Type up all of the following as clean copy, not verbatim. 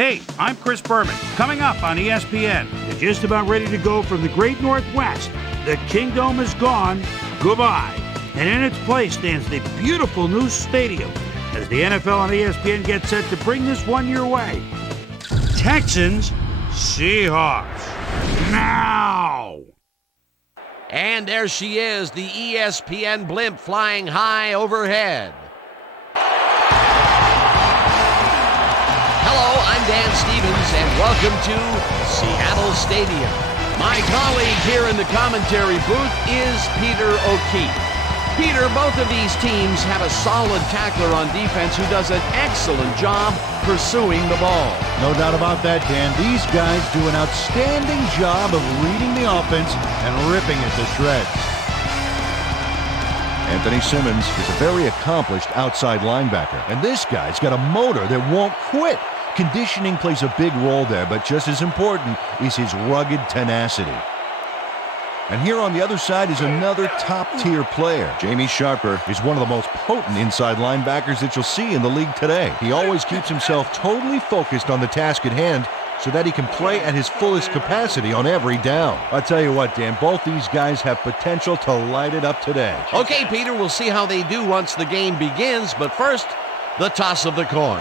Hey, I'm Chris Berman. Coming up on ESPN, you're just about ready to go from the Great Northwest. The Kingdome is gone. Goodbye. And in its place stands the beautiful new stadium as the NFL and ESPN get set to bring this one your way. Texans, Seahawks. Now! And there she is, the ESPN blimp flying high overhead. Hello, I'm Dan Stevens, and welcome to Seattle Stadium. My colleague here in the commentary booth is Peter O'Keefe. Peter, both of these teams have a solid tackler on defense who does an excellent job pursuing the ball. No doubt about that, Dan. These guys do an outstanding job of reading the offense and ripping it to shreds. Anthony Simmons is a very accomplished outside linebacker, and this guy's got a motor that won't quit. Conditioning plays a big role there, but just as important is his rugged tenacity. And here on the other side is another top-tier player. Jamie Sharper is one of the most potent inside linebackers that you'll see in the league today. He always keeps himself totally focused on the task at hand so that he can play at his fullest capacity on every down. I'll tell you what, Dan, both these guys have potential to light it up today. Okay, Peter, we'll see how they do once the game begins, but first, the toss of the coin.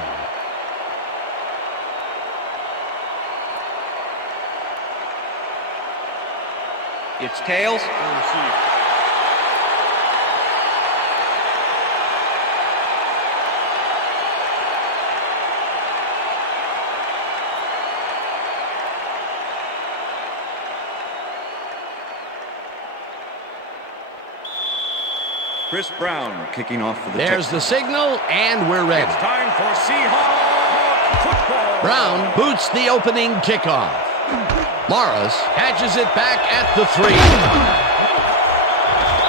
It's tails. Chris Brown kicking off for the There's Texans. the signal, and we're ready. It's time for Seahawks football. Brown boots the opening kickoff. Morris catches it back at the 3.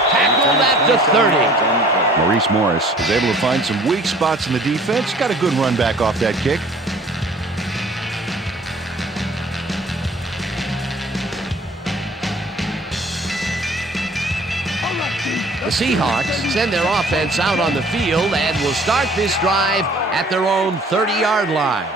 Tackled at the 30. Maurice Morris is able to find some weak spots in the defense. Got a good run back off that kick. The Seahawks send their offense out on the field and will start this drive at their own 30-yard line.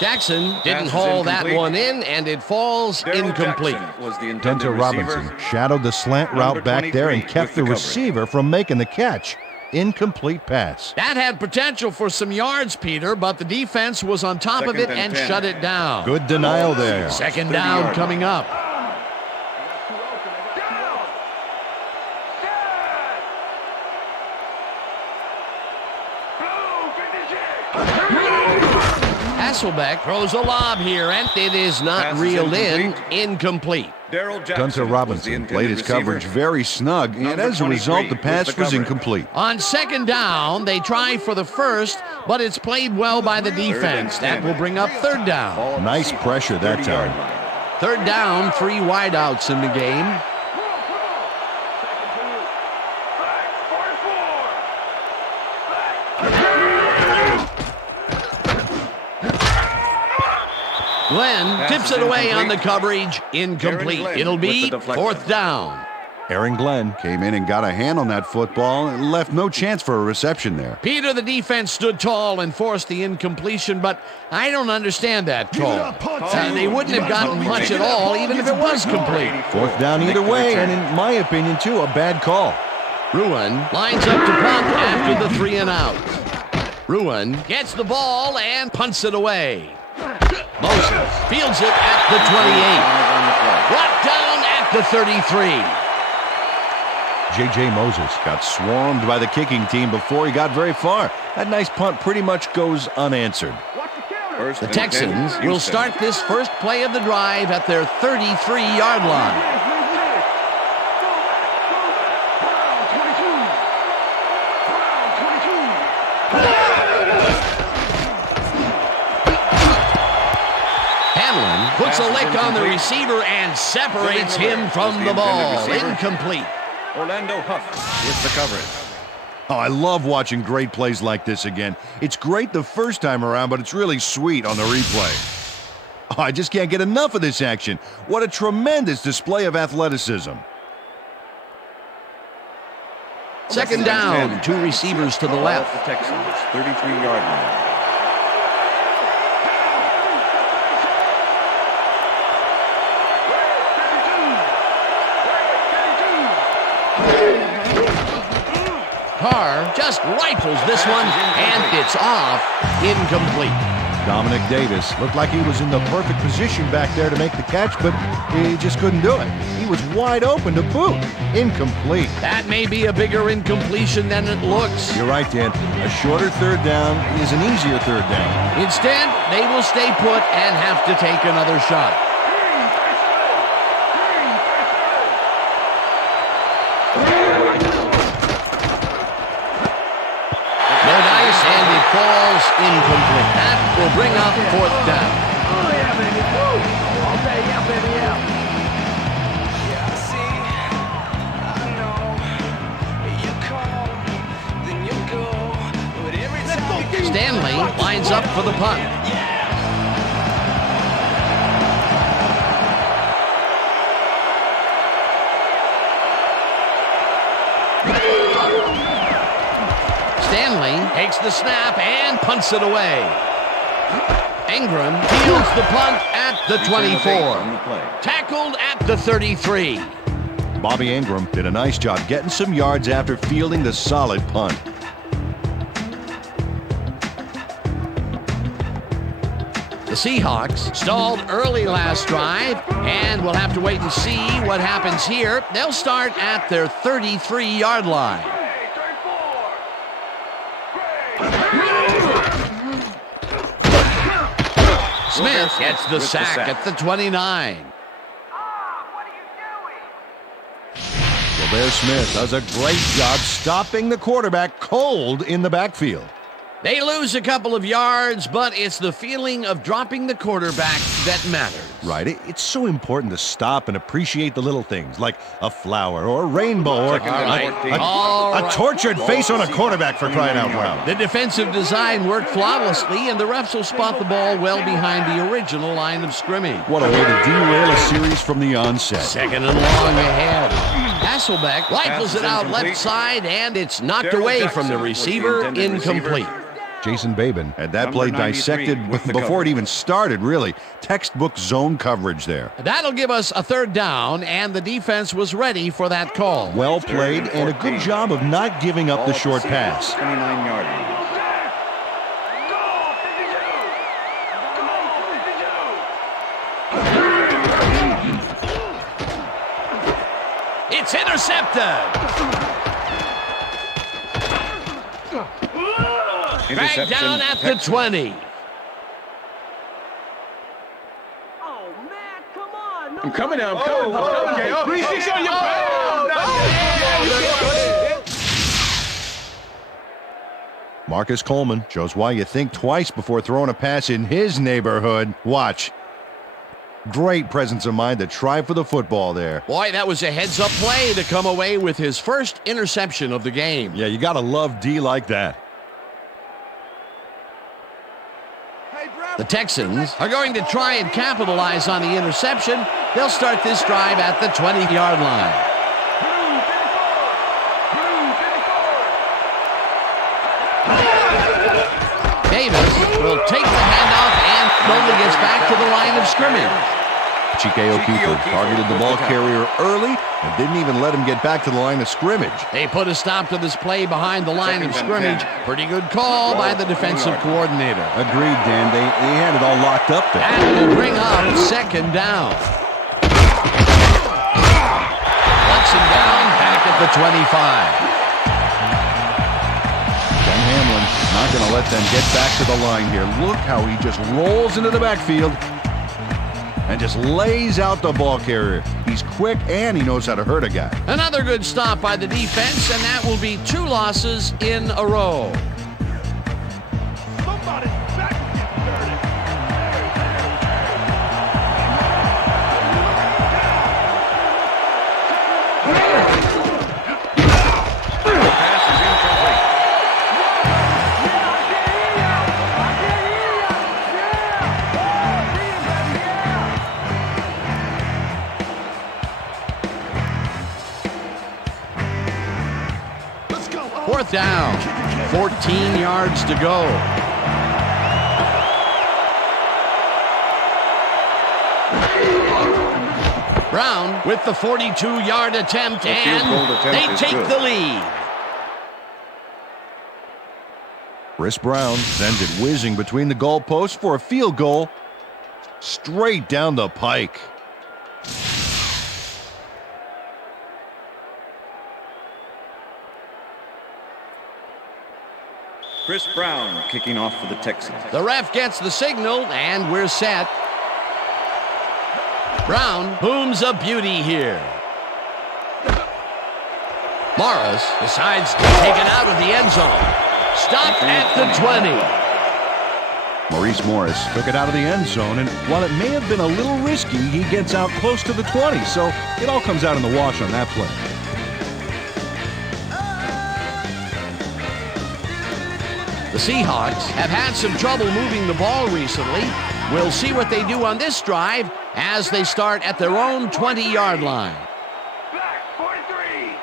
Jackson didn't haul that one in, and it falls incomplete. Hunter Robinson shadowed the slant route back there and kept the receiver from making the catch. Incomplete pass. That had potential for some yards, Peter, but the defense was on top of it and shut it down. Good denial there. Second down coming up. Hasselbeck throws a lob here, and it is not reeled in. Incomplete. Hunter Robinson played his coverage very snug, and as a result, the pass was incomplete. On second down, they try for the first, but it's played well by the defense. That will bring up third down. Nice pressure that time. Third down, 3 wideouts in the game. Glenn tips it away on the coverage. Incomplete. It'll be fourth down. Aaron Glenn came in and got a hand on that football and left no chance for a reception there. Peter, the defense stood tall and forced the incompletion, but I don't understand that call. They wouldn't have gotten much at all, even if it was complete. Fourth down either way, and in my opinion, too, a bad call. Ruin lines up to punt after the 3 and out. Ruin gets the ball and punts it away. Moses fields it at the 28. Brought down at the 33. J.J. Moses got swarmed by the kicking team before he got very far. That nice punt pretty much goes unanswered. The Texans will start this first play of the drive at their 33-yard line. Puts a lick on the receiver and separates him from the ball. Incomplete. Orlando Huff is the coverage. Oh, I love watching great plays like this again. It's great the first time around, but it's really sweet on the replay. Oh, I just can't get enough of this action. What a tremendous display of athleticism. Second down, 2 receivers to the Ball left. at the Texans, 33-yard line. Carr just rifles this one, and it's off, incomplete. Dominic Davis looked like he was in the perfect position back there to make the catch, but he just couldn't do it. He was wide open to boot. Incomplete. That may be a bigger incompletion than it looks. You're right, Dan. A shorter third down is an easier third down. Instead, they will stay put and have to take another shot. No dice, and it falls incomplete. That will bring up 4th down. Oh, yeah, baby. Woo! All day, yeah, baby, yeah. Yeah, I see. I know. You come, then you go. But every time you Stanley lines up for the punt. Stanley takes the snap and punts it away. Ingram fields the punt at the 24. On the play. Tackled at the 33. Bobby Ingram did a nice job getting some yards after fielding the solid punt. The Seahawks stalled early last drive, and we'll have to wait and see what happens here. They'll start at their 33-yard line. Smith gets the sack at the 29. Well, Smith does a great job stopping the quarterback cold in the backfield. They lose a couple of yards, but it's the feeling of dropping the quarterback that matters. Right. It's so important to stop and appreciate the little things, like a flower or a rainbow or a tortured face on a quarterback, for crying out loud. The defensive design worked flawlessly, and the refs will spot the ball well behind the original line of scrimmage. What a way to derail a series from the onset. Second and long ahead. Hasselbeck rifles it out left side, and it's knocked away from the receiver, incomplete. Jason Babin had that Number play 93 dissected with the before it coverage. even started, really. Textbook zone coverage there. That'll give us a 3rd down, and the defense was ready for that call. Well played, and a good job of not giving up the short pass. 29-yard line. It's intercepted. Back down at the 20. Oh, man, come on. I'm coming now. I'm coming. Okay. 3-6 on your Marcus Coleman shows why you think twice before throwing a pass in his neighborhood. Watch. Great presence of mind to try for the football there. Boy, that was a heads-up play to come away with his first interception of the game. Yeah, you gotta love D like that. The Texans are going to try and capitalize on the interception. They'll start this drive at the 20-yard line. Davis will take the handoff and only gets back to the line of scrimmage. Chike O'Keefe targeted the ball carrier early and didn't even let him get back to the line of scrimmage. They put a stop to this play behind the line of scrimmage. Pretty good call by the defensive coordinator. Agreed, Dan. They had it all locked up there. That will bring up 2nd down. Knocks him down back at the 25. Ken Hamlin not going to let them get back to the line here. Look how he just rolls into the backfield and just lays out the ball carrier. He's quick and he knows how to hurt a guy. Another good stop by the defense, and that will be 2 losses in a row. Somebody's back getting dirty. Pass is incomplete. 4th down. 14 yards to go. Brown with the 42-yard attempt, The field goal and attempt they is take good. the lead. Chris Brown sends it whizzing between the goalposts for a field goal. Straight down the pike. Chris Brown kicking off for the Texans. The ref gets the signal, and we're set. Brown booms a beauty here. Morris decides to take it out of the end zone. Stopped at the 20. Maurice Morris took it out of the end zone, and while it may have been a little risky, he gets out close to the 20, so it all comes out in the wash on that play. The Seahawks have had some trouble moving the ball recently. We'll see what they do on this drive as they start at their own 20-yard line. Back, 43.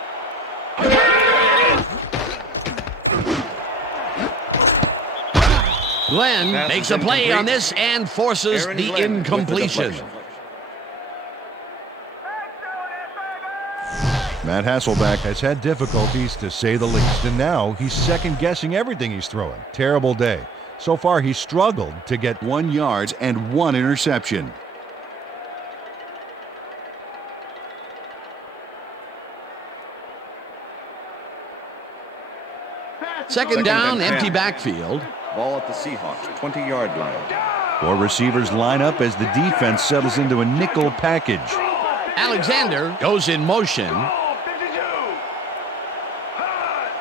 Glenn Pass makes is a play incomplete. on this and forces Aaron the Glenn with the incompletion. deflection. Matt Hasselbeck has had difficulties, to say the least, and now he's second-guessing everything he's throwing. Terrible day. So far, he's struggled to get 1 yard and 1 interception. Second down, empty backfield. Ball at the Seahawks 20-yard line. 4 receivers line up as the defense settles into a nickel package. Alexander goes in motion. Oh, 52. Hut.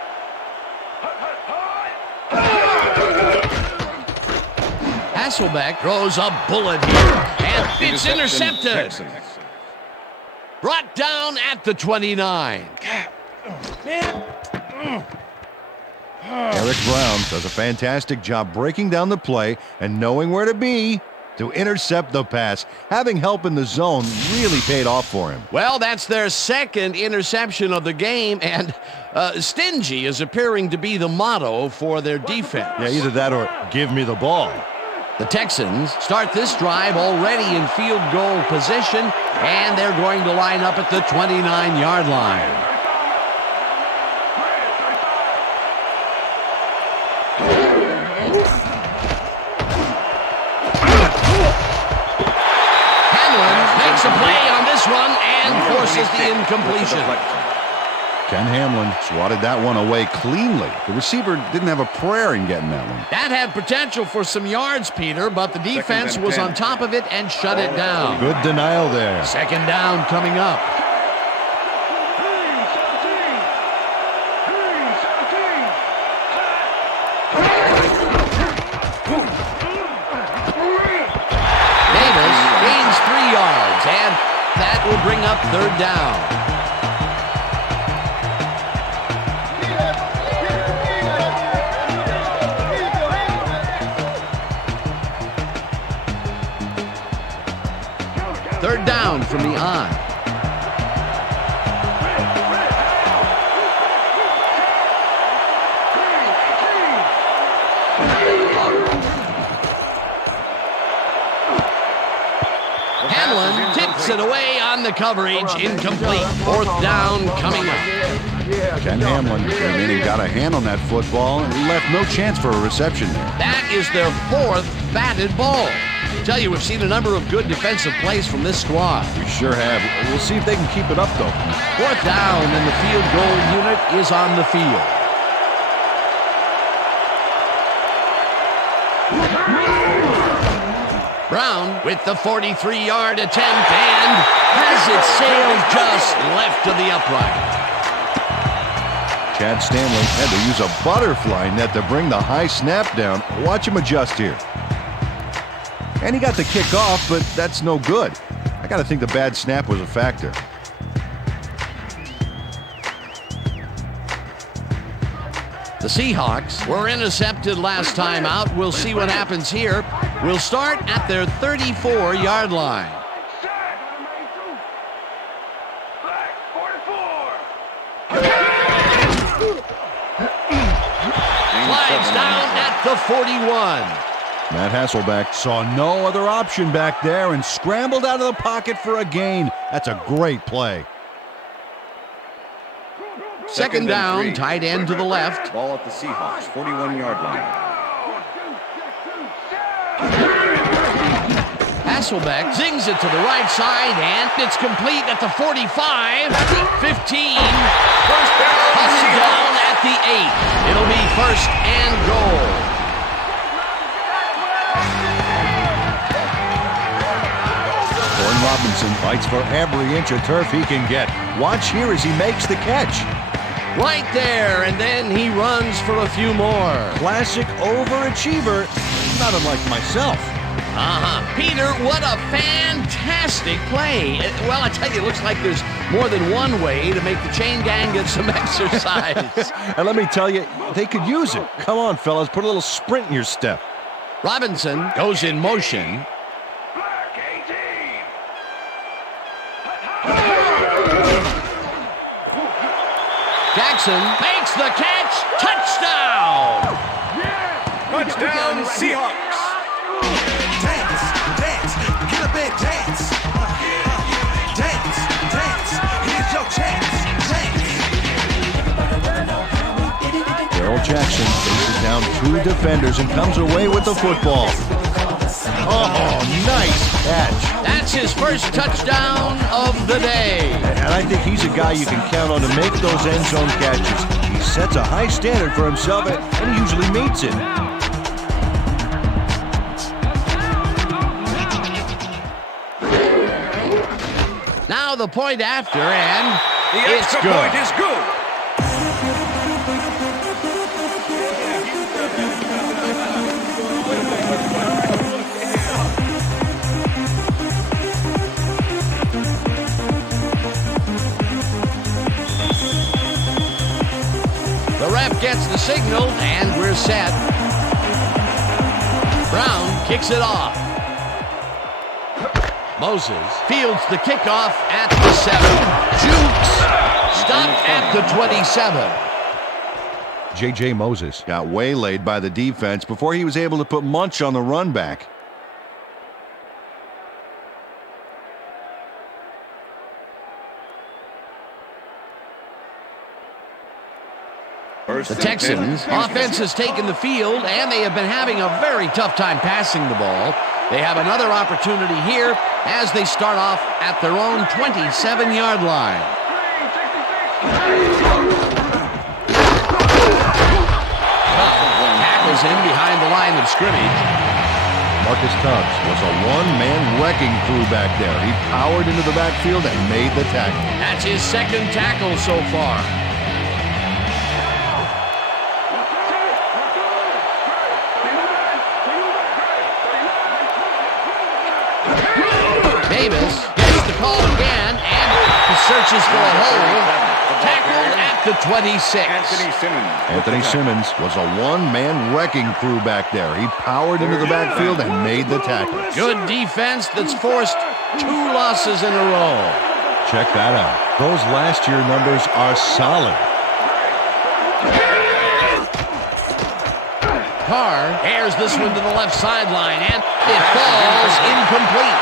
Hasselbeck throws a bullet here, and it's Interception, intercepted. Texans. Brought down at the 29. Eric Brown does a fantastic job breaking down the play and knowing where to be to intercept the pass. Having help in the zone really paid off for him. Well, that's their second interception of the game, and stingy is appearing to be the motto for their defense. Yeah, either that or give me the ball. The Texans start this drive already in field goal position, and they're going to line up at the 29-yard line. Makes a play on this one and forces the incompletion. Ken Hamlin swatted that one away cleanly. The receiver didn't have a prayer in getting that one. That had potential for some yards, Peter, but the defense and was 10. on top of it and shut it down. Good denial there. Second down coming up. Davis gains 3 yards, and that will bring up third down. Third down from the I. Hamlin tips it away on the coverage. Incomplete. Fourth down coming up. Ken Hamlin came in and got a hand on that football and left no chance for a reception there. That is their 4th batted ball. I tell you, we've seen a number of good defensive plays from this squad. We sure have. We'll see if they can keep it up, though. Fourth down, and the field goal unit is on the field. Brown with the 43-yard attempt and has it sailed just left of the upright. Chad Stanley had to use a butterfly net to bring the high snap down. Watch him adjust here. And he got the kick off, but that's no good. I got to think the bad snap was a factor. The Seahawks were intercepted last time out. We'll see what happens here. We'll start at their 34-yard line. Black, 44. it's down at the 41. Matt Hasselbeck saw no other option back there and scrambled out of the pocket for a gain. That's a great play. Second down, tight end to the left. Ball at the Seahawks, 41-yard line. Hasselbeck zings it to the right side, and it's complete at the 45, 15, coming down at the 8. It'll be first and goal. Gordon Robinson fights for every inch of turf he can get. Watch here as he makes the catch. Right there, and then he runs for a few more. Classic overachiever, not unlike myself. Peter, what a fantastic play. Well, I tell you, it looks like there's more than one way to make the chain gang get some exercise. And let me tell you, they could use it. Come on, fellas, put a little sprint in your step. Robinson goes in motion. Jackson makes the catch. Touchdown! Touchdown, Seahawks! Dance, dance, get up and dance. Dance, dance, here's your chance. Dance. Darrell Jackson faces down 2 defenders and comes away with the football. Oh, nice catch. That's his first touchdown of the day. And I think he's a guy you can count on to make those end zone catches. He sets a high standard for himself, and he usually meets it. Now the point after, and The it's extra good. point is good. The ref gets the signal, and we're set. Brown kicks it off. Moses fields the kickoff at the 7. Jukes stopped at the 27. J.J. Moses got waylaid by the defense before he was able to put Munch on the run back. The Texans offense has taken the field, and they have been having a very tough time passing the ball. They have another opportunity here as they start off at their own 27-yard line. Tackles him behind the line of scrimmage. Marcus Tubbs was a one-man wrecking crew back there. He powered into the backfield and made the tackle. That's his second tackle so far. Davis gets the call again, and he searches for a hole. Tackled at the 26. Anthony Simmons was a one-man wrecking crew back there. He powered into the backfield and made the tackle. Good defense that's forced 2 losses in a row. Check that out. Those last year numbers are solid. Carr airs this one to the left sideline, and it falls incomplete.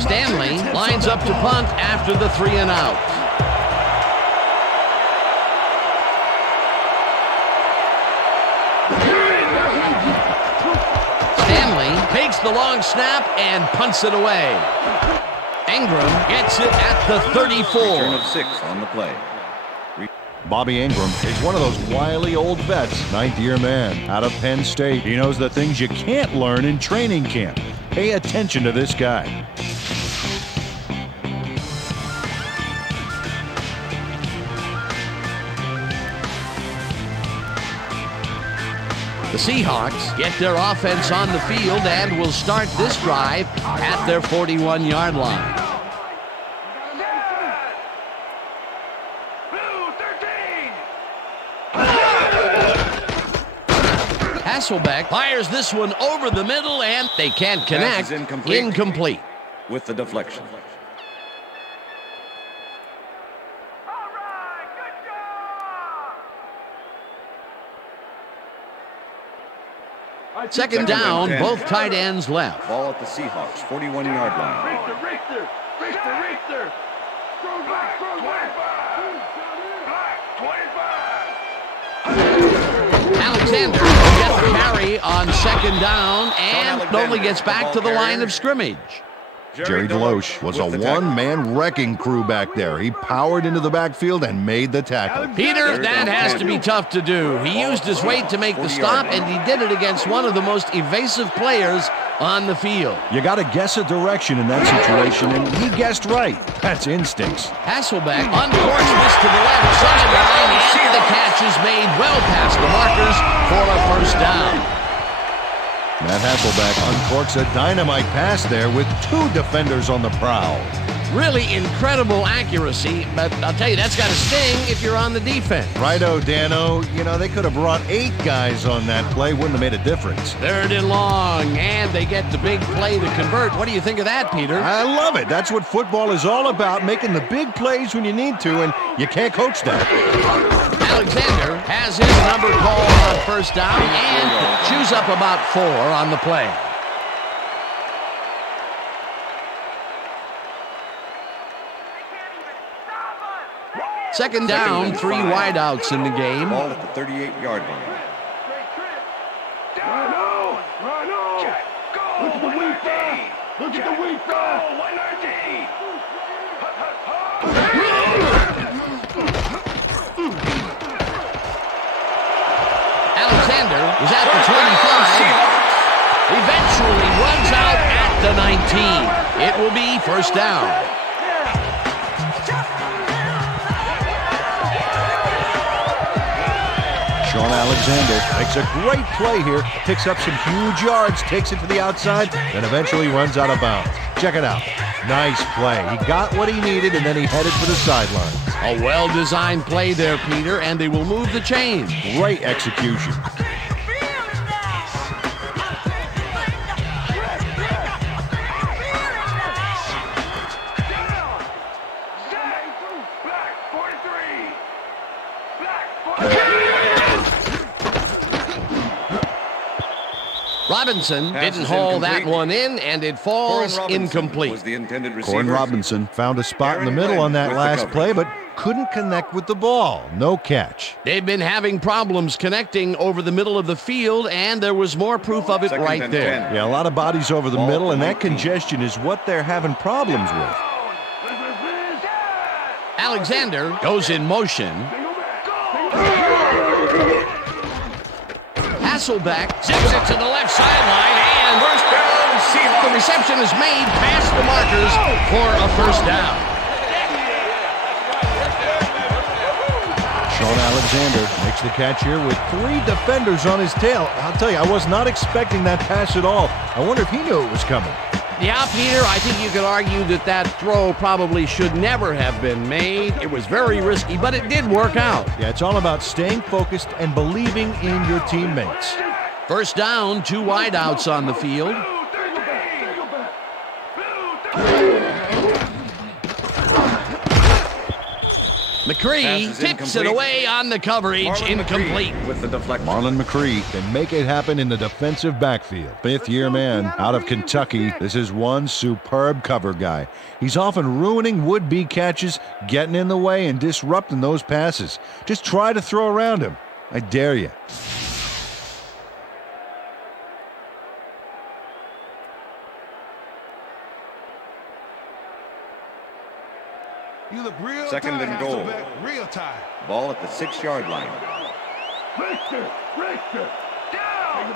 Stanley lines up to punt after the 3 and out. Stanley takes the long snap and punts it away. Ingram gets it at the 34. Return of 6 on the play. Bobby Ingram is one of those wily old vets, 9th-year man out of Penn State. He knows the things you can't learn in training camp. Pay attention to this guy. The Seahawks get their offense on the field and will start this drive at their 41-yard line. Hasselbeck fires this one over the middle, and they can't connect. Pass is incomplete. Incomplete. With the deflection. Second down, both tight ends left. Ball at the Seahawks, 41-yard line. Richter. Throw back. 25. Alexander will get the carry on second down and only gets back to the line of scrimmage. Jerry Deloche was a one-man wrecking crew back there. He powered into the backfield and made the tackle. Peter, that has to be tough to do. He used his weight to make the stop, and he did it against one of the most evasive players on the field. You got to guess a direction in that situation, and he guessed right. That's instincts. Hasselbeck uncorks this to the left sideline, and the catch is made well past the markers for a first down. Matt Hasselbeck uncorks a dynamite pass there with two defenders on the prowl. Really incredible accuracy, but I'll tell you, that's got to sting if you're on the defense. Righto, Dano. You know, they could have brought 8 guys on that play. Wouldn't have made a difference. Third and long, and they get the big play to convert. What do you think of that, Peter? I love it. That's what football is all about, making the big plays when you need to, and you can't coach that. Alexander has his number called on first down and chews up about 4 on the play. Second down, 3 wideouts in the game. Ball at the 38-yard line. Look at the weak back. Alexander is at the 25. Eventually runs out at the 19. It will be first down. Sean Alexander makes a great play here, picks up some huge yards, takes it to the outside, then eventually runs out of bounds. Check it out. Nice play. He got what he needed, and then he headed for the sidelines. A well-designed play there, Peter, and they will move the chains. Great execution. Robinson didn't haul that one in, and it falls incomplete. Was the intended receiver. Corin Robinson found a spot in the middle on that last play, but couldn't connect with the ball. No catch. They've been having problems connecting over the middle of the field, and there was more proof of it right there. Yeah, a lot of bodies over the middle, and that congestion is what they're having problems with. Alexander goes in motion. Hasselbeck zips it to the left sideline, and first down, Seahawks. The reception is made past the markers for a first down. Sean Alexander makes the catch here with 3 defenders on his tail. I'll tell you, I was not expecting that pass at all. I wonder if he knew it was coming. Yeah, Peter, I think you could argue that that throw probably should never have been made. It was very risky, but it did work out. Yeah, it's all about staying focused and believing in your teammates. First down, 2 wideouts on the field. McCree tips it away on the coverage, incomplete. With the deflection. Marlon McCree can make it happen in the defensive backfield. 5th-year man out of Kentucky. This is one superb cover guy. He's often ruining would-be catches, getting in the way and disrupting those passes. Just try to throw around him. I dare you. You look real Second tired, and goal. Hasselbeck. Real tired. Ball at the 6-yard line. Richter. Down.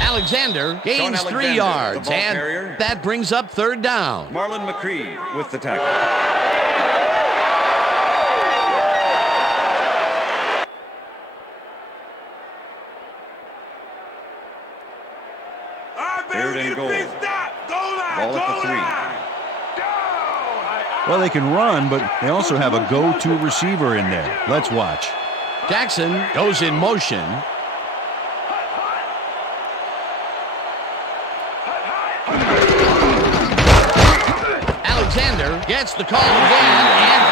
Alexander gains 3 Alexander, yards, the ball and carrier. that brings up third down. Marlon McCree with the tackle. Third and goal. Ball at the 3. Well, they can run, but they also have a go-to receiver in there. Let's watch. Jackson goes in motion. Alexander gets the call again and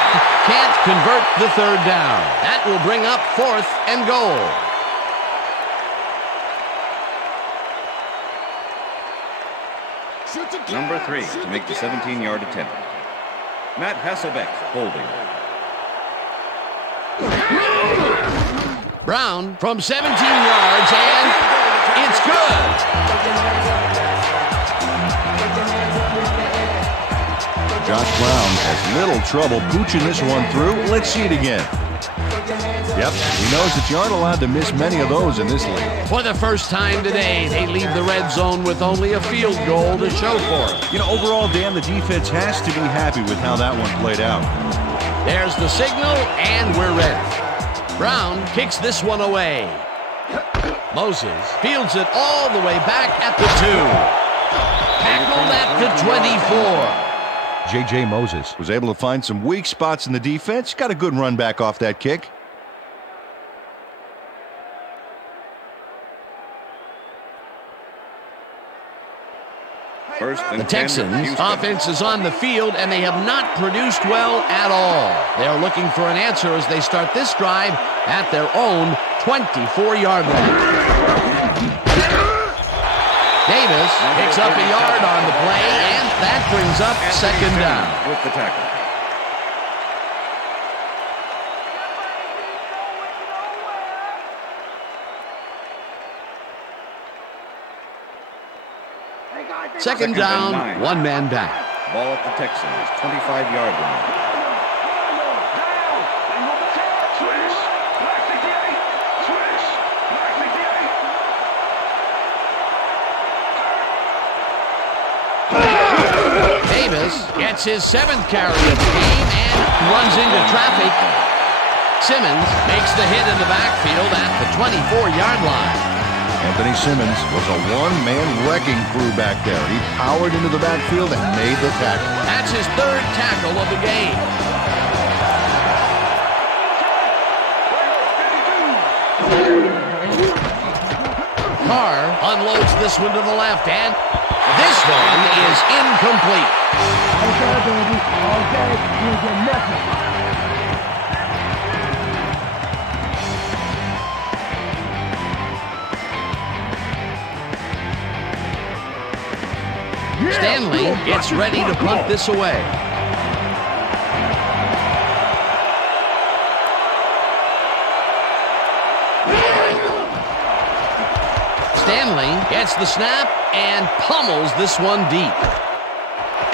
can't convert the third down. That will bring up 4th and goal. Number 3 to make the 17-yard attempt. Matt Hasselbeck holding. Brown from 17 yards, and it's good. Josh Brown has little trouble pooching this one through. Let's see it again. Yep, he knows that you aren't allowed to miss many of those in this league. For the first time today, they leave the red zone with only a field goal to show for it. You know, overall, Dan, the defense has to be happy with how that one played out. There's the signal, and we're ready. Brown kicks this one away. Moses fields it all the way back at the 2. Tackled at the 24. J.J. Moses was able to find some weak spots in the defense. Got a good run back off that kick. The Texans' offense is on the field, and they have not produced well at all. They are looking for an answer as they start this drive at their own 24-yard line. Davis picks up a yard on the play, and that brings up 2nd down. With the tackle. Second down, 1 man back. Ball at the Texans, 25-yard line. Davis gets his 7th carry of the game and runs into traffic. Simmons makes the hit in the backfield at the 24-yard line. Anthony Simmons was a one-man wrecking crew back there. He powered into the backfield and made the tackle. That's his 3rd tackle of the game. Carr unloads this one to the left, and this one is incomplete. Okay, baby. Okay, you get nothing. Stanley gets ready to punt this away. Stanley gets the snap and pummels this one deep.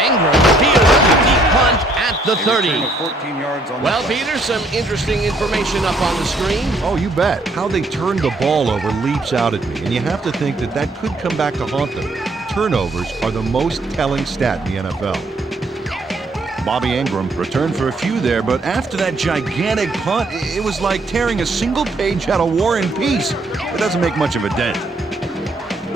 Ingram fields the deep punt at the 30. 14 yards on Well, the play. Peter, some interesting information up on the screen. Oh, you bet. How they turned the ball over leaps out at me, and you have to think that that could come back to haunt them. Turnovers are the most telling stat in the NFL. Bobby Ingram returned for a few there, but after that gigantic punt, it was like tearing a single page out of War and Peace. It doesn't make much of a dent.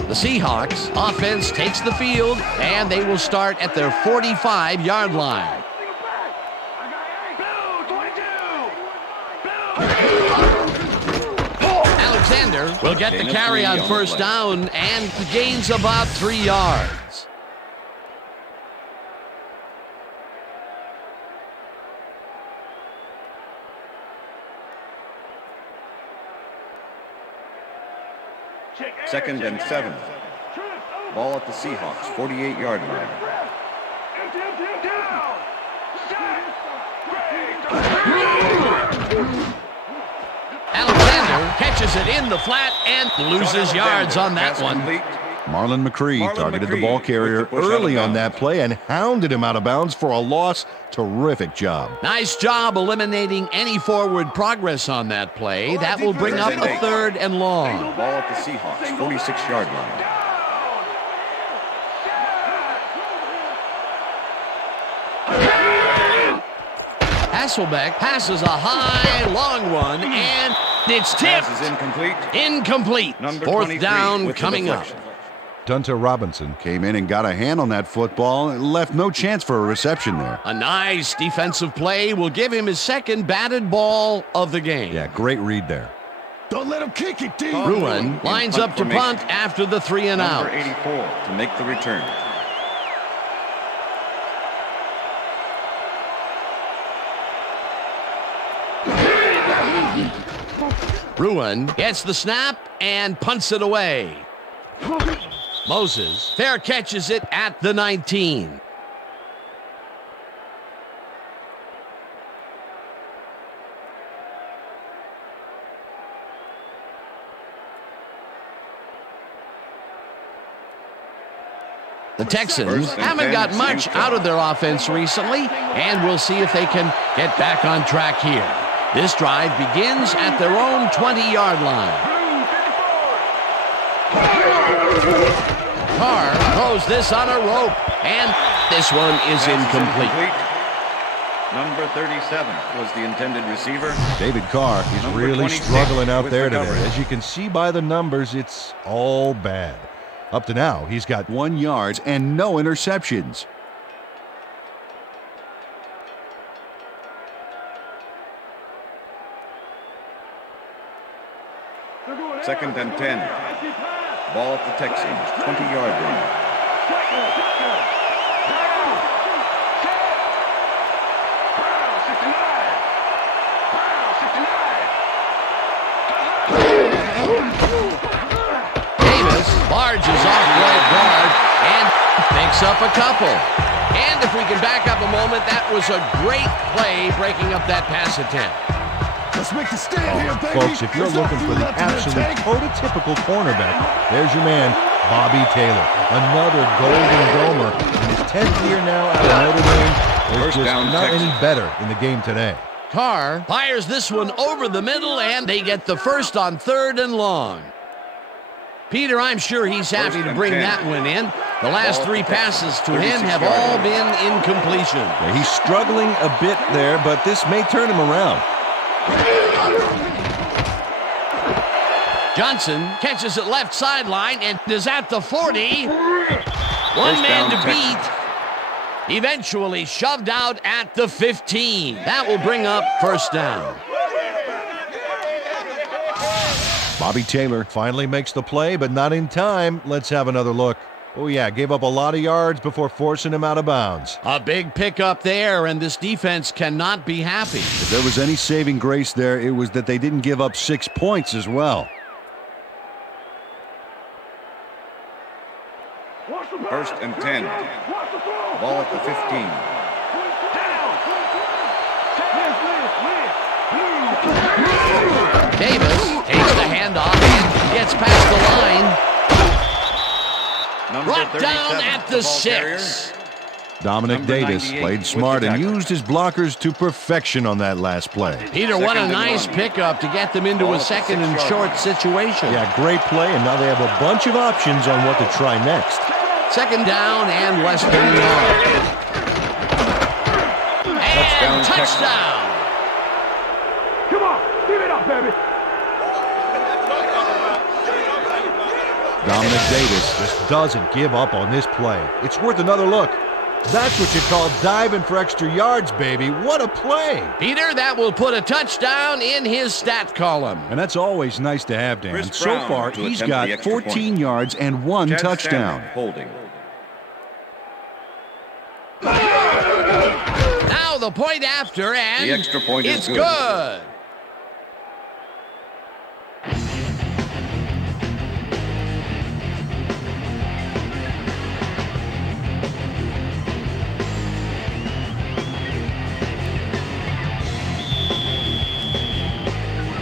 The Seahawks offense takes the field, and they will start at their 45-yard line. Alexander will get the carry on 1st down and gains about 3 yards. Second and 7. Ball at the Seahawks, 48-yard line. Alexander catches it in the flat and loses yards on that Pass one. complete. Marlon McCree targeted the ball carrier with the push out of early on bounds. that play and hounded him out of bounds for a loss. Terrific job. Nice job eliminating any forward progress on that play. That will bring up a 3rd and long. Ball at the Seahawks, 46-yard line. Hasselbeck passes a high, long one, and it's tipped. Pass is incomplete. Incomplete. Number 4th 23 down with the coming up. deflection. Dunta Robinson came in and got a hand on that football and left no chance for a reception there. A nice defensive play will give him his second batted ball of the game. Yeah, great read there. Don't let him kick it, D. Ruin lines up to punt after the 3 and out. Number 84 to make the return. Ruin gets the snap and punts it away. Moses fair catches it at the 19. The Texans haven't got much out of their offense recently, and we'll see if they can get back on track here. This drive begins at their own 20-yard line. Carr throws this on a rope, and this one is incomplete. Number 37 was the intended receiver. David Carr is Number really 26 struggling out with there the today. coverage. As you can see by the numbers, it's all bad. Up to now, he's got 1 yard and no interceptions. Second and 10. Ball at the Texans, 20-yard line. Davis barges off right guard and picks up a couple. And if we can back up a moment, that was a great play breaking up that pass attempt. Let's make the stand here, baby. Folks, if you're looking for the absolute prototypical cornerback, there's your man, Bobby Taylor. Another Golden Domer. In his 10th year now out of Notre Dame, there's First just down, not Texans. any better in the game today. Carr fires this one over the middle, and they get the first on 3rd and long. Peter, I'm sure he's happy to bring that one in. The last 3 passes to him have all been incompletion. Yeah, he's struggling a bit there, but this may turn him around. Johnson catches it left sideline and is at the 40. One First man down, to Texans. beat. Eventually shoved out at the 15. That will bring up first down. Bobby Taylor finally makes the play, but not in time. Let's have another look. Oh, yeah, gave up a lot of yards before forcing him out of bounds. A big pickup there, and this defense cannot be happy. If there was any saving grace there, it was that they didn't give up 6 points as well. First and 10. Ball at the 15. Davis takes the handoff and gets past the line. Number Brought down 37, at the ball carrier. 6. Dominic Number Davis 98 played with smart the and tackle. used his blockers to perfection on that last play. Peter, what a Second and nice 1. pickup to get them into Ball a at the second and 6-yard short line. situation. Yeah, great play, and now they have a bunch of options on what to try next. Second down and less than a yard. Touchdown, And Texans. touchdown. Come on, give it up, baby. Dominic Davis just doesn't give up on this play. It's worth another look. That's what you call diving for extra yards, baby. What a play. Peter, that will put a touchdown in his stat column. And that's always nice to have, Dan. Chris So Brown far, to he's attempt got the extra 14 point. yards and 1 Chad touchdown. Stanley holding. Now the point after, and The extra point is it's good. good.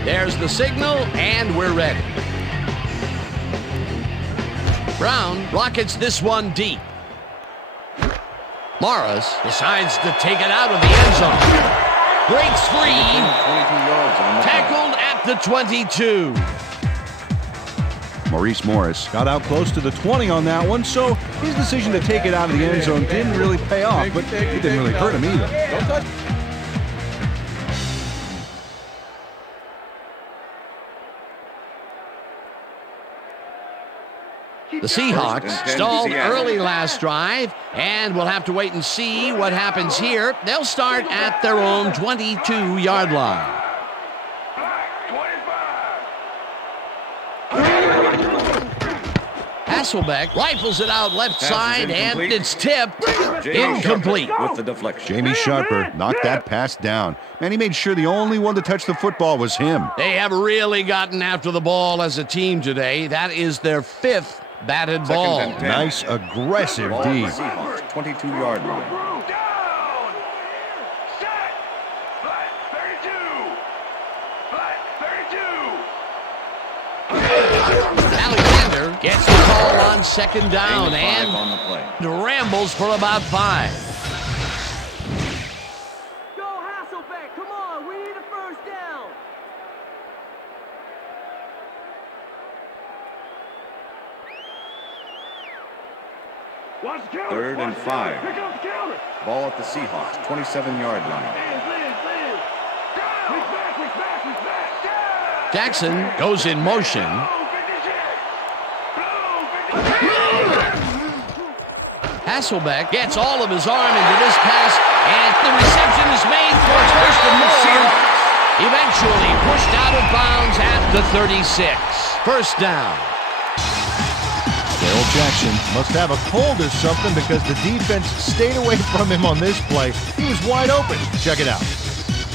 There's the signal, and we're ready. Brown rockets this one deep. Morris decides to take it out of the end zone. Breaks free, 22 yards on the tackled at the 22. Maurice Morris got out close to the 20 on that one, so his decision to take it out of the end zone didn't really pay off, but it didn't really hurt him either. The Seahawks stalled early last drive, and we'll have to wait and see what happens here. They'll start at their own 22-yard line. Hasselbeck rifles it out left side, and it's tipped. Incomplete. With the deflection. Jamie Sharper knocked that pass down. Man, he made sure the only one to touch the football was him. They have really gotten after the ball as a team today. That is their 5th batted ball. Nice, aggressive Ball D. at the Seahawks 22-yard line. Down. Set. Flat 32. Flat 32. Alexander gets the call on second down Gain of 5 and on the play. rambles for about 5. Go Hasselbeck, come on, we need a first down. Watch the counter. 3rd and Watch the counter. 5. Pick up the counter. Ball at the Seahawks 27-yard line. Liz. Quick back. Jackson goes in motion. Hasselbeck gets all of his arm into this pass, and the reception is made for first and more. Eventually pushed out of bounds at the 36. First down. Darrell Jackson must have a cold or something because the defense stayed away from him on this play. He was wide open. Check it out.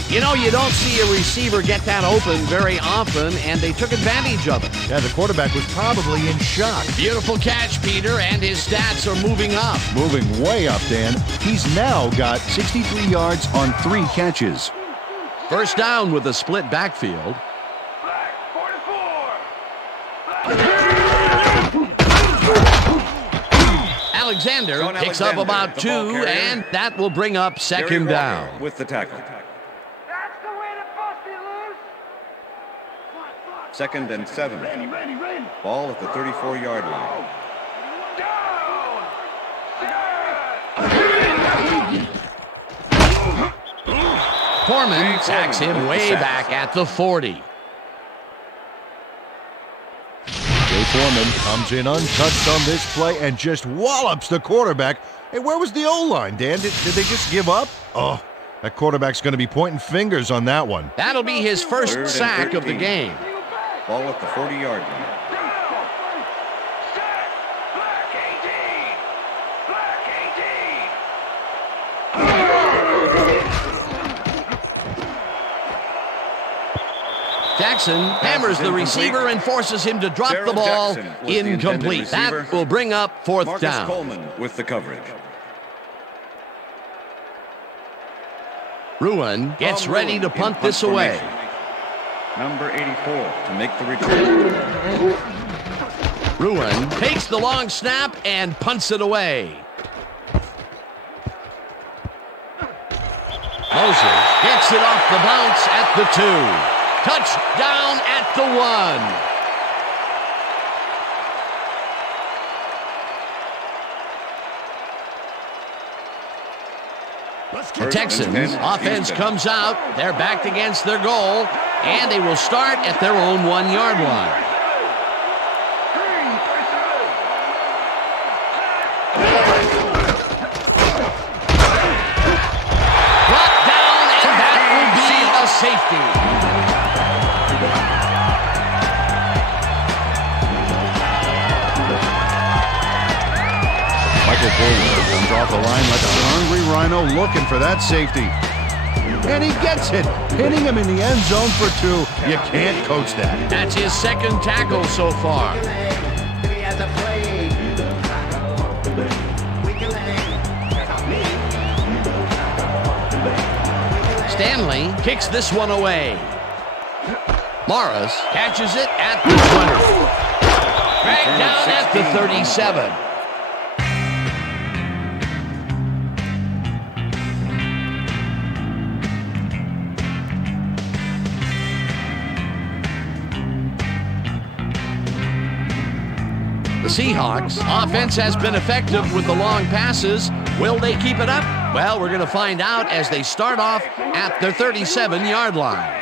You know, you don't see a receiver get that open very often, and they took advantage of it. Yeah, the quarterback was probably in shock. Beautiful catch, Peter, and his stats are moving up. Moving way up, Dan. He's now got 63 yards on 3 catches. First down with a split backfield. Flat 44. Alexander Sean picks up Alexander, about the 2, ball carrier. and that will bring up second Gary down. Walker with the tackle. That's the way to bust it loose. 2nd and 7. Ball at the 34-yard line. Down. Foreman sacks him way back at the 40. Jay Foreman comes in untouched on this play and just wallops the quarterback. Hey, where was the O-line, Dan? Did they just give up? Oh, that quarterback's going to be pointing fingers on that one. That'll be his first 3rd and sack of the 13. game. Ball at the 40-yard line. Set. Black 18. Black 18. Jackson hammers the receiver and forces him to drop Darrell the ball. Jackson was the intended Incomplete. receiver. That will bring up 4th Marcus down. Coleman with the coverage. Ruin gets Tom ready Ruin to in punt punt this away. formation. Number 84 to make the return. Ruin takes the long snap and punts it away. Moses gets it off the bounce at the 2. Touchdown at the 1. The Texans offense comes out. They're backed against their goal, and they will start at their own 1-yard line. Brought down, and that will be a safety. Michael Bullard comes off the line like a hungry rhino looking for that safety. And he gets it, hitting him in the end zone for 2. You can't coach that. That's his 2nd tackle so far. Stanley kicks this one away. Morris catches it at the 20. Dragged down at the 37. The Seahawks offense has been effective with the long passes. Will they keep it up? Well, we're going to find out as they start off at their 37-yard line.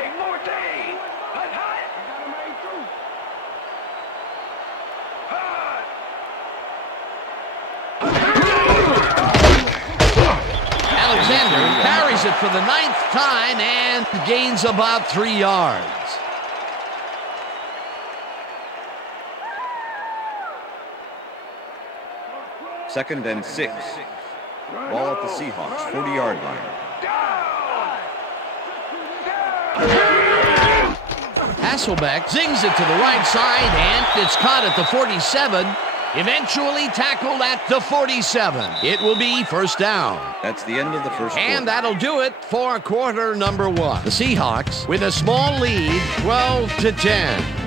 back for the 9th time and gains about 3 yards. Second and 6. Ball at the Seahawks, 40-yard line. Hasselbeck zings it to the right side, and it's caught at the 47. Eventually tackled at the 47. It will be first down. That's the end of the first quarter. And that'll do it for quarter number 1. The Seahawks with a small lead, 12-10.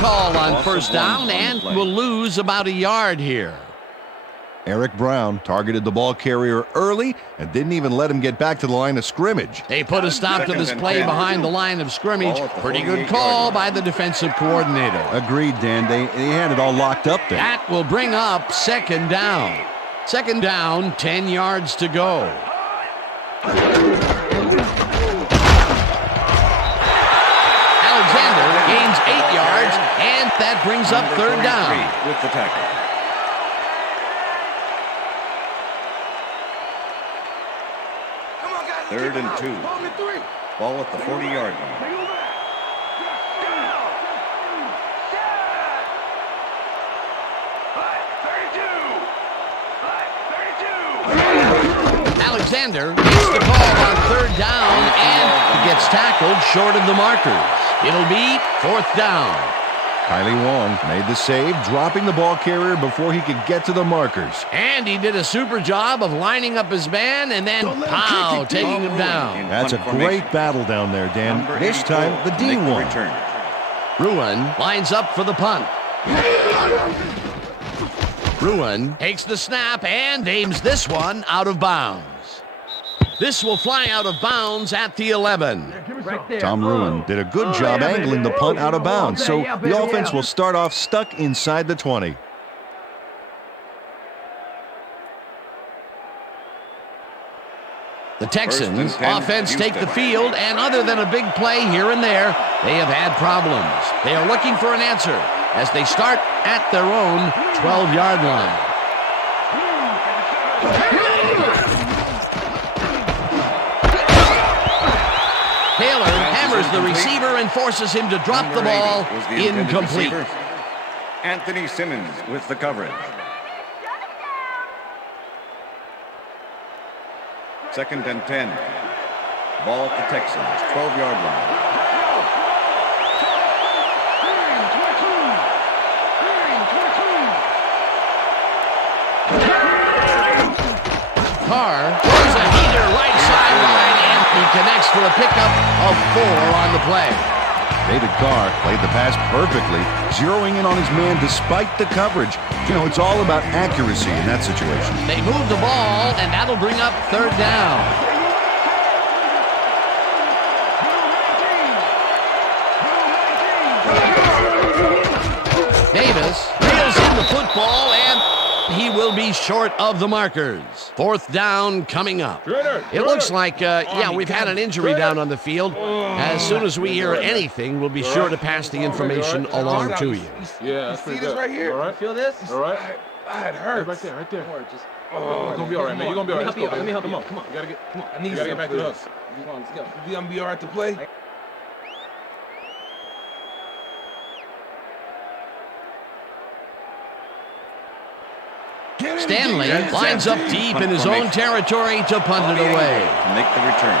Call on first down and will lose about a yard here. Eric Brown targeted the ball carrier early and didn't even let him get back to the line of scrimmage. They put a stop to this play behind the line of scrimmage. Pretty good call by the defensive coordinator. Agreed, Dan. They had it all locked up there. That will bring up second down. Second down, 10 yards to go. Gains 8 yards, and that brings up third down. With the tackle. Third and 2. Ball at the 40-yard line. Alexander gets the call on third down, and he gets tackled short of the markers. It'll be fourth down. Kylie Wong made the save, dropping the ball carrier before he could get to the markers. And he did a super job of lining up his man and then, pow, taking him down. That's a great battle down there, Dan. This time, the D won. Ruin lines up for the punt. Ruin takes the snap and aims this one out of bounds. This will fly out of bounds at the 11. Tom Ruin did a good job angling the punt out of bounds, so the offense will start off stuck inside the 20. The Texans offense take the field, and other than a big play here and there, they have had problems. They are looking for an answer as they start at their own 12-yard line. Taylor hammers the receiver and forces him to drop the ball. Incomplete. Anthony Simmons with the coverage. Second and 10. Ball at the Texans, 12-yard line. Carr throws a heater right sideline, and he connects for a pickup of 4 on the play. David Carr played the pass perfectly, zeroing in on his man despite the coverage. You know, it's all about accuracy in that situation. They move the ball, and that'll bring up third down. Davis reels in the football, and he will be short of the markers. Fourth down coming up. It looks like, we've had an injury down on the field. As soon as we hear anything, we'll be sure to pass the information along to you. Yeah, see this right here? All right. Feel this? All right. It hurts. Right there, right there. Don't worry, just... It's gonna be all right, man. You're gonna be all right. Let me help you. Come on. You gotta get. Come on. I need you gotta get back to us. Come on, let's go. You gonna be all right to play? Stanley lines up deep in his own territory to punt it away. Make the return.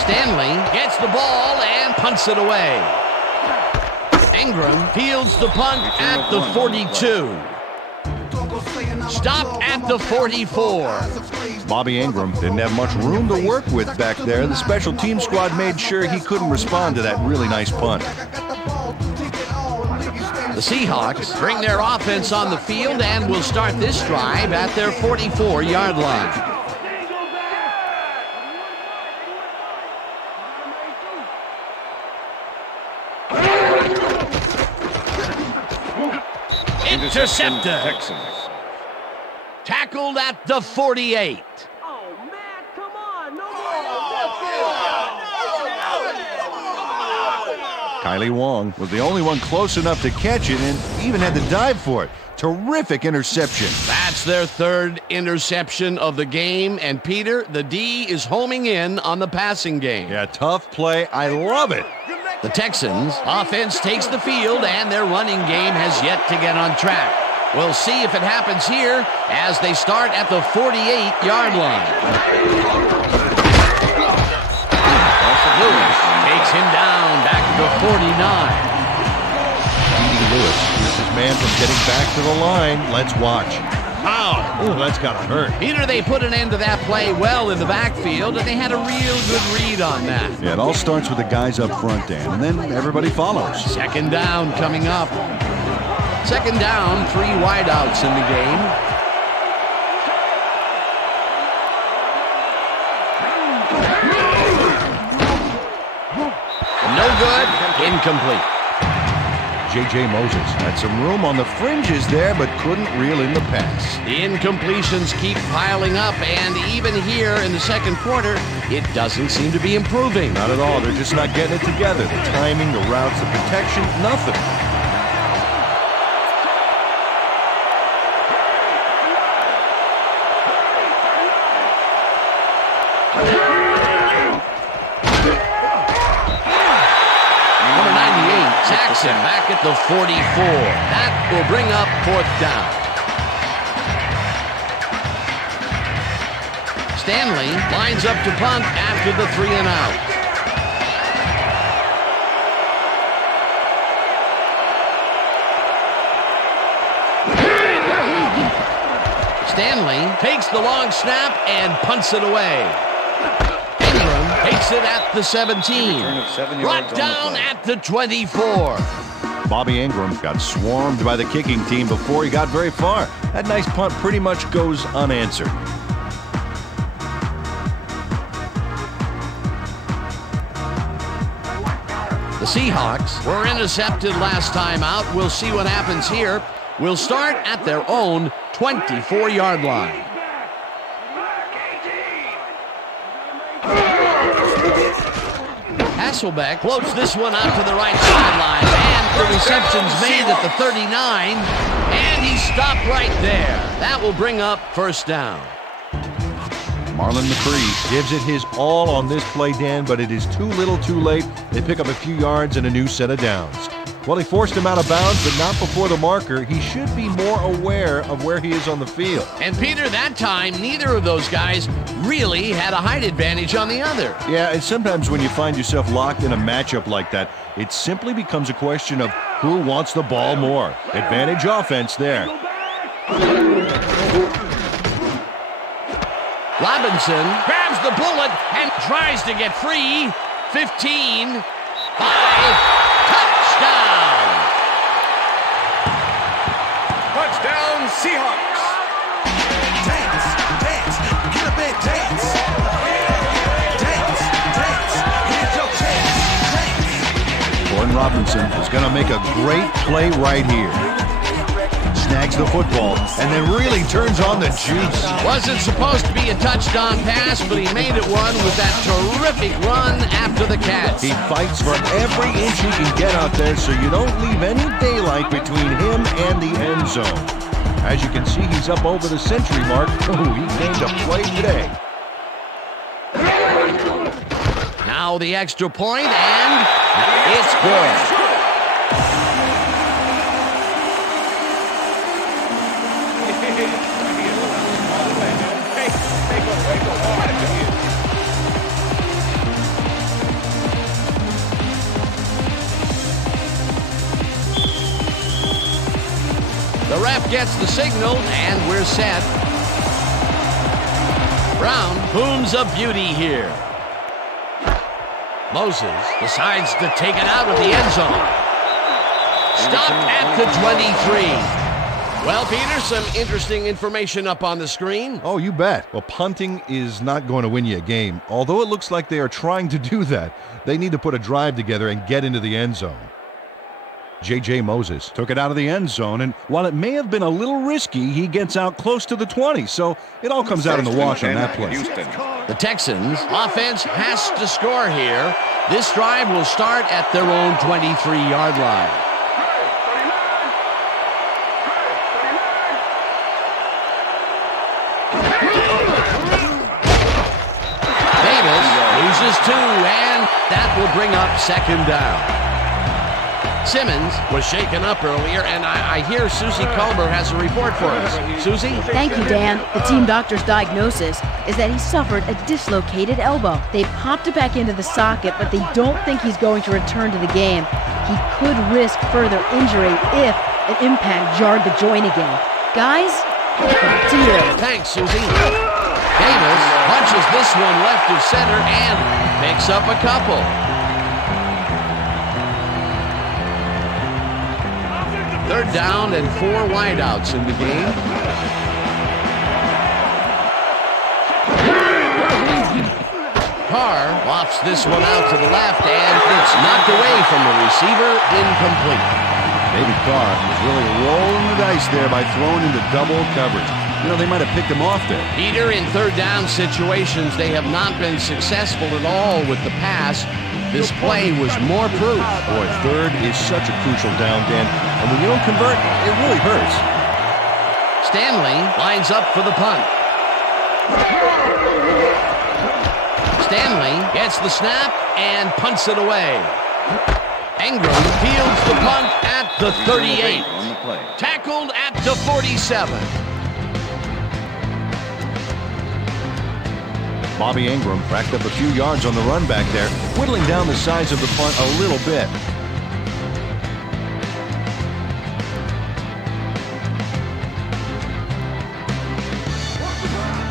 Stanley gets the ball and punts it away. Ingram fields the punt at the 42. Stop at the 44. Bobby Ingram didn't have much room to work with back there. The special team squad made sure he couldn't respond to that really nice punt. The Seahawks bring their offense on the field and will start this drive at their 44-yard line. Intercepted. Texans. Tackled at the 48. Oh, man, come on. No Kylie Wong was the only one close enough to catch it and even had to dive for it. Terrific interception. That's their third interception of the game. And Peter, the D is homing in on the passing game. Yeah, tough play. I love it. The Texans offense takes the field and their running game has yet to get on track. We'll see if it happens here as they start at the 48-yard line. Lewis takes him down back to the 49. Lewis keeps his man from getting back to the line. Let's watch. Ow! Oh, that's gotta hurt. Peter, they put an end to that play well in the backfield, and they had a real good read on that. Yeah, it all starts with the guys up front, Dan, and then everybody follows. Second down coming up. Second down, 3 wideouts in the game. No good, incomplete. J.J. Moses had some room on the fringes there, but couldn't reel in the pass. The incompletions keep piling up, and even here in the second quarter, it doesn't seem to be improving. Not at all. They're just not getting it together. The timing, the routes, the protection, nothing. Back at the 44. That will bring up 4th down. Stanley lines up to punt after the 3 and out. Stanley takes the long snap and punts it away. Takes it at the 17. Brought down at the 24. Bobby Ingram got swarmed by the kicking team before he got very far. That nice punt pretty much goes unanswered. The Seahawks were intercepted last time out. We'll see what happens here. We'll start at their own 24-yard line. Hasselbeck floats this one out to the right sideline, and the reception's made at the 39, and he's stopped right there. That will bring up 1st down. Marlon McCree gives it his all on this play, Dan, but it is too little too late. They pick up a few yards and a new set of downs. Well, he forced him out of bounds, but not before the marker. He should be more aware of where he is on the field. And Peter, that time, neither of those guys really had a height advantage on the other. Yeah, and sometimes when you find yourself locked in a matchup like that, it simply becomes a question of who wants the ball more. Advantage offense there. Robinson grabs the bullet and tries to get free. 15, 5, touchdown! Touchdown, Seahawks! Dance, dance, get up and dance. Dance, dance, here's your chance. Dance. Gordon Robinson is going to make a great play right here. Snags the football and then really turns on the juice. Wasn't supposed to be a touchdown pass, but he made it one with that terrific run after the catch. He fights for every inch he can get out there, so you don't leave any daylight between him and the end zone. As you can see, he's up over the century mark. Oh, he gained a play today. Now the extra point, and it's good. The ref gets the signal, and we're set. Brown booms a beauty here. Moses decides to take it out of the end zone. Stopped at the 23. Well, Peter, some interesting information up on the screen. Oh, you bet. Well, punting is not going to win you a game. Although it looks like they are trying to do that, they need to put a drive together and get into the end zone. J.J. Moses took it out of the end zone, and while it may have been a little risky, he gets out close to the 20, so it all comes out in the wash on that play. The Texans' offense has to score here. This drive will start at their own 23-yard line. Loses 2, and that will bring up second down. Simmons was shaken up earlier, and I hear Susie Culber has a report for us. Susie? Thank you, Dan. The team doctor's diagnosis is that he suffered a dislocated elbow. They popped it back into the socket, but they don't think he's going to return to the game. He could risk further injury if an impact jarred the joint again. Guys, back to you. Thanks, Susie. Davis punches this one left of center and picks up a couple. Third down and 4 wideouts in the game. Carr lofts this one out to the left, and it's knocked away from the receiver, incomplete. David Carr is really rolling the dice there by throwing into double coverage. You know, they might have picked him off there. Peter, in third down situations, they have not been successful at all with the pass. This play was more proof. Boy, third is such a crucial down, Dan. And when you don't convert, it really hurts. Stanley lines up for the punt. Stanley gets the snap and punts it away. Ingram fields the punt at the 38. Tackled at the 47. Bobby Ingram racked up a few yards on the run back there, whittling down the size of the punt a little bit.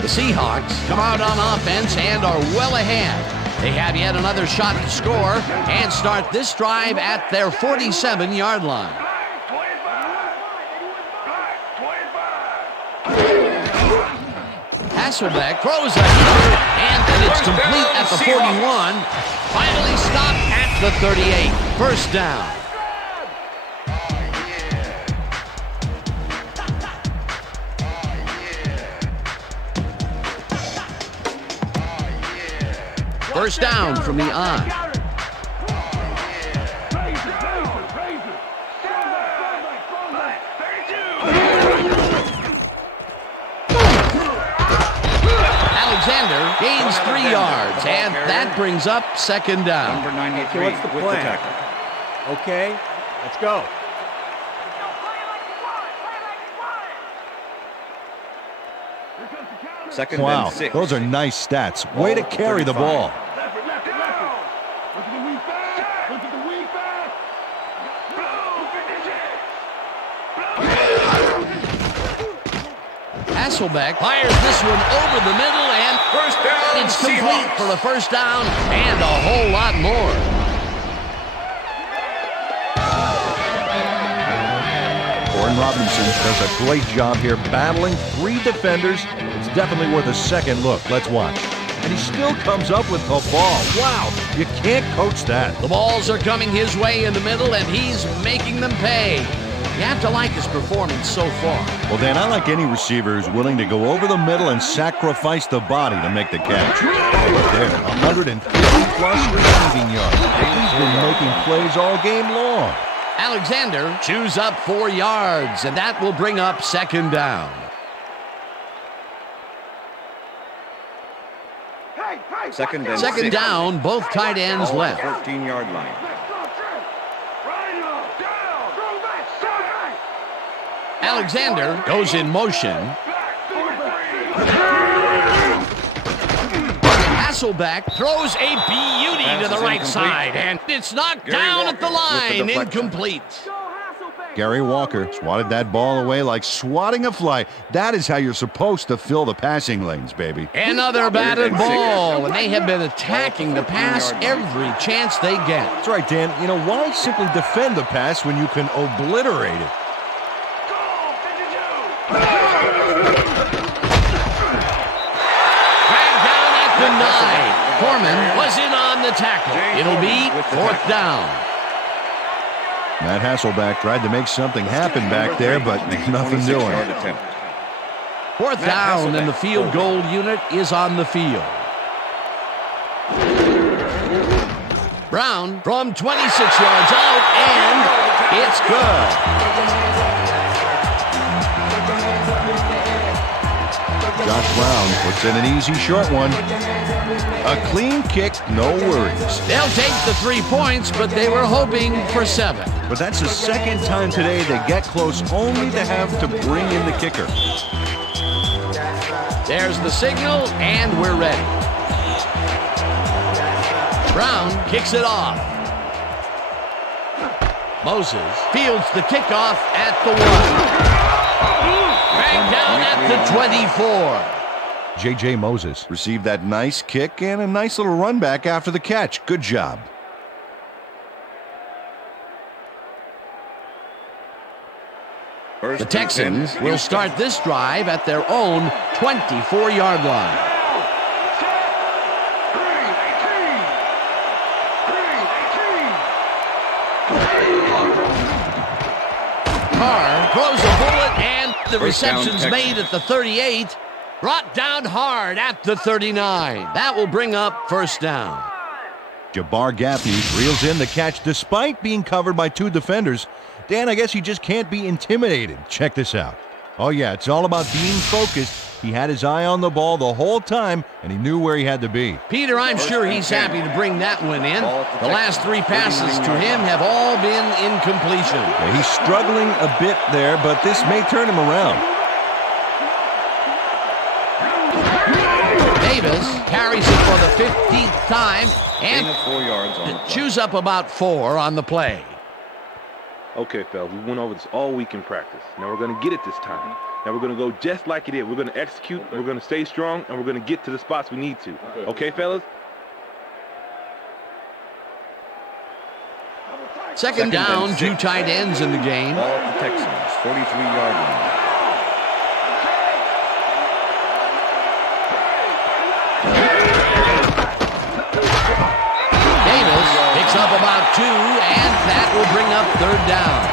The Seahawks come out on offense and are well ahead. They have yet another shot to score and start this drive at their 47-yard line. Hasselbeck throws a heater, and it's complete at the 41. Finally stopped at the 38. First down. First down from the I. Alexander gains 3 yards, and that brings up second down. Number 93 what's the with plan? the tackle. Okay, let's go. Second Wow, and 6. those are nice stats. Way to carry the ball. Hasselbeck fires this one over the middle, and First down, it's complete Seahawks. for the first down and a whole lot more. Gordon Robinson does a great job here battling 3 defenders. It's definitely worth a second look. Let's watch. And he still comes up with the ball. Wow, you can't coach that. The balls are coming his way in the middle, and he's making them pay. You have to like his performance so far. Well, Dan, I like any receiver who's willing to go over the middle and sacrifice the body to make the catch. But there, 150-plus receiving yards. He's been making plays all game long. Alexander chews up 4 yards, and that will bring up second down. Second and Second 6. down, both tight ends Ball at left. the 13-yard line. Alexander goes in motion. Hasselbeck throws a beauty to the right side, and it's knocked down at the line, incomplete. Gary Walker swatted that ball away like swatting a fly. That is how you're supposed to fill the passing lanes, baby. Another batted ball, and they have been attacking the pass every chance they get. That's right, Dan. You know, why simply defend the pass when you can obliterate it? Dragged down at the 9. Foreman was in on the tackle. It'll be 4th down. Matt Hasselbeck tried to make something happen back there, but nothing doing. 4th down, and the field goal unit is on the field. Brown from 26 yards out, and it's good. Josh Brown puts in an easy short one. A clean kick, no worries. They'll take the 3 points, but they were hoping for 7. But that's the second time today they get close only to have to bring in the kicker. There's the signal, and we're ready. Brown kicks it off. Moses fields the kickoff at the 1. Dragged down at the 24. J.J. Moses received that nice kick and a nice little run back after the catch. Good job. The Texans will start this drive at their own 24-yard line. Carr throws a bullet, and the reception's made at the 38. Brought down hard at the 39. That will bring up 1st down. Jabbar Gaffney reels in the catch despite being covered by 2 defenders. Dan, I guess he just can't be intimidated. Check this out. Oh, yeah, it's all about being focused. He had his eye on the ball the whole time, and he knew where he had to be. Peter, I'm sure he's happy to bring that one in. The last 3 passes to him have all been incompletion. Yeah, he's struggling a bit there, but this may turn him around. Davis carries it for the 15th time and 4 yards on the play. chews up about 4 on the play. Okay, fellas, we went over this all week in practice. Now we're going to get it this time. Now we're going to go just like it is. We're going to execute, we're going to stay strong, and we're going to get to the spots we need to. Okay, fellas? Second down, 2 tight ends in the game. Ball at the Texans, 43-yard line. Davis picks up about 2, and that will bring up 3rd down.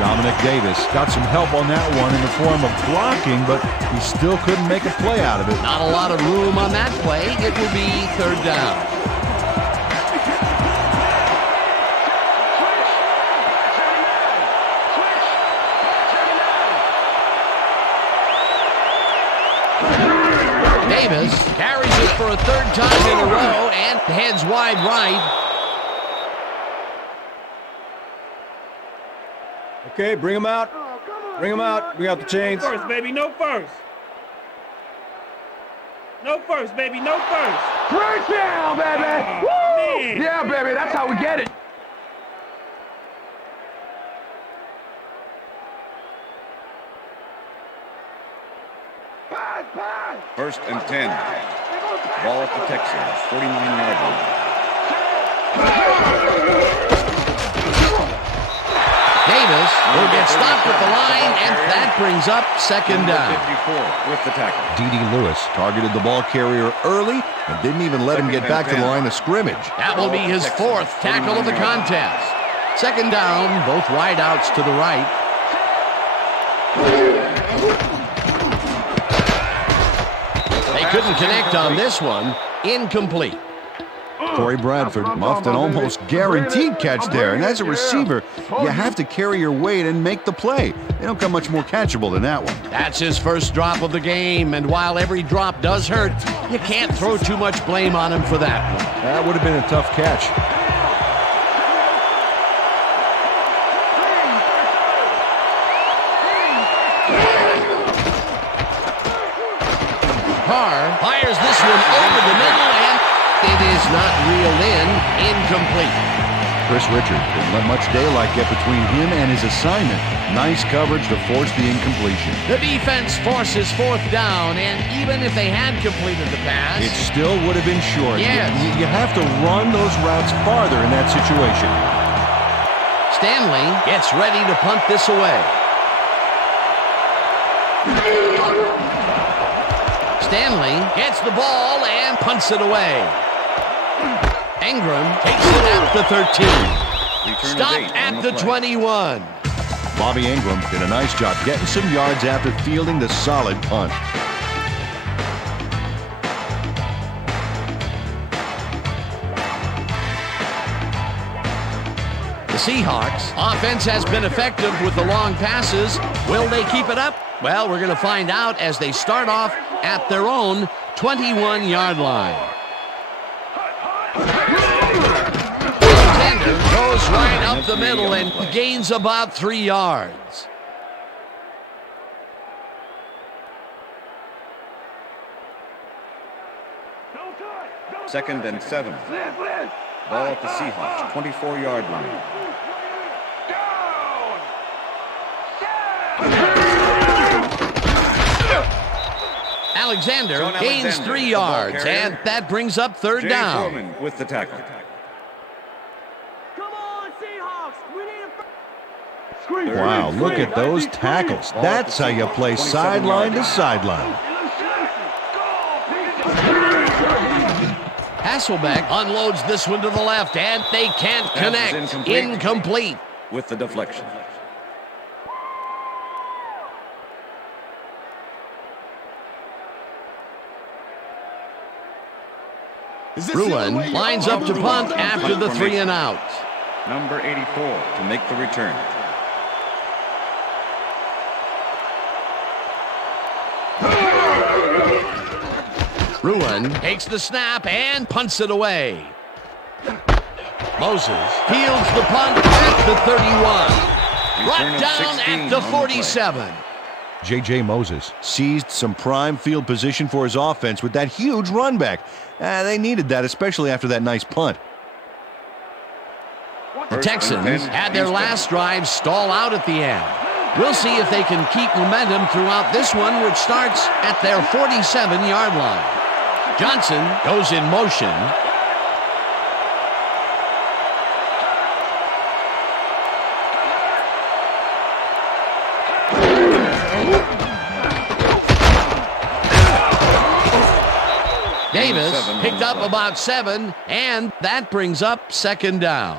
Dominic Davis got some help on that one in the form of blocking, but he still couldn't make a play out of it. Not a lot of room on that play. It will be 3rd down. Davis carries it for a 3rd time in a row and heads wide right. Okay, bring him out. Bring him out. Bring out the chains. First, baby, no first. No first, baby, no first. First down, baby! Woo! Yeah, baby, that's how we get it. First and 10. Ball at the Texans, 49-yard line. Davis will get stopped at the line, and that brings up 2nd down. 54 with the tackle. D.D. Lewis targeted the ball carrier early and didn't even let him get back to the line of scrimmage. That will be his 4th tackle of the contest. 2nd down, both wideouts to the right. They couldn't connect on this one. Incomplete. Corey Bradford muffed an almost guaranteed catch there, and as a receiver, you have to carry your weight and make the play. They don't come much more catchable than that one. That's his 1st drop of the game, and while every drop does hurt, you can't throw too much blame on him for that one. That would have been a tough catch. Carr fires this one over the middle, and it is not reeled in. Incomplete. Chris Richard. Didn't let much daylight get between him and his assignment. Nice coverage to force the incompletion. The defense forces fourth down, and even if they had completed the pass, it still would have been short. Yes. You have to run those routes farther in that situation. Stanley gets ready to punt this away. Stanley gets the ball and punts it away. Ingram takes it at the 13. Stopped at the 21. Bobby Ingram did a nice job getting some yards after fielding the solid punt. The Seahawks offense has been effective with the long passes. Will they keep it up? Well, we're going to find out as they start off at their own 21-yard line. Alexander goes right up the middle and gains about 3 yards. Second and 7. Ball at the Seahawks, 24-yard line. Alexander gains 3 yards, and that brings up third down. Foreman with the tackle. Come on, Seahawks! We need a... Wow, look at those tackles. That's how you play sideline to sideline. Hasselbeck unloads this one to the left, and they can't connect. Incomplete. With the deflection. Ruin lines up to punt after the 3 and out. Number 84 to make the return. Ruin takes the snap and punts it away. Moses fields the punt at the 31. Brought down at the 47. J.J. Moses seized some prime field position for his offense with that huge run back. They needed that, especially after that nice punt. The Texans had their last drive stall out at the end. We'll see if they can keep momentum throughout this one, which starts at their 47-yard line. Johnson goes in motion. Davis picked up about 7, and that brings up second down.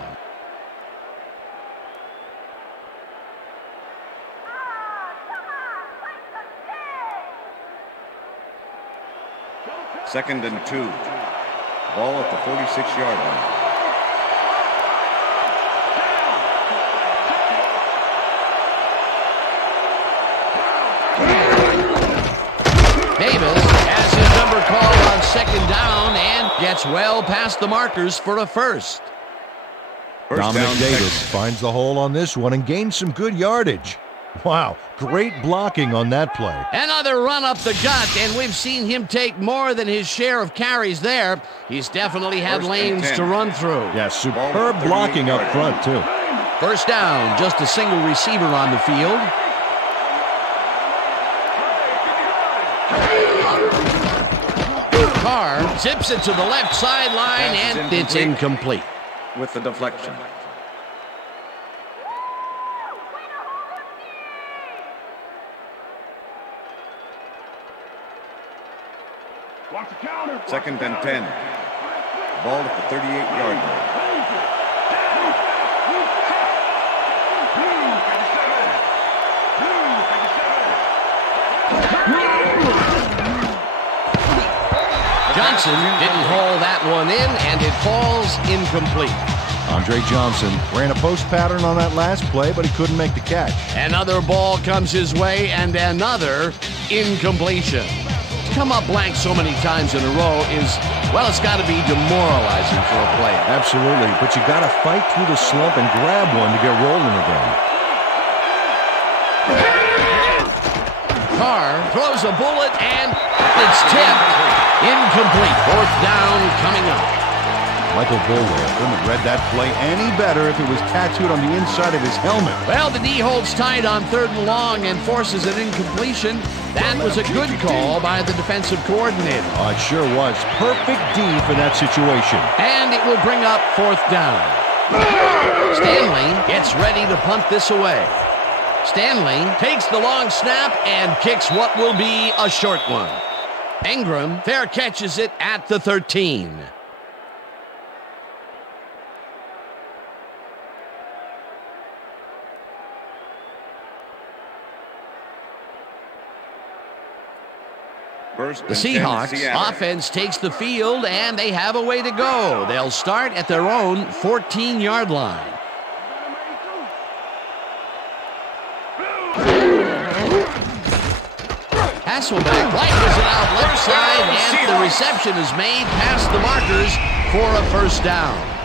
Second and 2. Ball at the 46-yard line. Davis has his number called on second down and gets well past the markers for a first. Dominic Davis finds the hole on this one and gains some good yardage. Wow, great blocking on that play. Another run up the gut, and we've seen him take more than his share of carries there. He's definitely had lanes to run through. Yeah, superb blocking up front, too. First down, just a single receiver on the field. Carr zips it to the left sideline, and it's incomplete. With the deflection. Second and 10. Ball at the 38-yard line. Johnson didn't haul that one in, and it falls incomplete. Andre Johnson ran a post pattern on that last play, but he couldn't make the catch. Another ball comes his way, and another incompletion. To come up blank so many times in a row is, well, it's got to be demoralizing for a player. Absolutely, but you got to fight through the slump and grab one to get rolling again. Carr throws a bullet, and it's tipped. Incomplete. Fourth down coming up. Michael Boulware couldn't have read that play any better if it was tattooed on the inside of his helmet. Well, the D holds tight on 3rd and long and forces an incompletion. That was a good call by the defensive coordinator. Oh, it sure was. Perfect D for that situation. And it will bring up 4th down. Stanley gets ready to punt this away. Stanley takes the long snap and kicks what will be a short one. Ingram fair catches it at the 13. The Seahawks offense takes the field, and they have a way to go. They'll start at their own 14-yard line. Hasselbeck lightens it out left side, and the reception is made past the markers for a 1st down.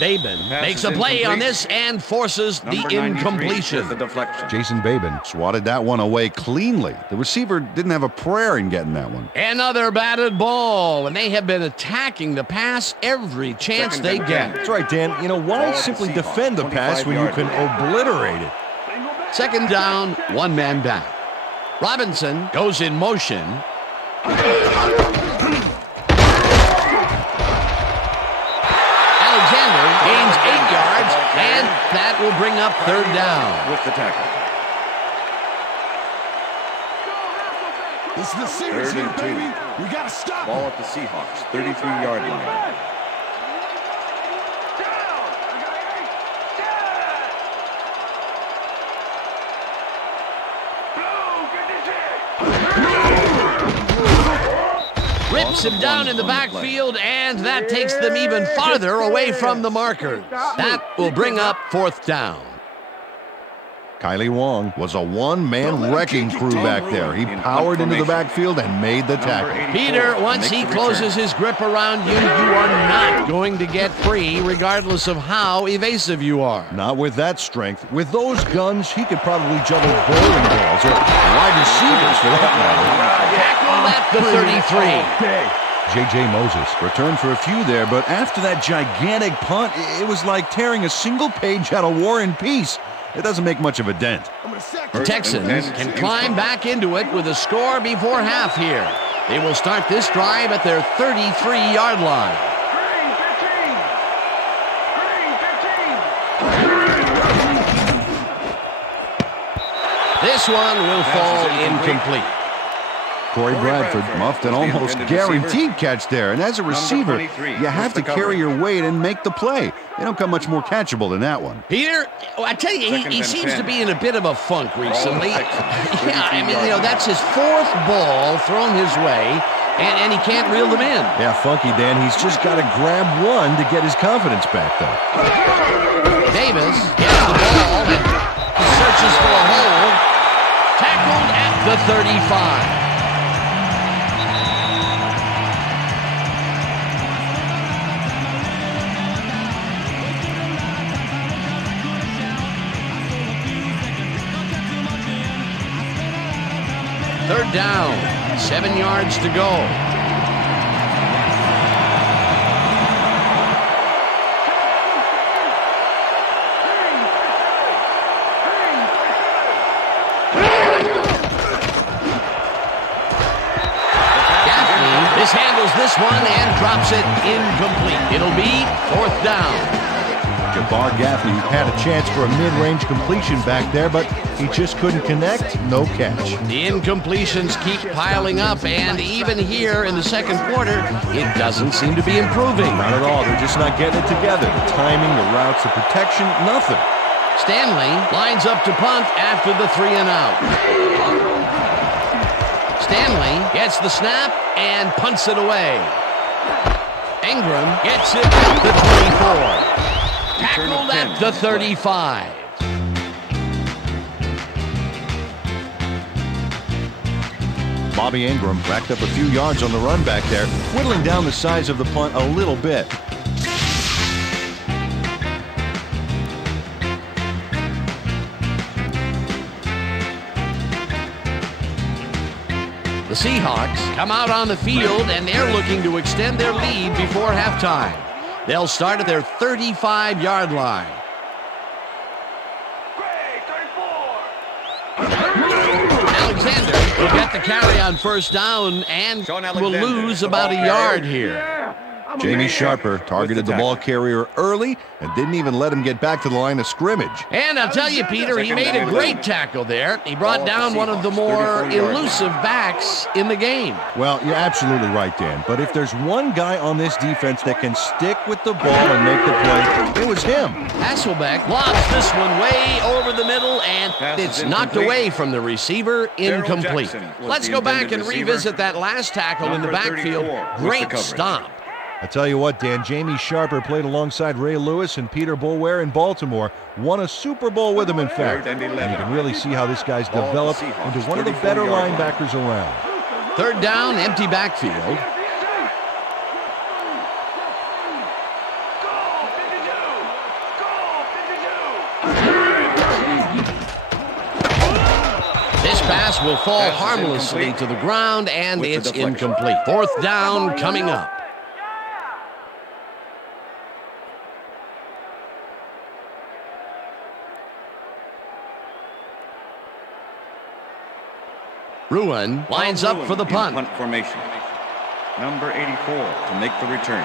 Babin makes a play on this and forces the incompletion. The deflection. Jason Babin swatted that one away cleanly. The receiver didn't have a prayer in getting that one. Another batted ball, and they have been attacking the pass every chance they get. That's right, Dan. You know, why simply defend the pass when you can obliterate it? 2nd down, 1 man down. Robinson goes in motion. Gains 8 yards, and that will bring up 3rd down. With the tackle. This is the series here, baby. We got to stop. Ball at the Seahawks, 33-yard line. Rips him down in the backfield, and that takes them even farther away from the markers. That will bring up 4th down. Kylie Wong was a one-man wrecking crew back there. He powered into the backfield and made the tackle. Peter, once he closes his grip around you, you are not going to get free, regardless of how evasive you are. Not with that strength. With those guns, he could probably juggle bowling balls or wide receivers for that matter. Tackled at the 33. J.J. Moses returned for a few there, but after that gigantic punt, it was like tearing a single page out of War and Peace. It doesn't make much of a dent. The Texans can climb back into it with a score before half here. They will start this drive at their 33-yard line. This one will fall incomplete. Corey Bradford muffed an almost guaranteed catch there. And as a receiver, you have to carry your weight and make the play. They don't come much more catchable than that one. Peter, I tell you, he seems to be in a bit of a funk recently. Yeah, I mean, you know, that's his 4th ball thrown his way, and he can't reel them in. Yeah, funky, Dan. He's just got to grab one to get his confidence back, though. Davis gets the ball and searches for a hole. Tackled at the 35. Third down, 7 yards to go. Gaffney mishandles this one and drops it incomplete. It'll be 4th down. Jabbar Gaffney had a chance for a mid-range completion back there, but he just couldn't connect. No catch. The incompletions keep piling up, and even here in the 2nd quarter, it doesn't seem to be improving. Not at all. They're just not getting it together. The timing, the routes, the protection, nothing. Stanley lines up to punt after the 3 and out. Stanley gets the snap and punts it away. Ingram gets it at the 24. Tackled at the 35. Bobby Ingram racked up a few yards on the run back there, whittling down the size of the punt a little bit. The Seahawks come out on the field, and they're looking to extend their lead before halftime. They'll start at their 35-yard line. Alexander will get the carry on first down and will lose about a yard here. Jamie Sharper targeted the ball carrier early and didn't even let him get back to the line of scrimmage. And I'll tell you, Peter, he made a great tackle there. He brought down one of the more elusive backs in the game. Well, you're absolutely right, Dan. But if there's one guy on this defense that can stick with the ball and make the play, it was him. Hasselbeck lobs this one way over the middle, and it's knocked away from the receiver, incomplete. Let's go back and revisit that last tackle in the backfield. Great stop. I tell you what, Dan, Jamie Sharper played alongside Ray Lewis and Peter Boulware in Baltimore, won a Super Bowl with him, in fact. And you can really see how this guy's developed into one of the better linebackers around. Third down, empty backfield. This pass will fall harmlessly to the ground, and it's incomplete. Fourth down coming up. Ruin lines up for the punt. Punt formation. Number 84 to make the return.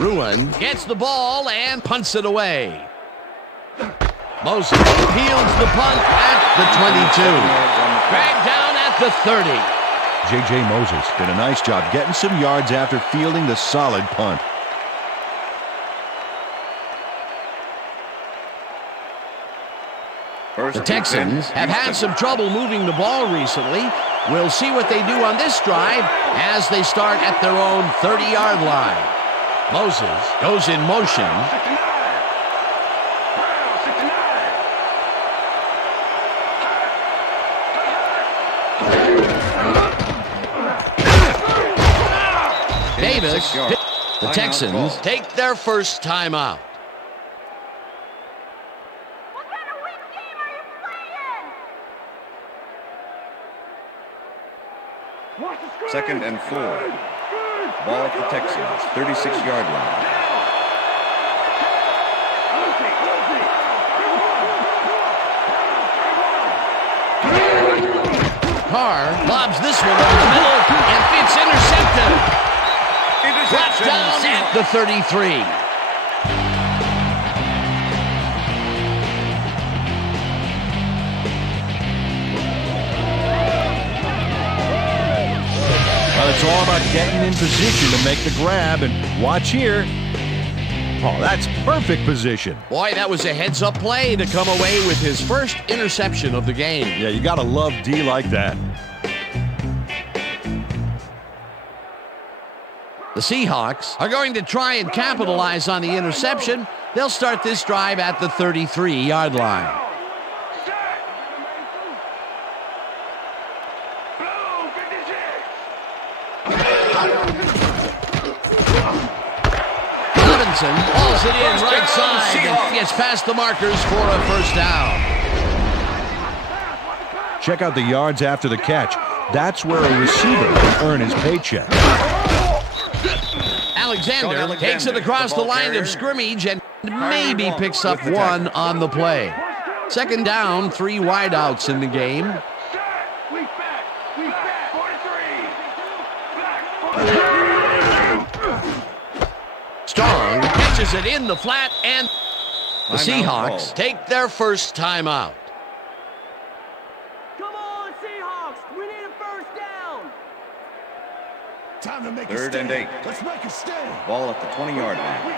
Ruin gets the ball and punts it away. Moses fields the punt at the 22. Dragged down at the 30. J.J. Moses did a nice job getting some yards after fielding the solid punt. The Texans have had some trouble moving the ball recently. We'll see what they do on this drive as they start at their own 30-yard line. Moses goes in motion. Davis, the Texans take their first timeout. Second and 4. Ball at the Texans, 36-yard line. Carr lobs this one over the middle, and it's intercepted. Brought down at the 33. Well, it's all about getting in position to make the grab, and watch here. Oh, that's perfect position. Boy, that was a heads-up play to come away with his first interception of the game. Yeah, you gotta love D like that. The Seahawks are going to try and capitalize on the interception. They'll start this drive at the 33-yard line. Hauls it in right side and gets past the markers for a first down. Check out the yards after the catch. That's where a receiver can earn his paycheck. Alexander takes it across the line of scrimmage and maybe picks up one on the play. Second down, 3 wideouts in the game. Strong catches it in the flat, and the Seahawks take their first timeout. Come on, Seahawks! We need a first down! Time to make a Third and 8. Let's make a stand. Ball at the 20-yard line.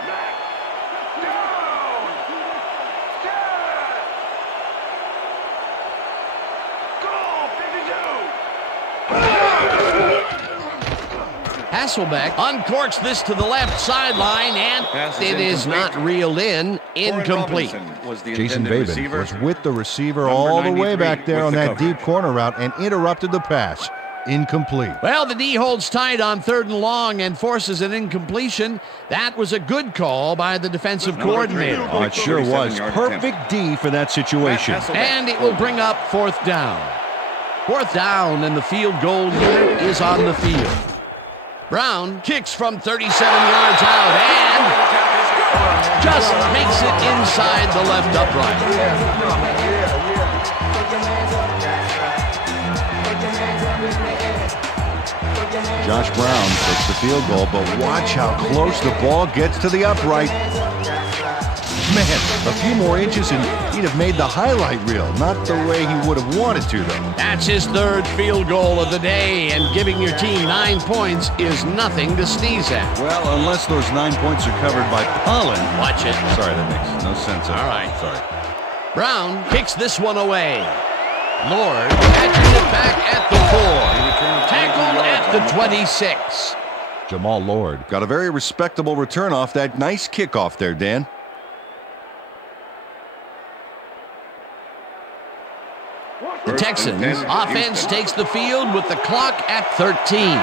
Hasselbeck uncorks this to the left sideline, and it is not reeled in. Incomplete. Jason Babin was with the receiver all the way back there on that deep corner route and interrupted the pass. Incomplete. Well, the D holds tight on 3rd and long and forces an incompletion. That was a good call by the defensive coordinator. Oh, it sure was. Perfect D for that situation. And it will bring up 4th down. 4th down, and the field goal unit is on the field. Brown kicks from 37 yards out and just makes it inside the left upright. Josh Brown takes the field goal, but watch how close the ball gets to the upright. Man, a few more inches and he'd have made the highlight reel. Not the way he would have wanted to, though. That's his 3rd field goal of the day, and giving your team 9 points is nothing to sneeze at. Well, unless those 9 points are covered by pollen. Watch it. Sorry, that makes no sense. All right. Sorry. Brown kicks this one away. Lord catches it back at the 4. Tackled at the 26. Jamal Lord got a very respectable return off that nice kickoff there, Dan. The Texans offense takes the field with the clock at 13.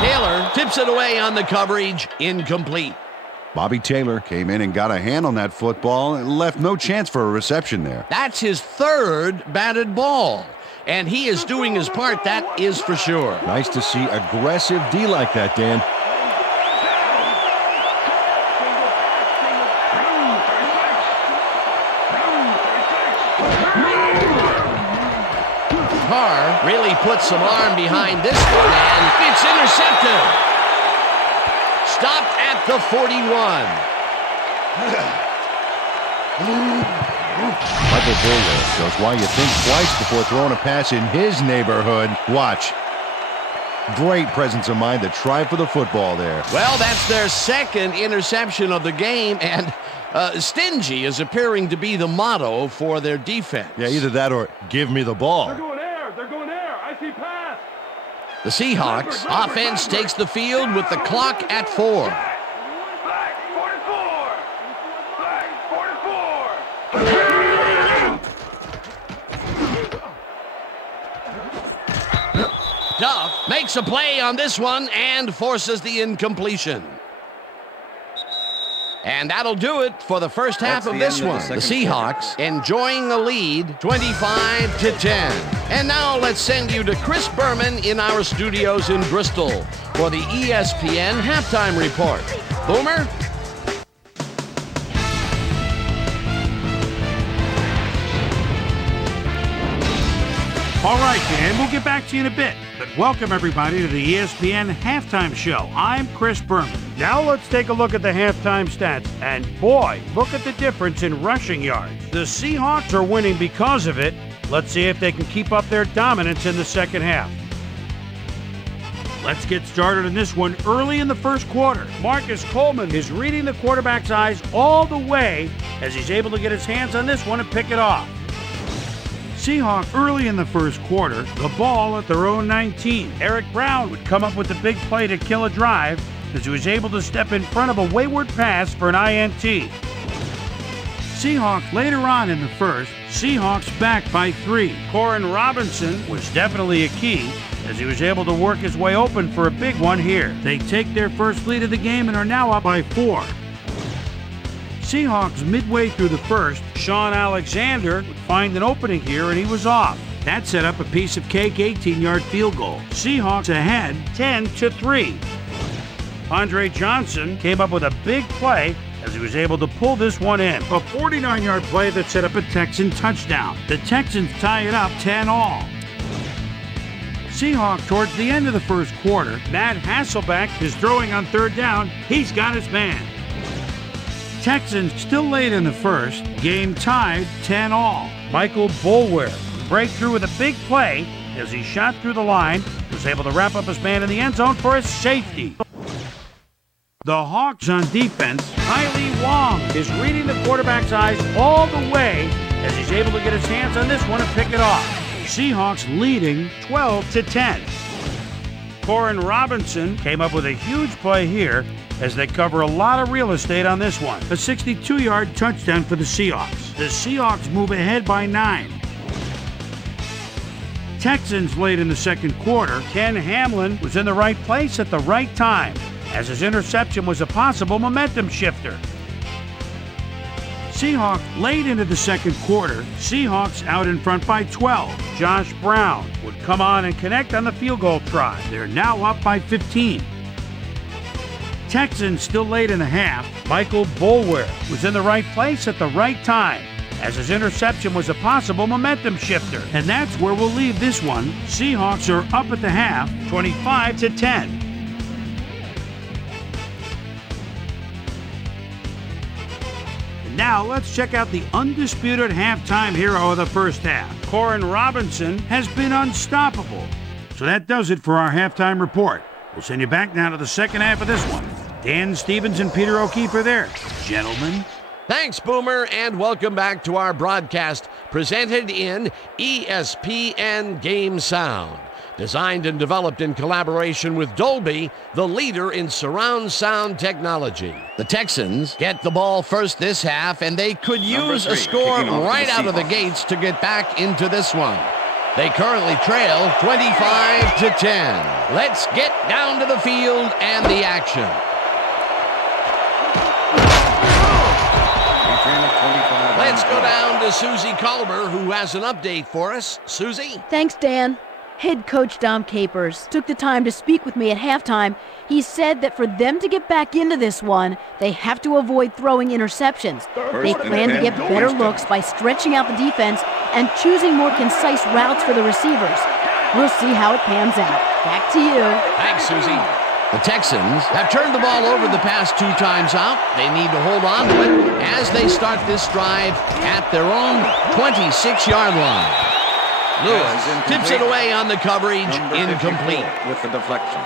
Taylor tips it away on the coverage, incomplete. Bobby Taylor came in and got a hand on that football and left no chance for a reception there. That's his 3rd batted ball. And he is doing his part, that is for sure. Nice to see aggressive D like that, Dan. Carr really puts some arm behind this one, and it's intercepted. Stopped at the 41. Michael Bullware shows why you think twice before throwing a pass in his neighborhood. Watch. Great presence of mind to try for the football there. Well, that's their 2nd interception of the game, and stingy is appearing to be the motto for their defense. Yeah, either that or give me the ball. They're going air. They're going air. I see pass. The Seahawks offense takes the field with the clock at 4. Duff makes a play on this one and forces the incompletion. And that'll do it for the first half of this one. The Seahawks enjoying the lead 25-10. And now let's send you to Chris Berman in our studios in Bristol for the ESPN halftime report. Boomer? All right, Dan, we'll get back to you in a bit. But welcome, everybody, to the ESPN Halftime Show. I'm Chris Berman. Now let's take a look at the halftime stats. And boy, look at the difference in rushing yards. The Seahawks are winning because of it. Let's see if they can keep up their dominance in the second half. Let's get started in this one early in the first quarter. Marcus Coleman is reading the quarterback's eyes all the way as he's able to get his hands on this one and pick it off. Seahawks early in the first quarter, the ball at their own 19. Eric Brown would come up with the big play to kill a drive as he was able to step in front of a wayward pass for an INT. Seahawks later on in the first, Seahawks back by 3. Corin Robinson was definitely a key as he was able to work his way open for a big one here. They take their first lead of the game and are now up by 4. Seahawks midway through the first, Sean Alexander would find an opening here and he was off. That set up a piece of cake 18-yard field goal. Seahawks ahead 10-3. Andre Johnson came up with a big play as he was able to pull this one in. A 49-yard play that set up a Texan touchdown. The Texans tie it up 10-all. Seahawks towards the end of the first quarter, Matt Hasselbeck is throwing on 3rd down. He's got his man. Texans still late in the first, game tied 10-all. Michael Boulware break through with a big play as he shot through the line, was able to wrap up his man in the end zone for a safety. The Hawks on defense, Kylie Wong is reading the quarterback's eyes all the way as he's able to get his hands on this one and pick it off. Seahawks leading 12-10. Corin Robinson came up with a huge play here as they cover a lot of real estate on this one. A 62-yard touchdown for the Seahawks. The Seahawks move ahead by 9. Texans late in the second quarter. Ken Hamlin was in the right place at the right time, as his interception was a possible momentum shifter. Seahawks late into the second quarter. Seahawks out in front by 12. Josh Brown would come on and connect on the field goal try. They're now up by 15. Texans still late in the half. Michael Boulware was in the right place at the right time, as his interception was a possible momentum shifter. And that's where we'll leave this one. Seahawks are up at the half, 25-10. Now let's check out the undisputed halftime hero of the first half. Corin Robinson has been unstoppable. So that does it for our halftime report. We'll send you back now to the second half of this one. Dan Stevens and Peter O'Keefe are there. Gentlemen. Thanks, Boomer, and welcome back to our broadcast presented in ESPN Game Sound. Designed and developed in collaboration with Dolby, the leader in surround sound technology. The Texans get the ball first this half, and they could use a score right out of the gates to get back into this one. They currently trail 25-10. Let's get down to the field and the action. Let's go down to Susie Colber, who has an update for us. Susie? Thanks, Dan. Head coach Dom Capers took the time to speak with me at halftime. He said that for them to get back into this one, they have to avoid throwing interceptions. They plan to get better looks by stretching out the defense and choosing more concise routes for the receivers. We'll see how it pans out. Back to you. Thanks, Susie. The Texans have turned the ball over the past 2 times out. They need to hold on to it as they start this drive at their own 26-yard line. Lewis tips it away on the coverage, incomplete. With the deflection.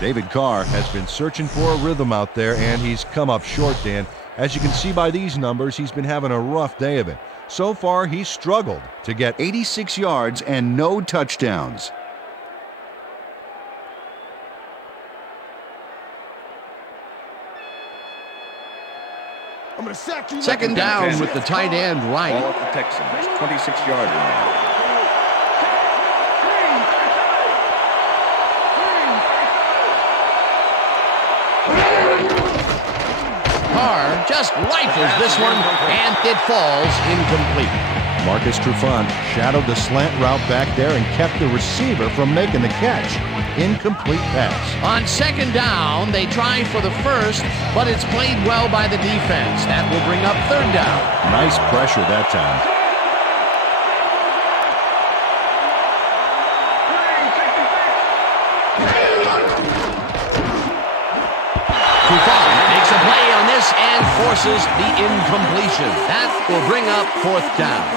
David Carr has been searching for a rhythm out there, and he's come up short, Dan. As you can see by these numbers, he's been having a rough day of it. So far, he's struggled to get 86 yards and no touchdowns. I'm gonna sack you. Second down with the tight end right. Ball at the Texans, 26-yard line. Carr just rifles this one, and it falls incomplete. Marcus Trufant shadowed the slant route back there and kept the receiver from making the catch. Incomplete pass. On second down, they try for the first, but it's played well by the defense. That will bring up third down. Nice pressure that time. Trufant makes a play on this and forces the incompletion. That will bring up fourth down.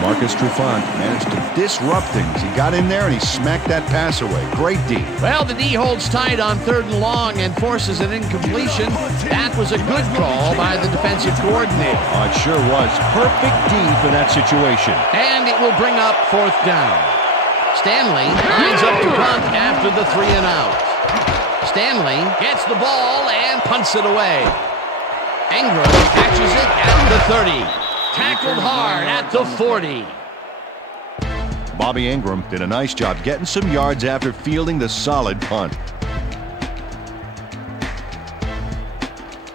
Marcus Trufant managed to disrupt things. He got in there and he smacked that pass away. Great D. Well, the D holds tight on third and long and forces an incompletion. That was a good call by the defensive coordinator. Oh, it sure was. Perfect D for that situation. And it will bring up fourth down. Stanley lines up to punt after the 3 and out. Stanley gets the ball and punts it away. Ingram catches it at the 30. Tackled hard at the 40. Bobby Ingram did a nice job getting some yards after fielding the solid punt.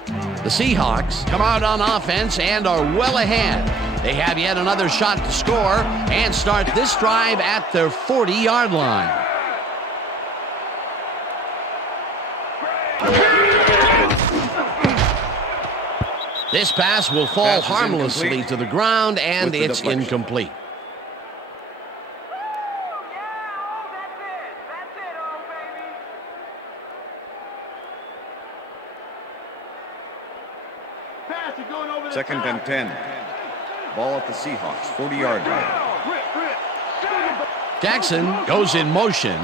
The Seahawks come out on offense and are well ahead. They have yet another shot to score and start this drive at their 40-yard line. This pass will fall harmlessly to the ground, and it's incomplete. Second and 10. Ball at the Seahawks, 40-yard line. Jackson goes in motion.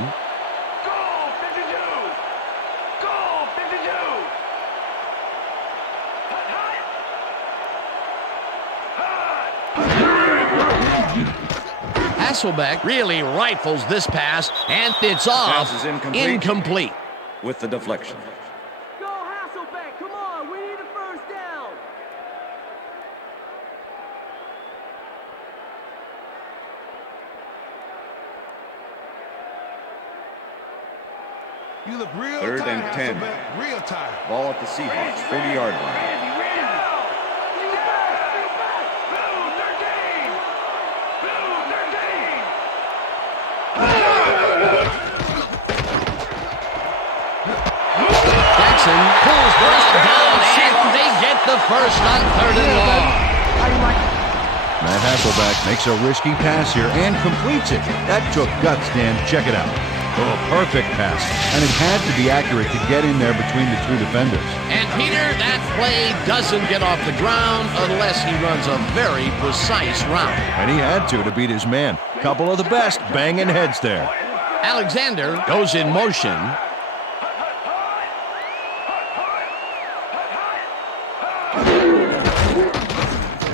Hasselbeck really rifles this pass, and it's off. Pass is incomplete. Incomplete. With the deflection. Go Hasselbeck, come on, we need a first down. You look real Third tired, and 10. Hasselbeck. Real tired. Ball at the Seahawks, 40-yard line. Jackson pulls the ball down, and they get the first on 3rd and long. Matt Hasselbeck makes a risky pass here and completes it. That took guts, Dan. Check it out. Oh, perfect pass. And it had to be accurate to get in there between the two defenders. And Peter, that play doesn't get off the ground unless he runs a very precise route. And he had to beat his man. Couple of the best banging heads there. Alexander goes in motion.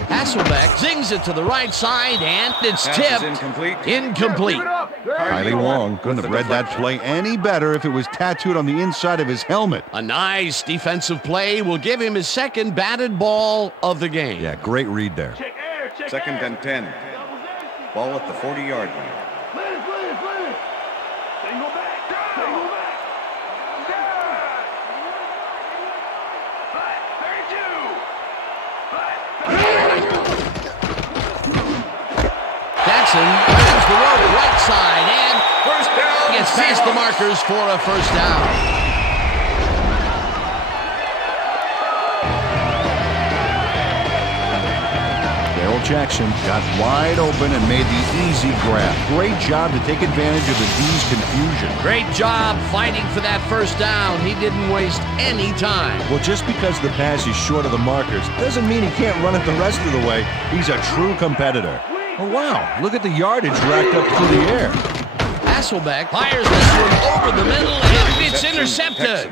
Hasselbeck zings it to the right side, and it's Pass tipped. is incomplete. Incomplete. Kylie Wong couldn't have read that play any better if it was tattooed on the inside of his helmet. A nice defensive play will give him his second batted ball of the game. Yeah, great read there. Second and 10. Ball at the 40-yard line. Jackson grabs the rope right side and first down. Gets past the markers for a first down. Jackson got wide open and made the easy grab. Great job to take advantage of the D's confusion. Great job fighting for that first down. He didn't waste any time. Well, just because the pass is short of the markers doesn't mean he can't run it the rest of the way. He's a true competitor. Oh, wow. Look at the yardage racked up through the air. Hasselbeck fires this one over the middle, and it's intercepted.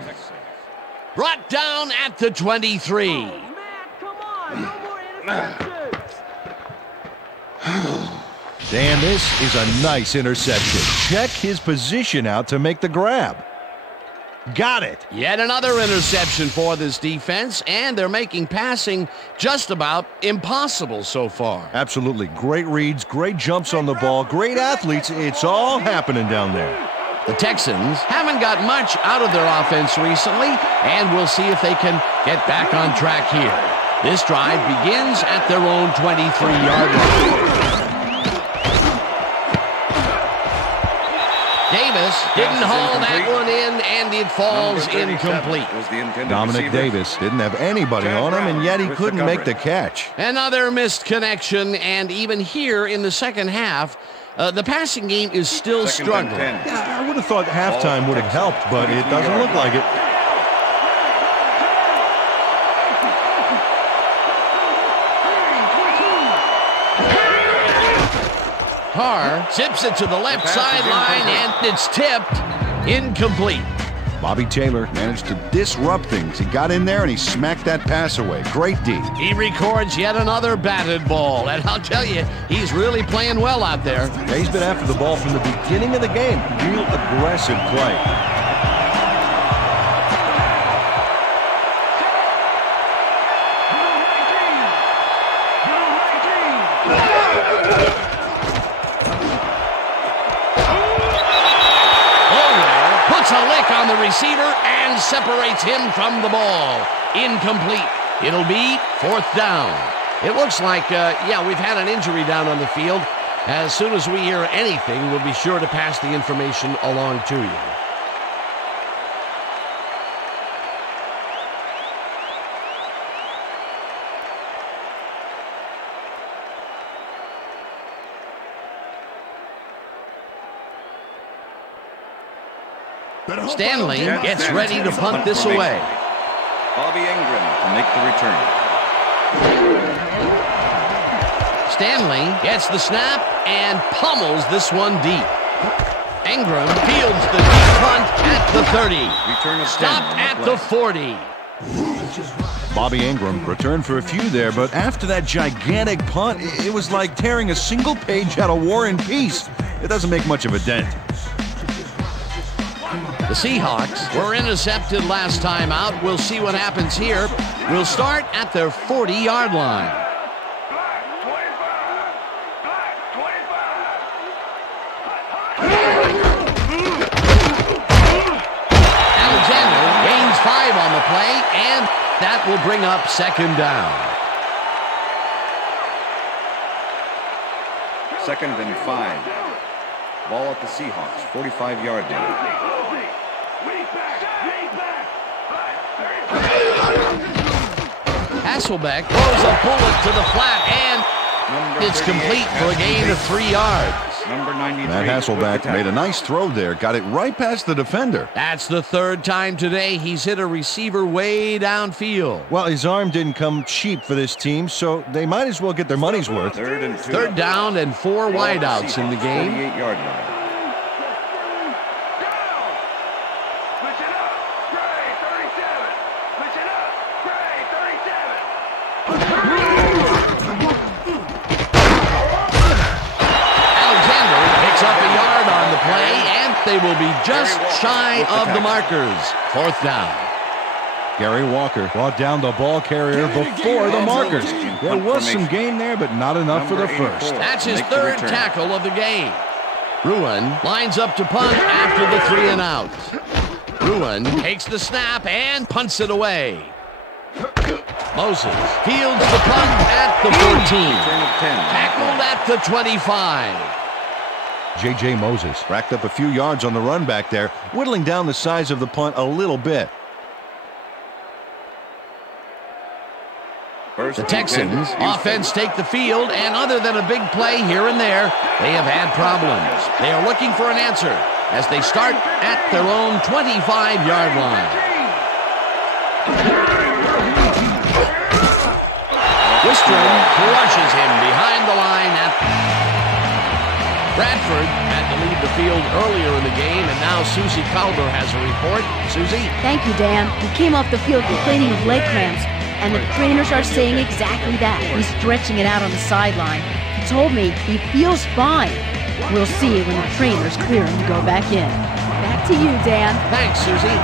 Brought down at the 23. Matt, come on, no more interceptions. Dan, this is a nice interception. Check his position out to make the grab. Got it. Yet another interception for this defense, and they're making passing just about impossible so far. Absolutely. Great reads, great jumps on the ball, great athletes. It's all happening down there. The Texans haven't got much out of their offense recently, and we'll see if they can get back on track here. This drive begins at their own 23-yard line. Davis didn't haul that one in, and it falls incomplete. Dominic Davis didn't have anybody on him, and yet he couldn't make the catch. Another missed connection, and even here in the second half, the passing game is still struggling. Yeah, I would have thought halftime would have helped, but it doesn't look like it. Carr zips it to the left sideline, and it's tipped. Incomplete. Bobby Taylor managed to disrupt things. He got in there and he smacked that pass away. Great D. He records yet another batted ball, and I'll tell you, he's really playing well out there. Yeah, he's been after the ball from the beginning of the game. Real aggressive play. On the receiver and separates him from the ball. Incomplete. It'll be fourth down. It looks like, we've had an injury down on the field. As soon as we hear anything, we'll be sure to pass the information along to you. Stanley gets ready to punt this away. Bobby Ingram to make the return. Stanley gets the snap and pummels this one deep. Ingram fields the deep punt at the 30. Return of Stopped at the 40. Bobby Ingram returned for a few there, but after that gigantic punt, it was like tearing a single page out of War and Peace. It doesn't make much of a dent. The Seahawks were intercepted last time out. We'll see what happens here. We'll start at their 40-yard line. Alexander gains 5 on the play, and that will bring up second down. 2nd and 5. Ball at the Seahawks, 45-yard line. Hasselbeck throws a bullet to the flat, and it's complete for a gain of 3 yards. Number 93. Matt Hasselbeck made a nice throw there, got it right past the defender. That's the 3rd time today he's hit a receiver way downfield. Well, his arm didn't come cheap for this team, so they might as well get their money's worth. 3rd and 2. 3rd down and 4 wideouts in the game. 48-yard line. They will be just shy of the markers. 4th down. Gary Walker brought down the ball carrier before the markers. There was some gain there, but not enough for the first. That's his 3rd tackle of the game. Ruin lines up to punt after the 3 and out. Ruin takes the snap and punts it away. Moses fields the punt at the 14. Tackled at the 25. J.J. Moses racked up a few yards on the run back there, whittling down the size of the punt a little bit. The Texans offense take the field, and other than a big play here and there, they have had problems. They are looking for an answer as they start at their own 25-yard line. Wistrom crushes him behind the line at Bradford had to leave the field earlier in the game, and now Susie Calder has a report. Susie? Thank you, Dan. He came off the field complaining of leg cramps, and the trainers are saying exactly that. He's stretching it out on the sideline. He told me he feels fine. We'll see when the trainers clear him to go back in. Back to you, Dan. Thanks, Susie.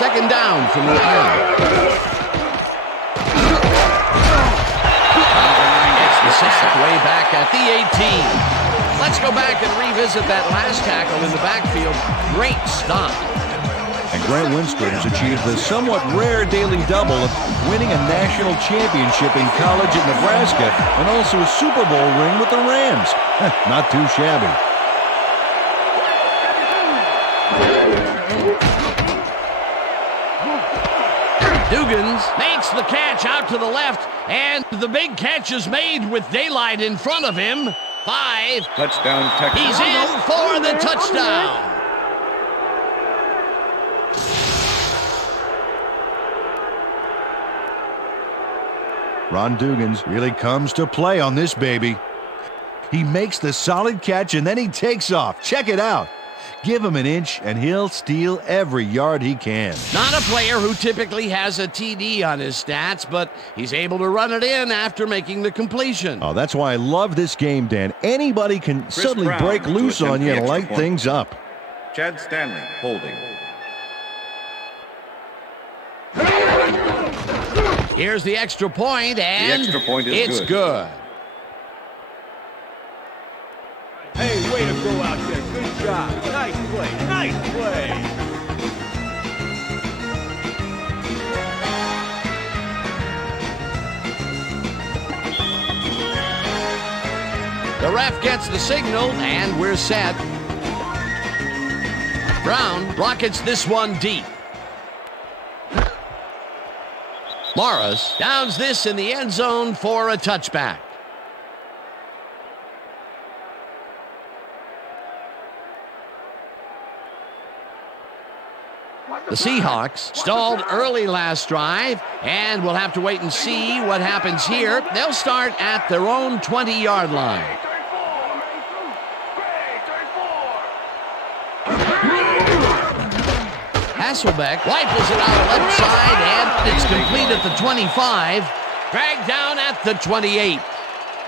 2nd down from the line. Sack way back at the 18. Let's go back and revisit that last tackle in the backfield. Great stop. And Grant Winstrom's achieved the somewhat rare daily double of winning a national championship in college at Nebraska and also a Super Bowl ring with the Rams. Not too shabby. Dugans makes the catch out to the left, and the big catch is made with daylight in front of him. 5. Touchdown, Texans. He's in for the touchdown. Ron Dugans really comes to play on this baby. He makes the solid catch, and then he takes off. Check it out. Give him an inch, and he'll steal every yard he can. Not a player who typically has a TD on his stats, but he's able to run it in after making the completion. Oh, that's why I love this game, Dan. Anybody can suddenly break loose on you and light things up. Chad Stanley holding. Here's the extra point, and the extra point is good. Hey, way to go out there. Good job. Nice play. Nice play. The ref gets the signal, and we're set. Brown rockets this one deep. Morris downs this in the end zone for a touchback. The Seahawks stalled early last drive, and we'll have to wait and see what happens here. They'll start at their own 20-yard line. Hasselbeck rifles it out left side, and it's complete at the 25. Dragged down at the 28.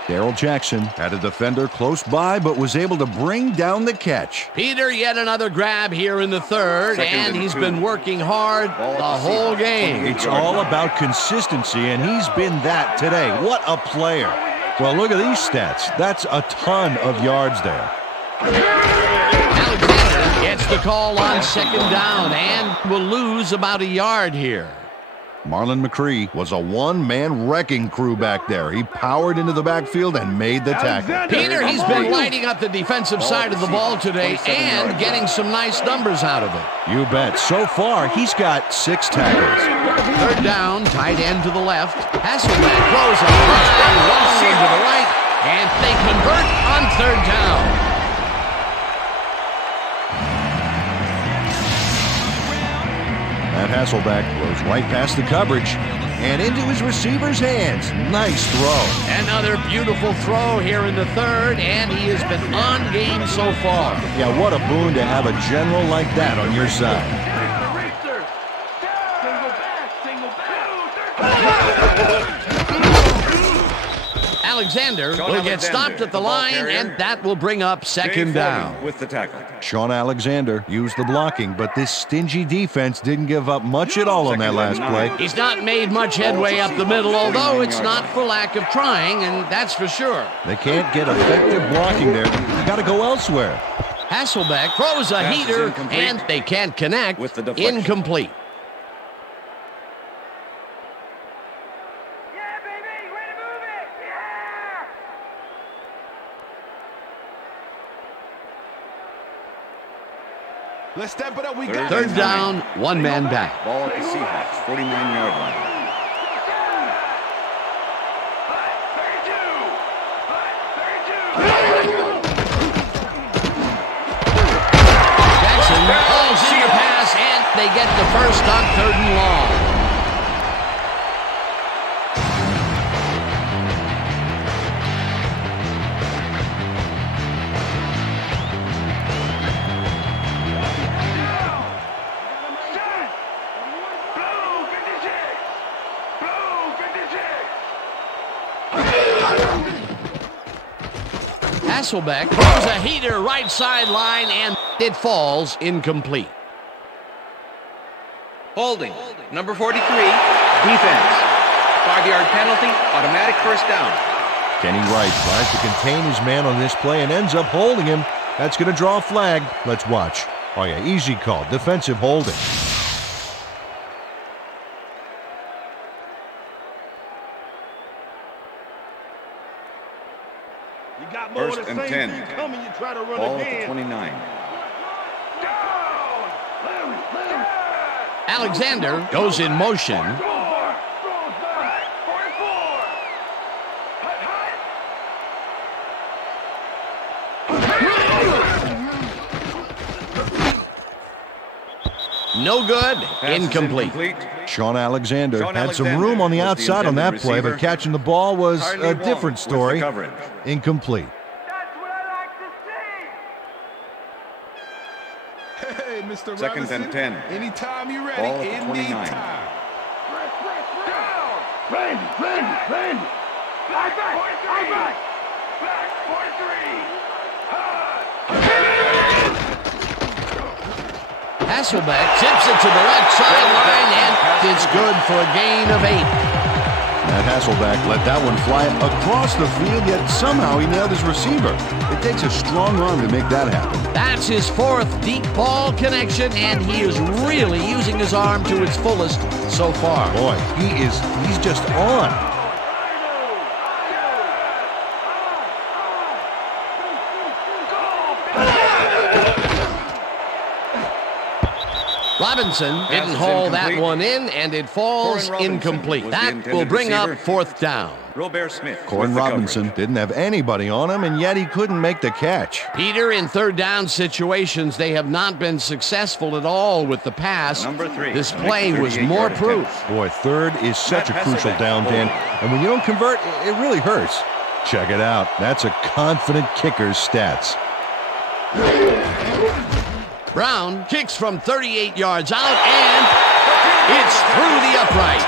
Darrell Jackson had a defender close by, but was able to bring down the catch. Peter, yet another grab here in the third, and he's been working hard the whole game. It's all about consistency, and he's been that today. What a player. Well, look at these stats. That's a ton of yards there. Alexander gets the call on second down and will lose about a yard here. Marlon McCree was a one-man wrecking crew back there. He powered into the backfield and made the tackle. Peter, he's been lighting up the defensive side of the ball today and getting some nice numbers out of it. You bet. So far, he's got 6 tackles. Third down, tight end to the left. Hasselbeck throws a high one to the right, and they convert on third down. That Hasselbeck goes right past the coverage and into his receiver's hands. Nice throw. Another beautiful throw here in the third, and he has been on game so far. Yeah, what a boon to have a general like that on your side. Alexander will get stopped at the line, and that will bring up second down. With the tackle. Sean Alexander used the blocking, but this stingy defense didn't give up much at all on that last play. He's not made much headway up the middle, although it's not for lack of trying, and that's for sure. They can't get effective blocking there. You got to go elsewhere. Hasselbeck throws a heater, and they can't connect. With the deflection. Incomplete. Let's step it up. We got Third down, one man back. Ball at the Seahawks, 49-yard line. Jackson hauls in the pass, and they get the first on third and long. Hasselbeck throws a heater right sideline, and it falls incomplete. Holding, number 43, defense. 5-yard penalty, automatic first down. Kenny Wright tries to contain his man on this play and ends up holding him. That's going to draw a flag. Let's watch. Oh yeah, easy call, defensive holding. First and 10. Ball at the 29. Alexander goes in motion. No good. Incomplete. Sean Alexander had some room on the outside on that play, but catching the ball was a different story. Incomplete. Hey, Mr. Second and 10. Anytime you're ready, Ball at the 29. anytime. Randy! High back! Hasselbeck tips it to the left sideline, and it's good for a gain of 8. That Hasselbeck let that one fly across the field, yet somehow he nailed his receiver. It takes a strong arm to make that happen. That's his 4th deep ball connection, and he is really using his arm to its fullest so far. Boy, he's just on. Robinson didn't haul that one in, and it falls incomplete. That will bring up 4th down. Corin Robinson didn't have anybody on him, and yet he couldn't make the catch. Peter, in third down situations, they have not been successful at all with the pass. This play was more proof. Boy, third is such a crucial down, Dan, and when you don't convert, it really hurts. Check it out. That's a confident kicker's stats. Brown kicks from 38 yards out, and it's through the uprights.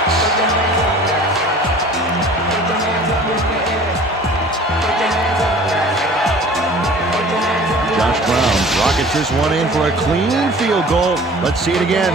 Josh Brown rockets this one in for a clean field goal. Let's see it again.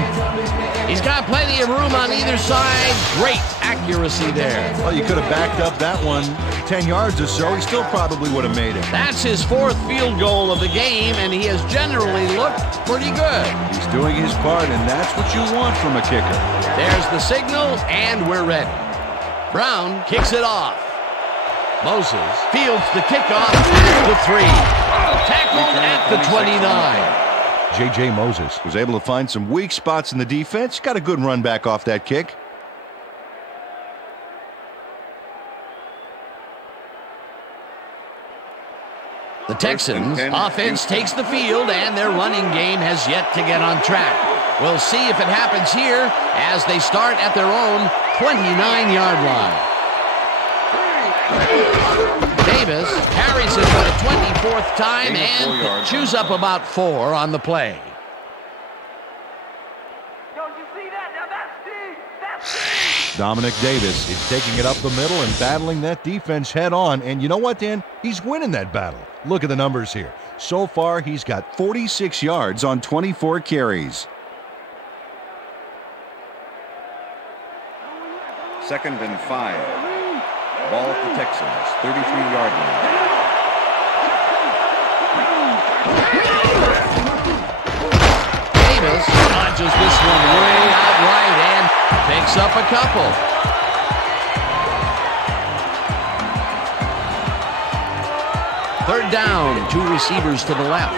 He's got plenty of room on either side. Great accuracy there. Well, you could have backed up that one 10 yards or so. He still probably would have made it. That's his 4th field goal of the game, and he has generally looked pretty good. He's doing his part, and that's what you want from a kicker. There's the signal, and we're ready. Brown kicks it off. Moses fields the kickoff at the 3. Tackled at the 29. J.J. Moses was able to find some weak spots in the defense. Got a good run back off that kick. The Texans offense takes the field, and their running game has yet to get on track. We'll see if it happens here as they start at their own 29-yard line. Davis carries it for the 24th time and chews up about 4 on the play. Dominic Davis is taking it up the middle and battling that defense head on. And you know what, Dan? He's winning that battle. Look at the numbers here. So far, he's got 46 yards on 24 carries. 2nd and 5. Ball at the Texans, 33-yard line. Davis dodges this one way out right and picks up a couple. Third down, 2 receivers to the left.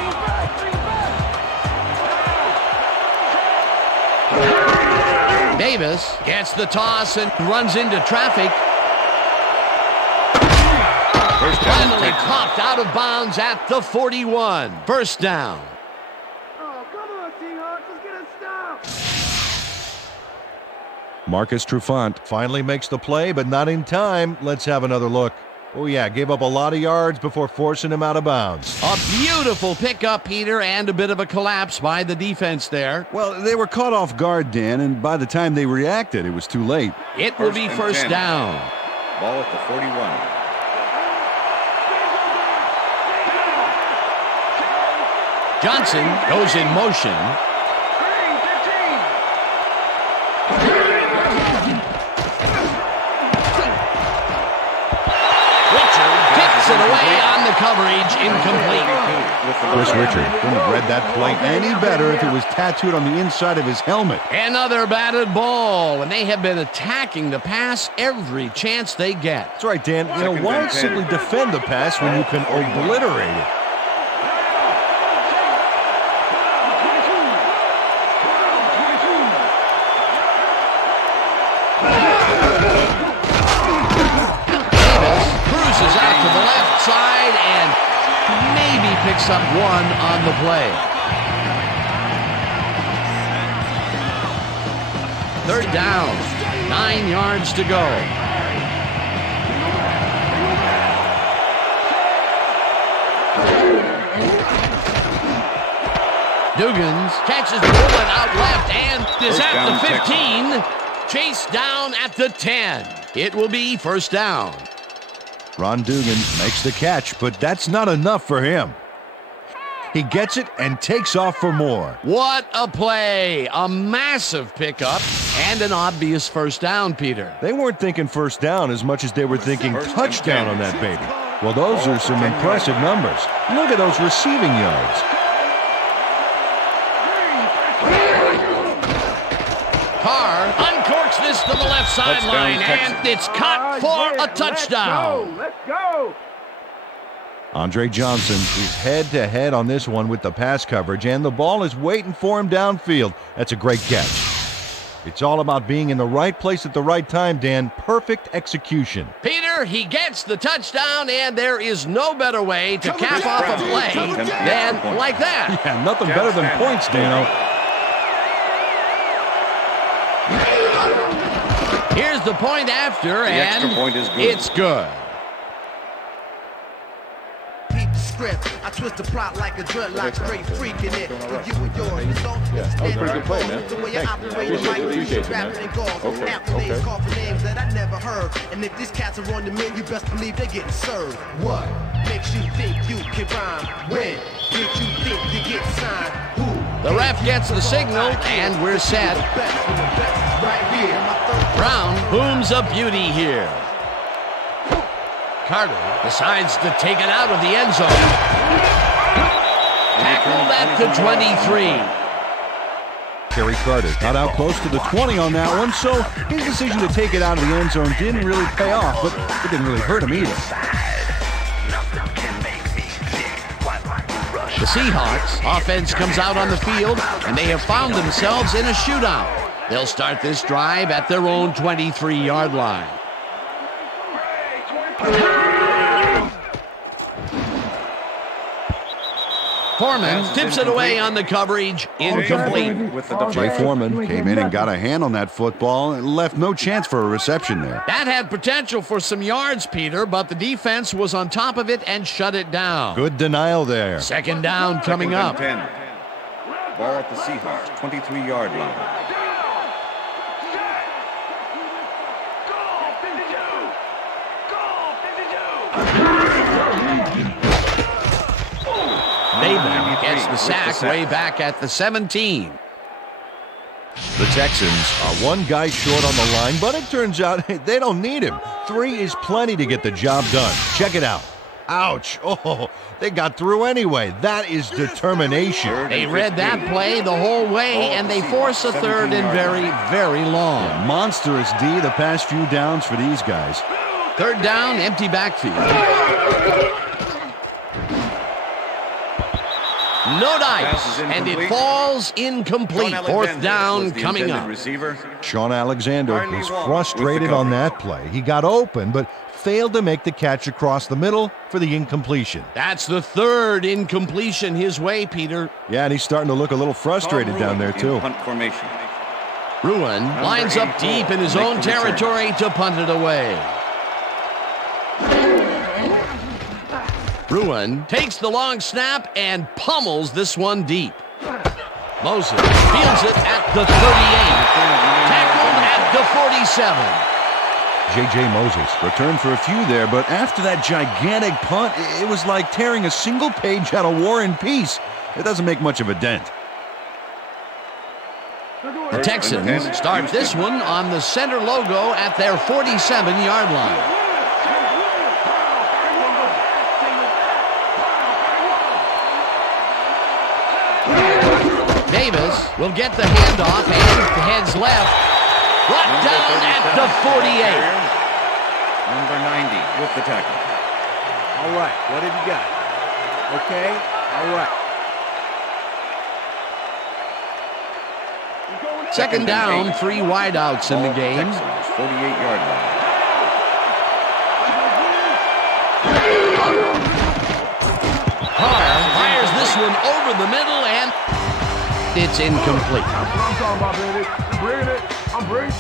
Davis gets the toss and runs into traffic. Finally popped out of bounds at the 41. First down. Oh, come on, Seahawks. Let's get a stop. Marcus Trufant finally makes the play, but not in time. Let's have another look. Oh, yeah, gave up a lot of yards before forcing him out of bounds. A beautiful pickup, Peter, and a bit of a collapse by the defense there. Well, they were caught off guard, Dan, and by the time they reacted, it was too late. It will be first down. Ball at the 41. Johnson goes in motion. Richard kicks it away on the coverage, incomplete. Chris Richard couldn't have read that play any better if it was tattooed on the inside of his helmet. Another batted ball, and they have been attacking the pass every chance they get. That's right, Dan. You know, why simply defend the pass when you can obliterate it? Picks up 1 on the play. Third down, 9 yards to go. Dugans catches the bullet out left and is at the 15. Chased down at the 10. It will be first down. Ron Dugans makes the catch, but that's not enough for him. He gets it and takes off for more. What a play. A massive pickup and an obvious first down, Peter. They weren't thinking first down as much as they were thinking touchdown on that baby. Well, those are some impressive numbers. Look at those receiving yards. Carr uncorks this to the left sideline, and it's caught for a touchdown. Let's go. Andre Johnson is head-to-head on this one with the pass coverage, and the ball is waiting for him downfield. That's a great catch. It's all about being in the right place at the right time, Dan. Perfect execution. Peter, he gets the touchdown, and there is no better way to cap off a play than like that. Yeah, nothing better than points, Dano. Here's the point after, and extra point is good. It's good. script. I twist the plot like a dreadlock, straight freaking it. For you and yours, so That was a pretty good play, man. the way you Thank you. operate the mic, Appreciate it, rapping man. and golf. Okay, After names, okay. call for names that I never heard. And if these cats are on the menu, you best believe they're getting served. What makes you think you can rhyme? When did you think you get signed? Who? The ref gets the signal, and we're set. Brown booms a beauty here. Carter decides to take it out of the end zone. Tackled at the 23. Kerry Carter got out close to the 20 on that one, so his decision to take it out of the end zone didn't really pay off, but it didn't really hurt him either. The Seahawks offense comes out on the field, and they have found themselves in a shootout. They'll start this drive at their own 23-yard line. Foreman tips it away on the coverage, incomplete. Jay Foreman came in and got a hand on that football and left no chance for a reception there. That had potential for some yards, Peter, but the defense was on top of it and shut it down. Good denial there. Second down coming up. 10. Ball at the Seahawks, 23-yard line. Bateman gets the sack way back at the 17. The Texans are one guy short on the line, but it turns out they don't need him. 3 is plenty to get the job done. Check it out. Ouch. Oh, they got through anyway. That is determination. They read that play the whole way, and they force a third and very, very long. Monstrous D the past few downs for these guys. Third down, empty backfield. No dice, and it falls incomplete. Fourth down coming up. Sean Alexander was frustrated on that play. He got open, but failed to make the catch across the middle for the incompletion. That's the third incompletion his way, Peter. Yeah, and he's starting to look a little frustrated down there, too. Punt formation. Ruin lines up deep in his own territory to punt it away. Ruin takes the long snap and pummels this one deep. Moses fields it at the 38. Tackled at the 47. J.J. Moses returned for a few there, but after that gigantic punt, it was like tearing a single page out of War and Peace. It doesn't make much of a dent. The Texans start this one on the center logo at their 47-yard line. Davis will get the handoff and heads left. Brought down at the 48. Number 90 with the tackle. All right, what have you got? Okay, all right. Second down, 3 wideouts in the game. 48-yard line. Carr fires this one over the middle, and it's incomplete. That's what I'm talking about, baby. I'm bringing it. I'm bringing it.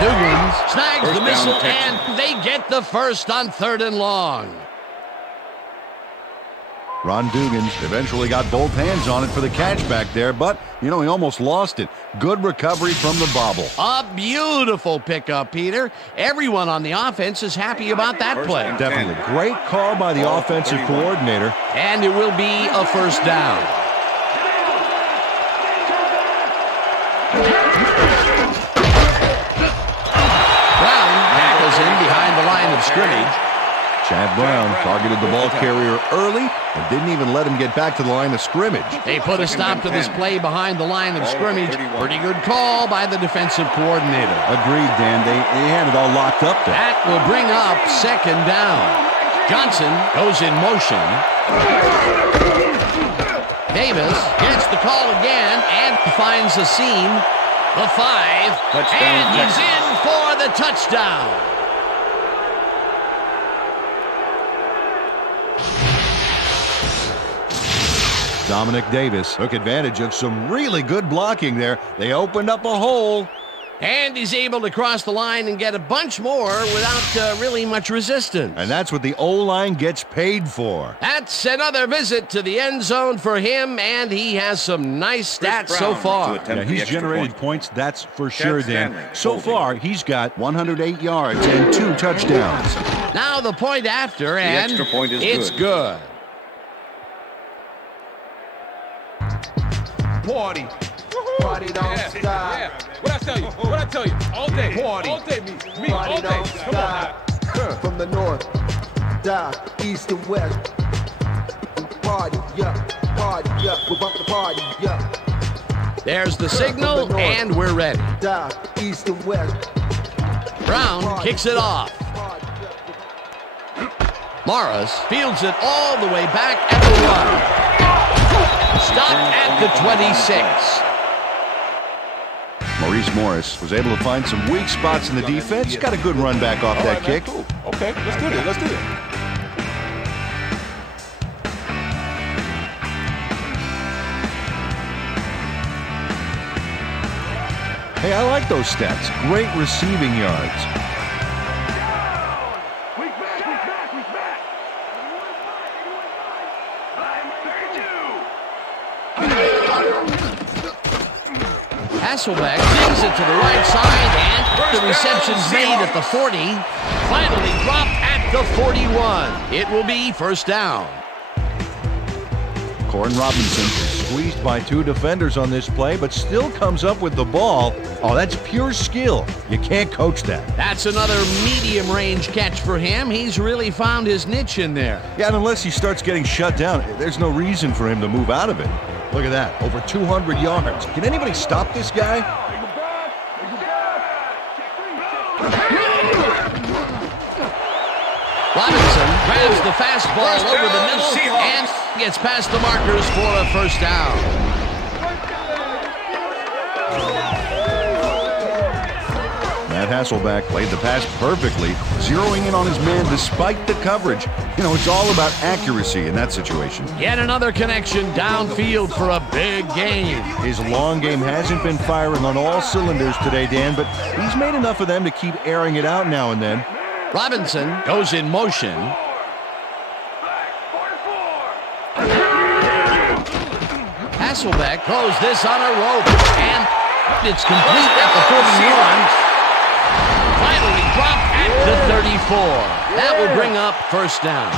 Dugans snags the missile, and they get the first on 3rd and long. Ron Dugans eventually got both hands on it for the catch back there, but, he almost lost it. Good recovery from the bobble. A beautiful pickup, Peter. Everyone on the offense is happy about that play. Definitely. Great call by the offensive coordinator. And it will be a first down. Brown tackles in behind the line of scrimmage. Chad Brown targeted the ball carrier early and didn't even let him get back to the line of scrimmage. They put a stop to this play behind the line of scrimmage. Pretty good call by the defensive coordinator. Agreed, Dan. They had it all locked up there. That will bring up second down. Johnson goes in motion. Davis gets the call again and finds a seam. The 5, and he's in for the touchdown. Dominic Davis took advantage of some really good blocking there. They opened up a hole. And he's able to cross the line and get a bunch more without really much resistance. And that's what the O-line gets paid for. That's another visit to the end zone for him, and he has some nice stats so far. Yeah, he's generated points, that's for sure, Dan. So far, he's got 108 yards and 2 touchdowns. Now the point after, and extra point is it's good. Party. Party don't stop. Yeah. What I tell you? What I tell you? All day. Party. All day, me. All day. Come on now. From the north, south, east, and west. Party, yeah. Party, yeah. We bump the party, yeah. There's the signal, and we're ready. South, east, and west. Brown kicks it off. Morris fields it all the way back at the 1. Stopped at the 26. Maurice Morris was able to find some weak spots in the defense. Got a good run back off that kick. Cool. Okay, let's do this. Let's do this. Hey, I like those stats. Great receiving yards. Hasselbeck brings it to the right side, and the reception's made at the 40. Finally dropped at the 41. It will be first down. Corin Robinson is squeezed by 2 defenders on this play, but still comes up with the ball. Oh, that's pure skill. You can't coach that. That's another medium-range catch for him. He's really found his niche in there. Yeah, and unless he starts getting shut down, there's no reason for him to move out of it. Look at that, over 200 yards. Can anybody stop this guy? Robinson grabs the fastball over the middle and gets past the markers for a first down. Matt Hasselbeck played the pass perfectly, zeroing in on his man despite the coverage. You know, it's all about accuracy in that situation. Yet another connection downfield for a big gain. His long game hasn't been firing on all cylinders today, Dan, but he's made enough of them to keep airing it out now and then. Robinson goes in motion. Hasselbeck throws this on a rope, and it's complete at the 41. Finally dropped at the 34. That will bring up first down.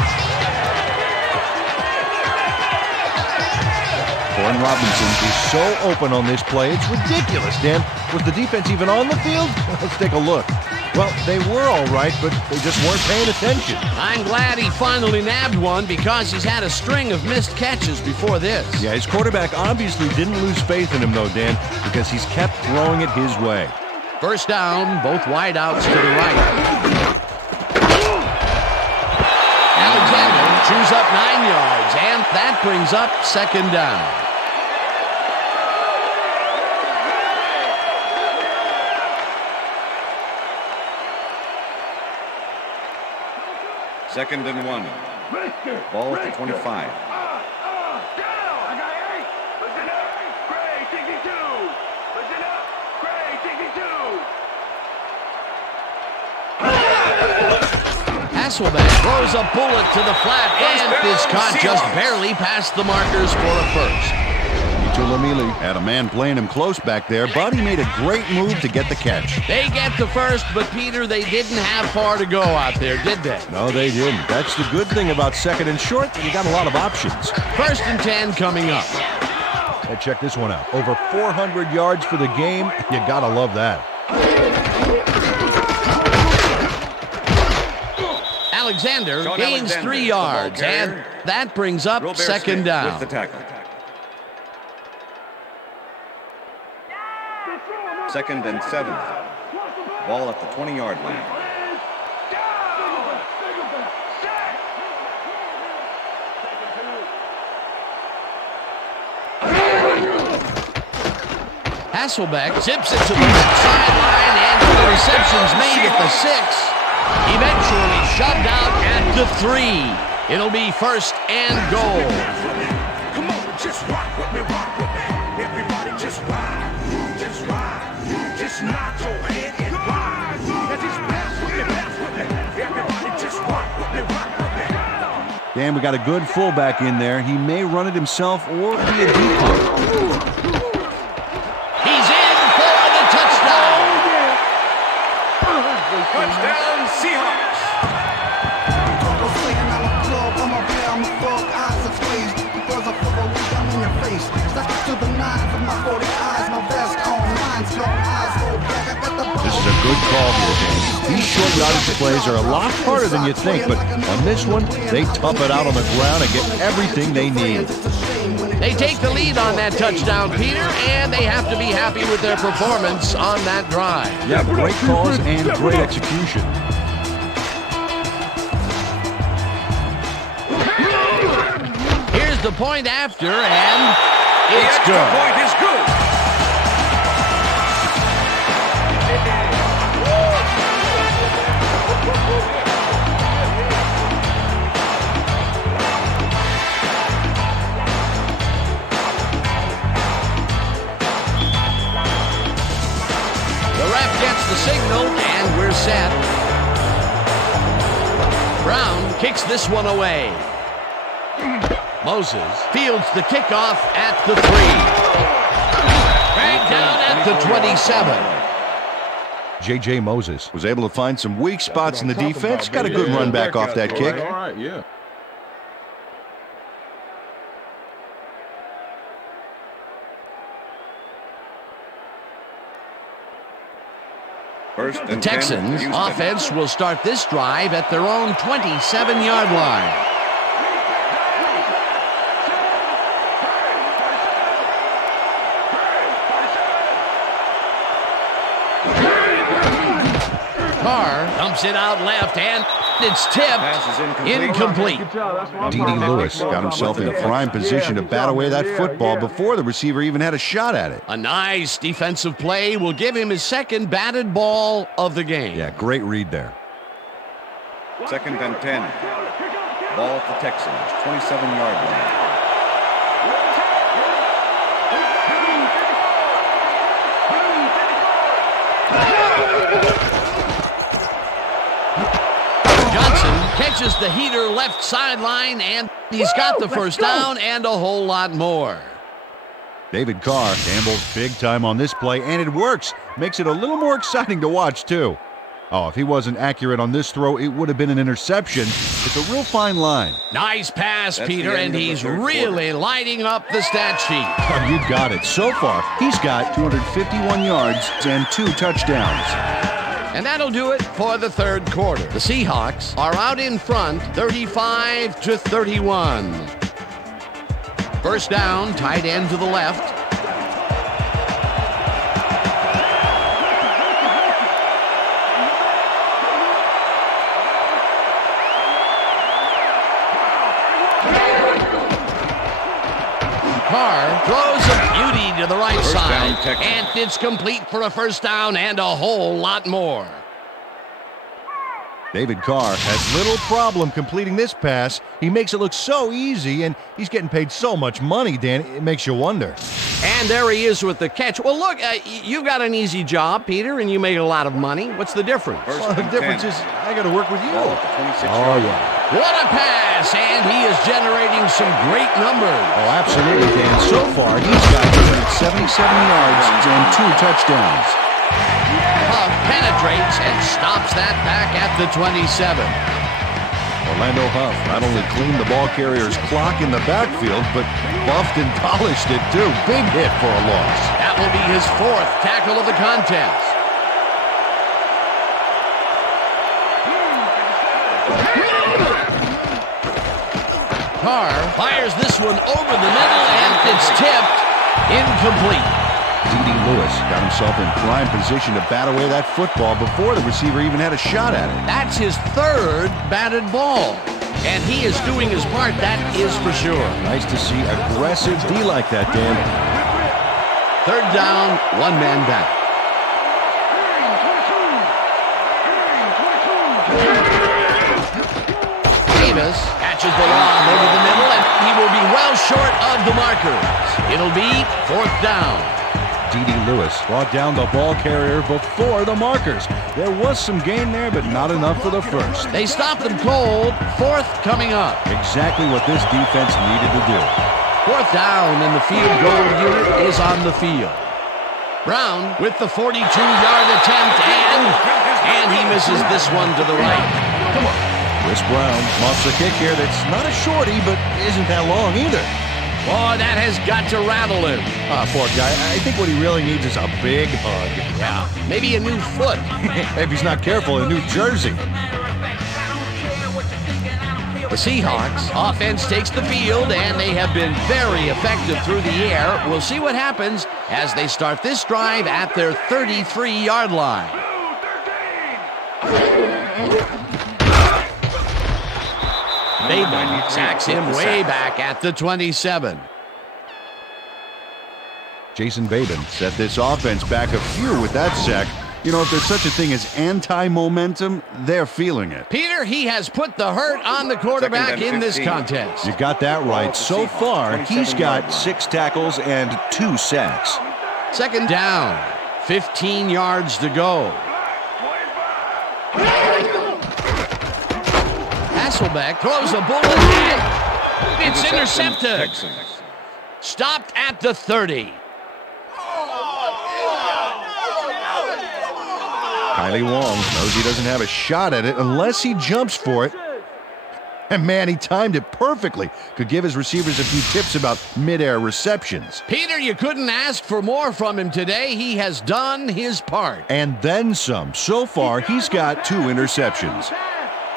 Corin Robinson is so open on this play, it's ridiculous, Dan. Was the defense even on the field? Let's take a look. Well, they were all right, but they just weren't paying attention. I'm glad he finally nabbed one because he's had a string of missed catches before this. Yeah, his quarterback obviously didn't lose faith in him, though, Dan, because he's kept throwing it his way. First down, both wideouts to the right. Alexander chews up 9 yards, and that brings up second down. Second and 1. Ball at the 25. Hasselbeck throws a bullet to the flat, and it's caught just barely past the markers for a first. Tulamili had a man playing him close back there, but he made a great move to get the catch. They get the first, but Peter, they didn't have far to go out there, did they? No, they didn't. That's the good thing about second and short. You got a lot of options. First and 10 coming up. Hey, check this one out. Over 400 yards for the game. You gotta love that. Alexander gains 3 yards, and that brings up second down. With the tackle. Second and 7. Ball at the 20-yard line. Hasselbeck zips it to the left sideline, and the reception's made at Eventually shoved out at the 3. It'll be 1st and goal. Come on, just rock with me, rock with me. Everybody just ride, just ride. Just nod your head and ride. Now just pass with me, pass with me. Everybody just rock with me, rock with me. Dan, we got a good fullback in there. He may run it himself or be a decoy. He's in for the touchdown. Touchdown, Seahawks. This is a good call here, Dan. These short yardage plays are a lot harder than you think, but on this one, they tough it out on the ground and get everything they need. They take the lead on that touchdown, Peter, and they have to be happy with their performance on that drive. Yeah, great calls and great execution. Here's the point after, and it's good. The point is good. The ref gets the signal, and we're set. Brown kicks this one away. Moses fields the kickoff at the 3. Back down at the 27. J.J. Moses was able to find some weak spots in the defense. Got a good run back off that kick. All right, yeah. First The and 10, Texans Houston. offense will start this drive at their own 27-yard line. Carr dumps it out left, and it's tipped. Pass is Incomplete. D.D. Lewis got himself in a prime position to bat away that football before the receiver even had a shot at it. A nice defensive play will give him his second batted ball of the game. Yeah, great read there. Second and 10. Ball at the Texans, 27-yard line. Johnson catches the heater left sideline, and he's got the first down and a whole lot more. David Carr gambles big time on this play, and it works. Makes it a little more exciting to watch, too. Oh, if he wasn't accurate on this throw, it would have been an interception. It's a real fine line. Nice pass, That's Peter, the and end of the he's third really lighting up the stat sheet. Oh, you got it. So far, he's got 251 yards and 2 touchdowns. And that'll do it for the third quarter. The Seahawks are out in front, 35-31. First down, tight end to the left. Carr throws a beauty to the right side, and it's complete for a first down and a whole lot more. David Carr has little problem completing this pass. He makes it look so easy, and he's getting paid so much money, Dan, it makes you wonder. And there he is with the catch. Well, look, you've got an easy job, Peter, and you make a lot of money. What's the difference? Well, the difference is I got to work with you. Oh, yeah. What a pass, and he is generating some great numbers. Oh, absolutely, Dan. So far, he's got 277 yards and 2 touchdowns. Huff penetrates and stops that back at the 27. Orlando Huff not only cleaned the ball carrier's clock in the backfield, but buffed and polished it, too. Big hit for a loss. That will be his 4th tackle of the contest. Carr fires this one over the middle, and it's tipped. Incomplete. D.D. Lewis got himself in prime position to bat away that football before the receiver even had a shot at it. That's his 3rd batted ball. And he is doing his part, that is for sure. Nice to see aggressive D like that, Dan. 3rd down, 1 man back. Passes the lob over the middle, and he will be well short of the markers. It'll be 4th down. D.D. Lewis brought down the ball carrier before the markers. There was some gain there, but not enough for the first. They stopped them cold. 4th coming up. Exactly what this defense needed to do. 4th down, and the field goal unit is on the field. Brown with the 42-yard attempt, and he misses this one to the right. Come on. Chris Brown muffs a kick here that's not a shorty, but isn't that long either. Boy, that has got to rattle him. Poor guy. I think what he really needs is a big hug. Yeah, maybe a new foot. If he's not careful, a new jersey. The Seahawks offense takes the field, and they have been very effective through the air. We'll see what happens as they start this drive at their 33-yard line. Bateman sacks him way back at the 27. Jason Bateman set this offense back a few with that sack. You know, if there's such a thing as anti-momentum, they're feeling it. Peter, he has put the hurt on the quarterback in this contest. You got that right. So far, he's got 6 tackles and 2 sacks. 2nd down, 15 yards to go. Hasselbeck throws a bullet, and it's intercepted. Stopped at the 30. Kylie Wong knows he doesn't have a shot at it unless he jumps for it. And man, he timed it perfectly. Could give his receivers a few tips about mid-air receptions. Peter, you couldn't ask for more from him today. He has done his part. And then some. So far, he's got 2 interceptions.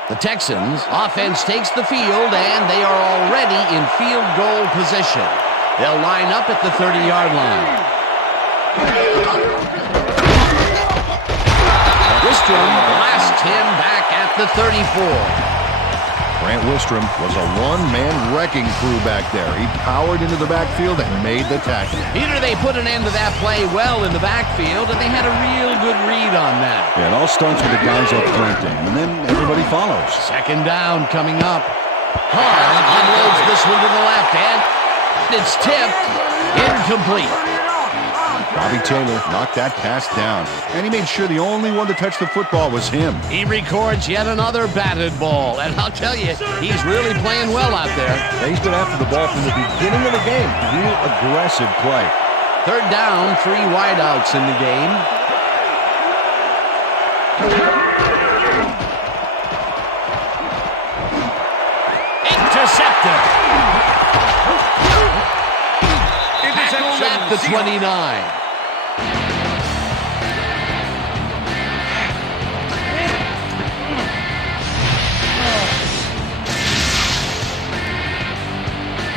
The Texans offense takes the field, and they are already in field goal position. They'll line up at the 30-yard line. Wistrom blasts him back at the 34. Grant Wistrom was a one-man wrecking crew back there. He powered into the backfield and made the tackle. Peter, they put an end to that play well in the backfield, and they had a real good read on that. Yeah, it all starts with the guys up front, and then everybody follows. 2nd down coming up. Hard unloads this one to the left, and it's tipped. Incomplete. Bobby Taylor knocked that pass down, and he made sure the only one to touch the football was him. He records yet another batted ball, and I'll tell you, he's really playing well out there. He's been after the ball from the beginning of the game. Real aggressive play. 3rd down, 3 wideouts in the game. Intercepted. Tackled at the 29.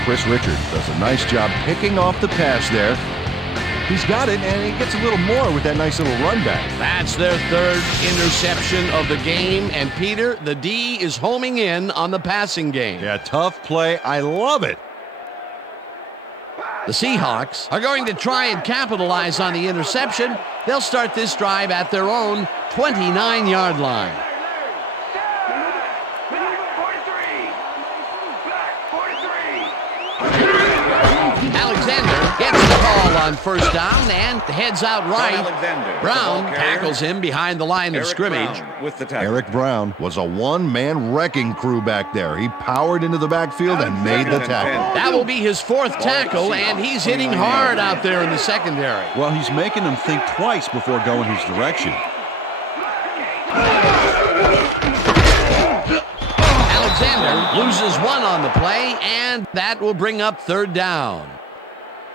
Chris Richard does a nice job picking off the pass there. He's got it, and he gets a little more with that nice little run back. That's their 3rd interception of the game, and Peter, the D is homing in on the passing game. Yeah, tough play. I love it. The Seahawks are going to try and capitalize on the interception. They'll start this drive at their own 29-yard line. Alexander gets the call on 1st down and heads out right. Brown tackles him behind the line of scrimmage. Eric Brown was a one-man wrecking crew back there. He powered into the backfield and made the tackle. That will be his 4th tackle, and he's hitting hard out there in the secondary. Well, he's making them think twice before going his direction. Alexander loses 1 on the play, and that will bring up 3rd down.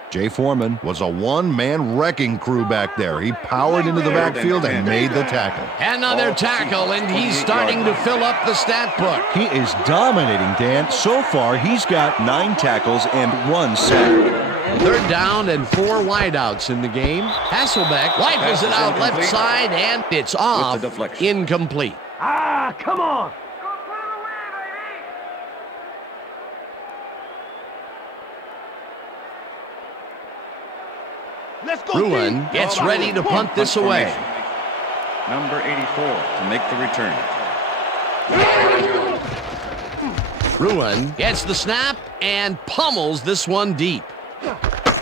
Jay Foreman was a one-man wrecking crew back there. He powered into the backfield and made the tackle. Another tackle, and he's starting to fill up the stat book. He is dominating, Dan. So far, he's got 9 tackles and 1 sack. 3rd down and 4 wideouts in the game. Hasselbeck rifles it out left side, and it's off. Incomplete. Ah, come on. Ruin gets ready to punt this away. Number 84 to make the return. Ruin gets the snap and pummels this one deep.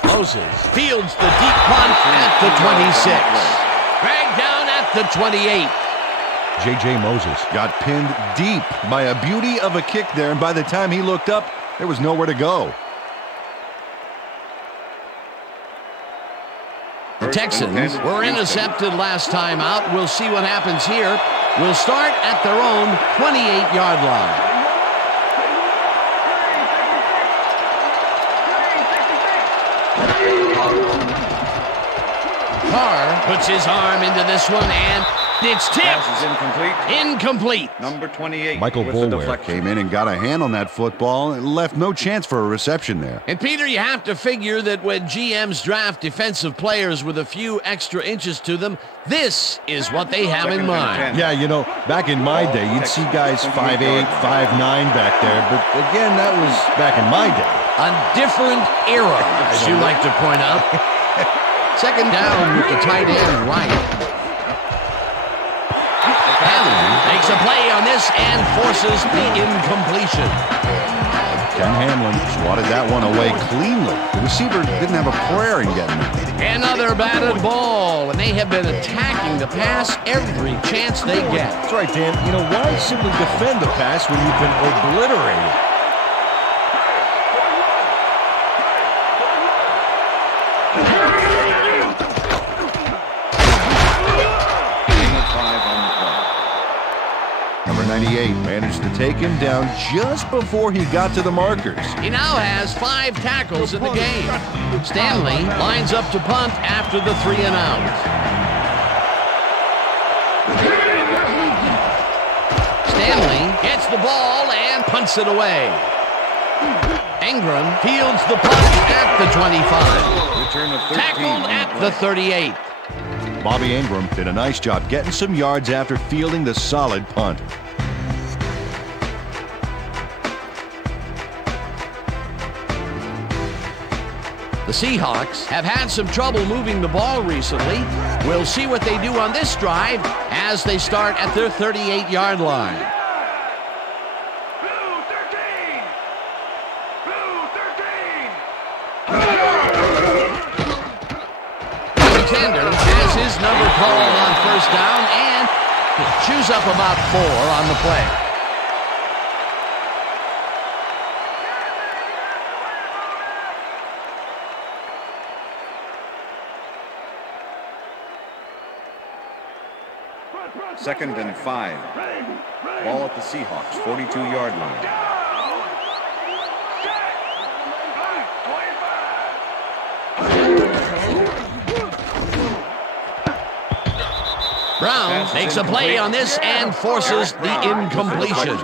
Moses fields the deep punt at the 26. Dragged down at the 28. J.J. Moses got pinned deep by a beauty of a kick there, and by the time he looked up, there was nowhere to go. The Texans were intercepted last time out. We'll see what happens here. We'll start at their own 28-yard line. Carr puts his arm into this one, and it's tipped. Pass is incomplete. Incomplete. Number 28. Michael with the Boulware deflection. came in and got a hand on that football and left no chance for a reception there. And Peter, you have to figure that when GMs draft defensive players with a few extra inches to them, this is what they have in mind. Yeah, you know, back in my day, you'd see guys 5'8", 5'9" back there, but again, that was back in my day. A different era, as you like to point out. Second down with the tight end right. Allen makes a play on this and forces the incompletion. Ken Hamlin swatted that one away cleanly. The receiver didn't have a prayer in getting it. Another batted ball, and they have been attacking the pass every chance they get. That's right, Dan. You know, why simply defend the pass when you can obliterate it? Number 98 managed to take him down just before he got to the markers. He now has 5 tackles in the game. Stanley lines up to punt after the 3 and out. Stanley gets the ball and punts it away. Ingram fields the punt at the 25. Return of 13 Tackled at the 38. Bobby Ingram did a nice job getting some yards after fielding the solid punt. The Seahawks have had some trouble moving the ball recently. We'll see what they do on this drive as they start at their 38-yard line. Alexander has his number called on first down and chews up about 4 on the play. Second and 5. Ball at the Seahawks, 42-yard line. Brown makes a play on this and forces the incompletion.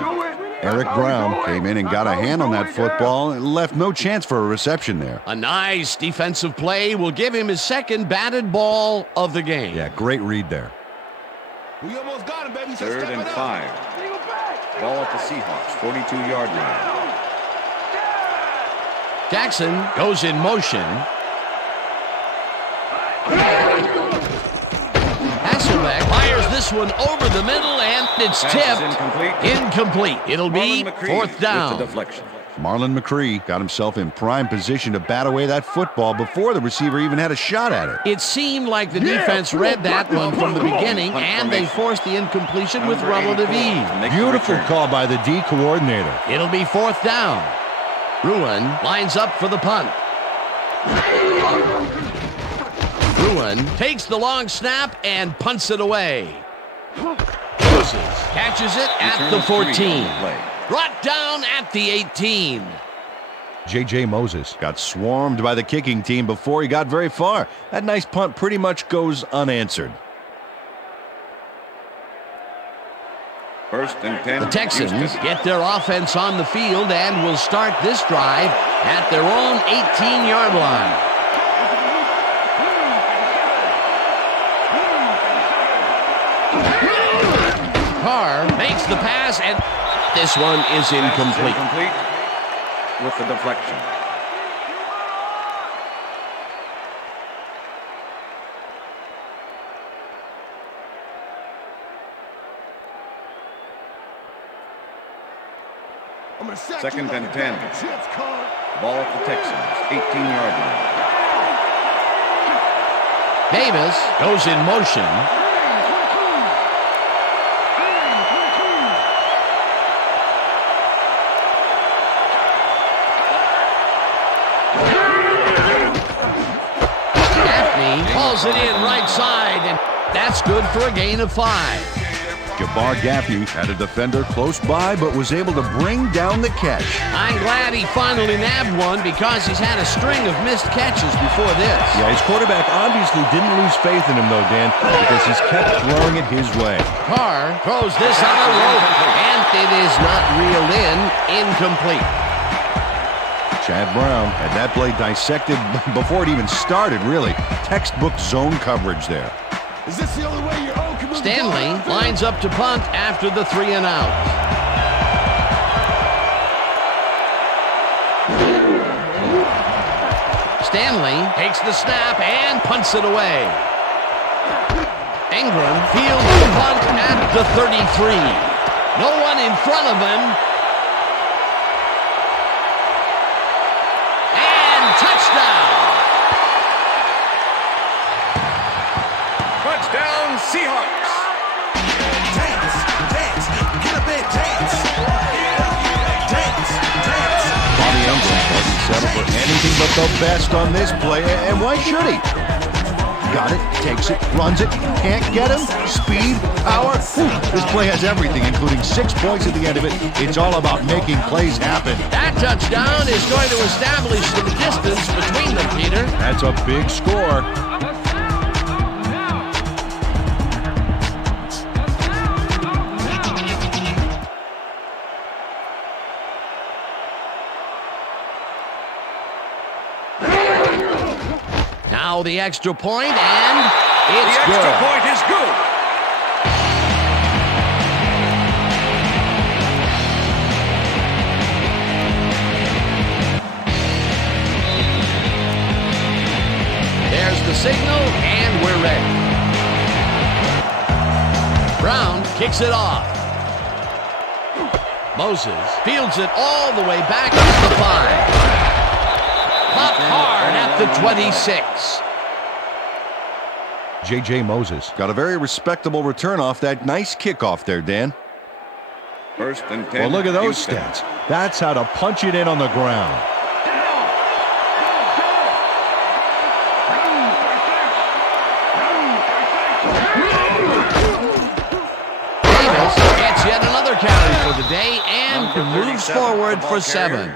Eric Brown came in and got a hand on that football and left no chance for a reception there. A nice defensive play will give him his second batted ball of the game. Yeah, great read there. We almost got him, baby. Third and 5. Ball at the Seahawks, 42-yard line. Jackson goes in motion. Hasselbeck fires this one over the middle, and it's tipped. Incomplete. It'll be fourth down. With the deflection. Marlon McCree got himself in prime position to bat away that football before the receiver even had a shot at it. It seemed like the defense read that one from the beginning, and they forced the incompletion with relative ease. Beautiful call by the D coordinator. It'll be fourth down. Ruin lines up for the punt. Ruin takes the long snap and punts it away. Moses catches it at the 14. Brought down at the 18. J.J. Moses got swarmed by the kicking team before he got very far. That nice punt pretty much goes unanswered. First and 10. The Texans get their offense on the field and will start this drive at their own 18-yard line. Carr makes the pass, and this one is incomplete. With the deflection. Second and 10. Ball at the Texans, 18-yard line. Davis goes in motion. Hauls it in right side, and that's good for a gain of 5. Jabbar Gaffney had a defender close by, but was able to bring down the catch. I'm glad he finally nabbed one because he's had a string of missed catches before this. Yeah, his quarterback obviously didn't lose faith in him, though, Dan, because he's kept throwing it his way. Carr throws this on a rope, and it is not reeled in. Incomplete. Chad Brown had that play dissected before it even started, really. Textbook zone coverage there. Is this the only way you're Stanley lines up to punt after the 3 and out. Stanley takes the snap and punts it away. Ingram fields the punt at the 33. No one in front of him. Touchdown! Touchdown, Seahawks! Dance, dance, get up and dance. Dance, dance. Bobby Ingram doesn't settle for anything but the best on this play, and why should he? Got it, takes it, runs it, can't get him, speed, power. This play has everything, including 6 points at the end of it. It's all about making plays happen. That touchdown is going to establish some distance between them, Peter. That's a big score. Now the extra point, and it's good. The extra point is good. There's the signal, and we're ready. Brown kicks it off. Moses fields it all the way back to the 5. Pop hard at the 26. J.J. Moses got a very respectable return off that nice kickoff there, Dan. First and 10. Well, look at those Houston. stats. That's how to punch it in on the ground. Davis gets yet another carry for the day and moves forward for 7.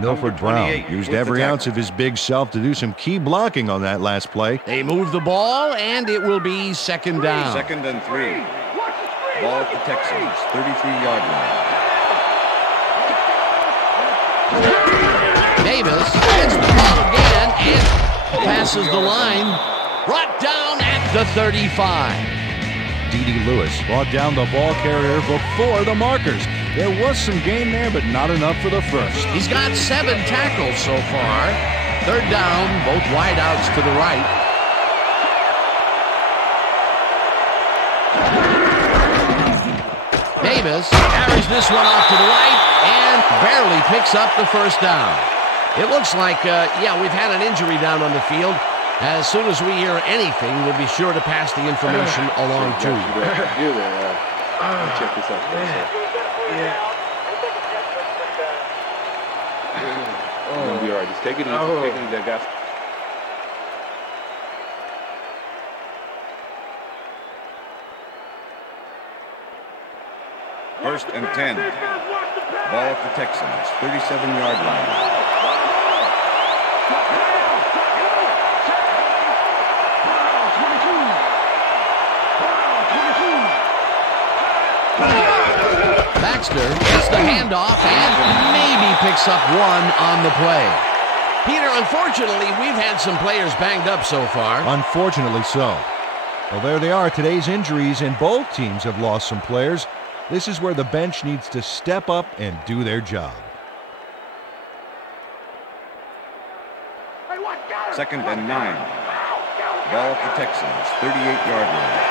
Milford Brown used every ounce of his big self to do some key blocking on that last play. They move the ball, and it will be second down. Second and 3. Ball at the Texans, 33-yard line. Davis gets the ball again and passes the line. Brought down at the 35. D.D. Lewis brought down the ball carrier before the markers. There was some gain there, but not enough for the first. He's got 7 tackles so far. Third down, both wideouts to the right. Davis carries this one off to the right and barely picks up the first down. It looks like, we've had an injury down on the field. As soon as we hear anything, we'll be sure to pass the information along to you. Check this out. You're gonna be all right. Just take it easy. Take it easy. I got. First and 10. Ball at the Texans, 37-yard line. Baxter gets the handoff and maybe picks up 1 on the play. Peter, unfortunately, we've had some players banged up so far. Unfortunately so. Well, there they are, today's injuries, and both teams have lost some players. This is where the bench needs to step up and do their job. Second and 9. Ball at the Texans, 38-yard line.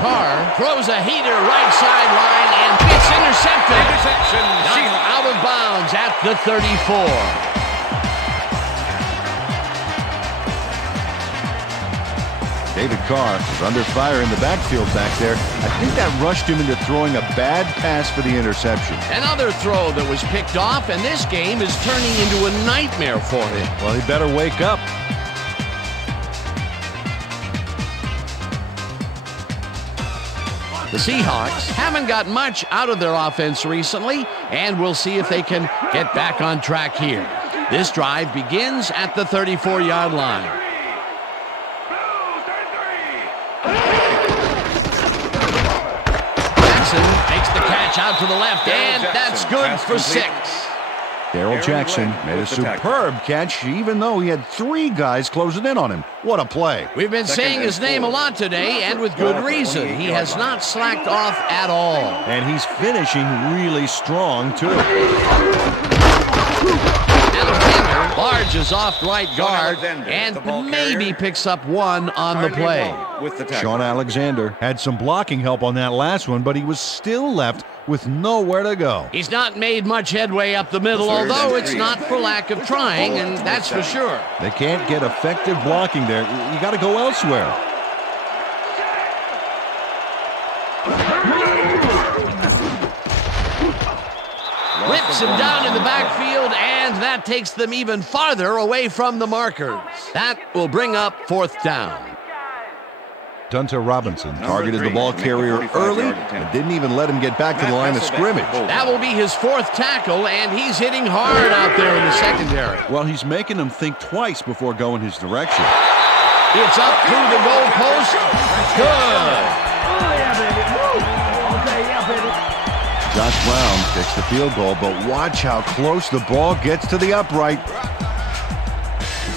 Carr throws a heater right sideline, and it's intercepted. Interception. Knocked out of bounds at the 34. David Carr is under fire in the backfield back there. I think that rushed him into throwing a bad pass for the interception. Another throw that was picked off, and this game is turning into a nightmare for him. Well, he better wake up. The Seahawks haven't got much out of their offense recently, and we'll see if they can get back on track here. This drive begins at the 34-yard line. Makes the catch out to the left, and that's good for 6. Darrell Jackson made a superb catch, even though he had 3 guys closing in on him. What a play. We've been saying his name a lot today, and with good reason. He has not slacked off at all. And he's finishing really strong, too. Alexander barges off right guard and maybe picks up 1 on the play. Sean Alexander had some blocking help on that last one, but he was still left with nowhere to go. He's not made much headway up the middle, although it's not for lack of trying, and that's for sure. They can't get effective blocking there. You got to go elsewhere. Whips him down in the backfield, and that takes them even farther away from the markers. That will bring up 4th down. Dunta Robinson targeted the ball carrier early and didn't even let him get back to the line of scrimmage. That will be his 4th tackle, and he's hitting hard out there in the secondary. Well, he's making them think twice before going his direction. It's up through the goalpost. Good. Josh Brown kicks the field goal, but watch how close the ball gets to the upright.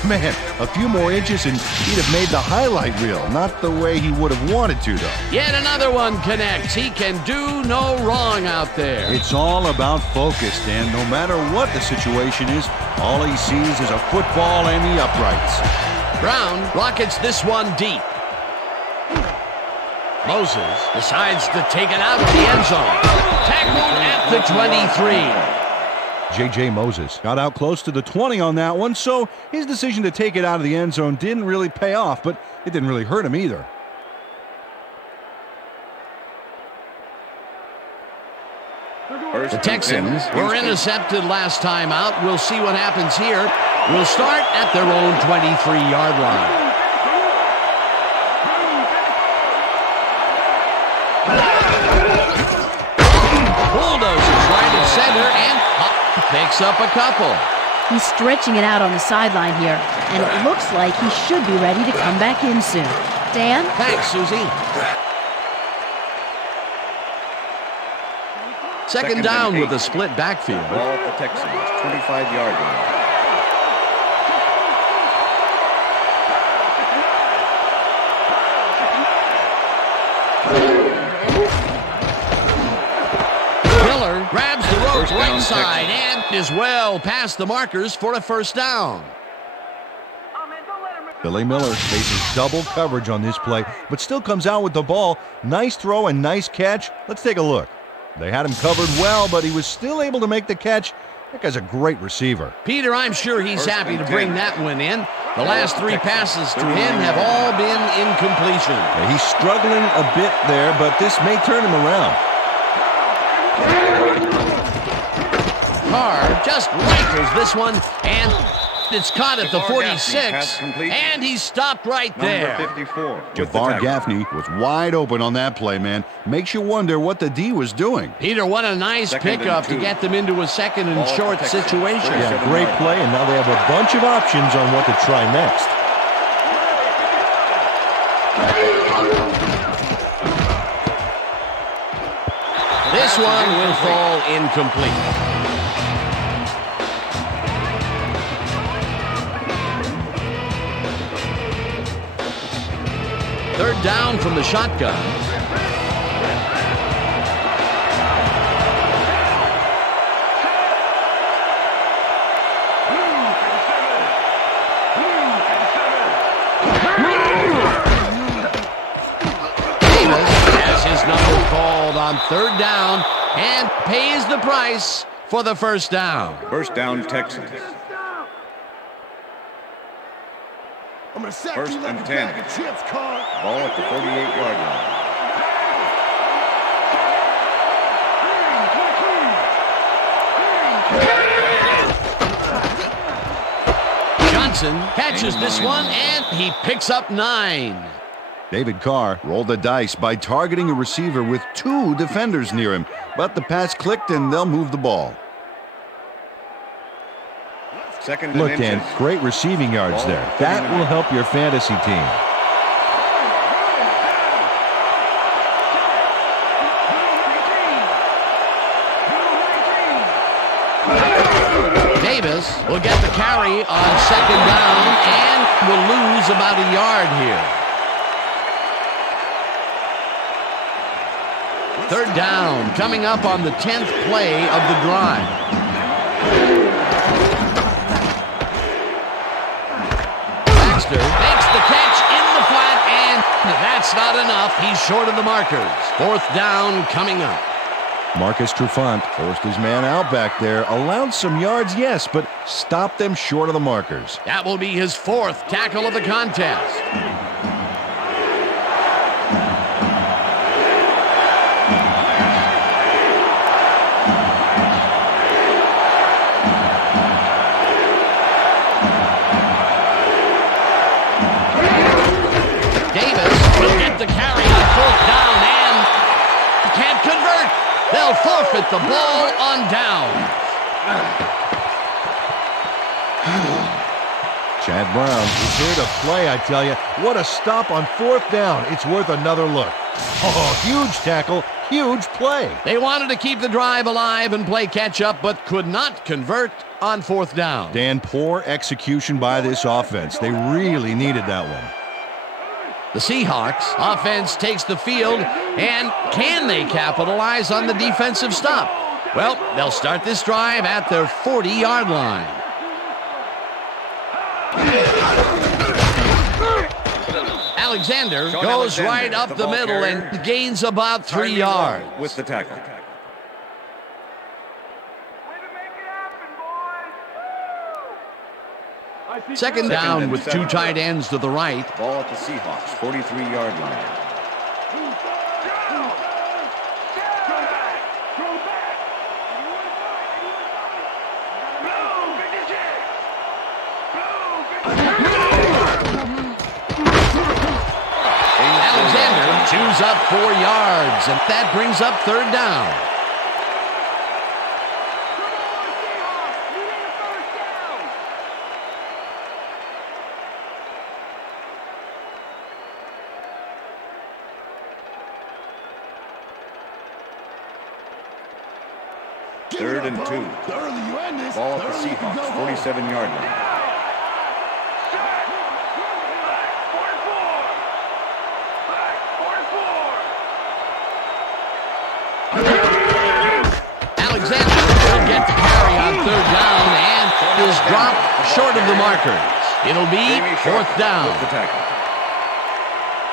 Man, a few more inches and he'd have made the highlight reel. Not the way he would have wanted to, though. Yet another one connects. He can do no wrong out there. It's all about focus, Dan. No matter what the situation is, all he sees is a football and the uprights. Brown rockets this one deep. Moses decides to take it out of the end zone. Tackled at the 23. J.J. Moses got out close to the 20 on that one, so his decision to take it out of the end zone didn't really pay off, but it didn't really hurt him either. The Texans were intercepted last time out. We'll see what happens here. We'll start at their own 23-yard line. Bulldozers right at center and picks up a couple. He's stretching it out on the sideline here, and it looks like he should be ready to come back in soon. Dan? Thanks, Susie. Second down with a split backfield. Ball at the Texans, 25-yard line. Grabs the rope right side and is well past the markers for a 1st down. Billy Miller faces double coverage on this play, but still comes out with the ball. Nice throw and nice catch. Let's take a look. They had him covered well, but he was still able to make the catch. That guy's a great receiver. Peter, I'm sure he's happy to bring that one in. The last 3 passes to him have all been incompletion. Yeah, he's struggling a bit there, but this may turn him around. Carr just rifles this one, and it's caught at the 46, and he's stopped right there. Javar Gaffney was wide open on that play, man. Makes you wonder what the D was doing. Peter, what a nice pickup to get them into a 2nd and short situation. Yeah, great play, and now they have a bunch of options on what to try next. This one will fall incomplete. Third down from the shotgun. called on third down and pays the price for the first down. First down, Texans. I'm gonna sack First you like and a 10. bag of chips, Carl. Ball at the 48-yard line. Johnson catches this one, and he picks up 9. David Carr rolled the dice by targeting a receiver with 2 defenders near him, but the pass clicked and they'll move the ball. Second Look, and Dan, inches. great receiving yards there. That will help your fantasy team. Davis will get the carry on second down and will lose about a yard here. Third down coming up on the 10th play of the drive. Baxter makes the catch in the flat, and that's not enough. He's short of the markers. Fourth down coming up. Marcus Trufant forced his man out back there, allowed some yards, yes, but stopped them short of the markers. That will be his 4th tackle of the contest. The carry on fourth down and can't convert. They'll forfeit the ball on down. Chad Brown is here to play, I tell you. What a stop on fourth down. It's worth another look. Oh, huge tackle, huge play. They wanted to keep the drive alive and play catch-up, but could not convert on fourth down. Dan, poor execution by this offense. They really needed that one. The Seahawks offense takes the field, and can they capitalize on the defensive stop? Well, they'll start this drive at their 40-yard line. Alexander goes right up the middle and gains about 3 yards. With the tackle. Second down with 2 tight ends to the right. Ball at the Seahawks, 43-yard line. Alexander chews up 4 yards, and that brings up third down. Third and 2. Ball at the Seahawks, 47-yard line. Alexander will get the carry on third down and is dropped short of the markers. It'll be fourth down.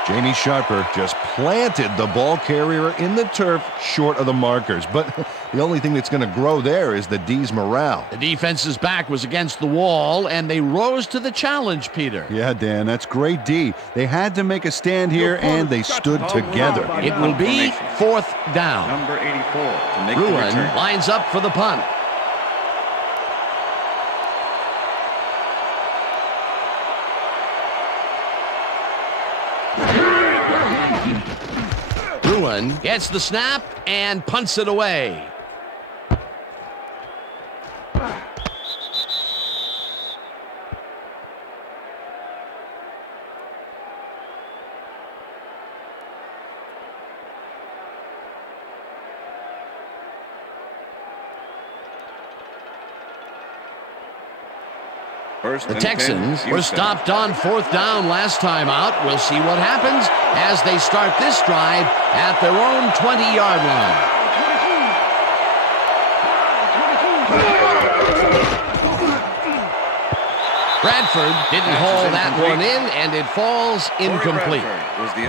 Jamie Sharper just planted the ball carrier in the turf short of the markers. But the only thing that's going to grow there is the D's morale. The defense's back was against the wall, and they rose to the challenge, Peter. Yeah, Dan, that's great D. They had to make a stand here, and they stood together. It will be fourth down. Number 84 to make Bruin the return. lines up for the punt. Bruin gets the snap and punts it away. The Texans were stopped on fourth down last time out. We'll see what happens as they start this drive at their own 20-yard line. Bradford didn't haul that one in, and it falls incomplete.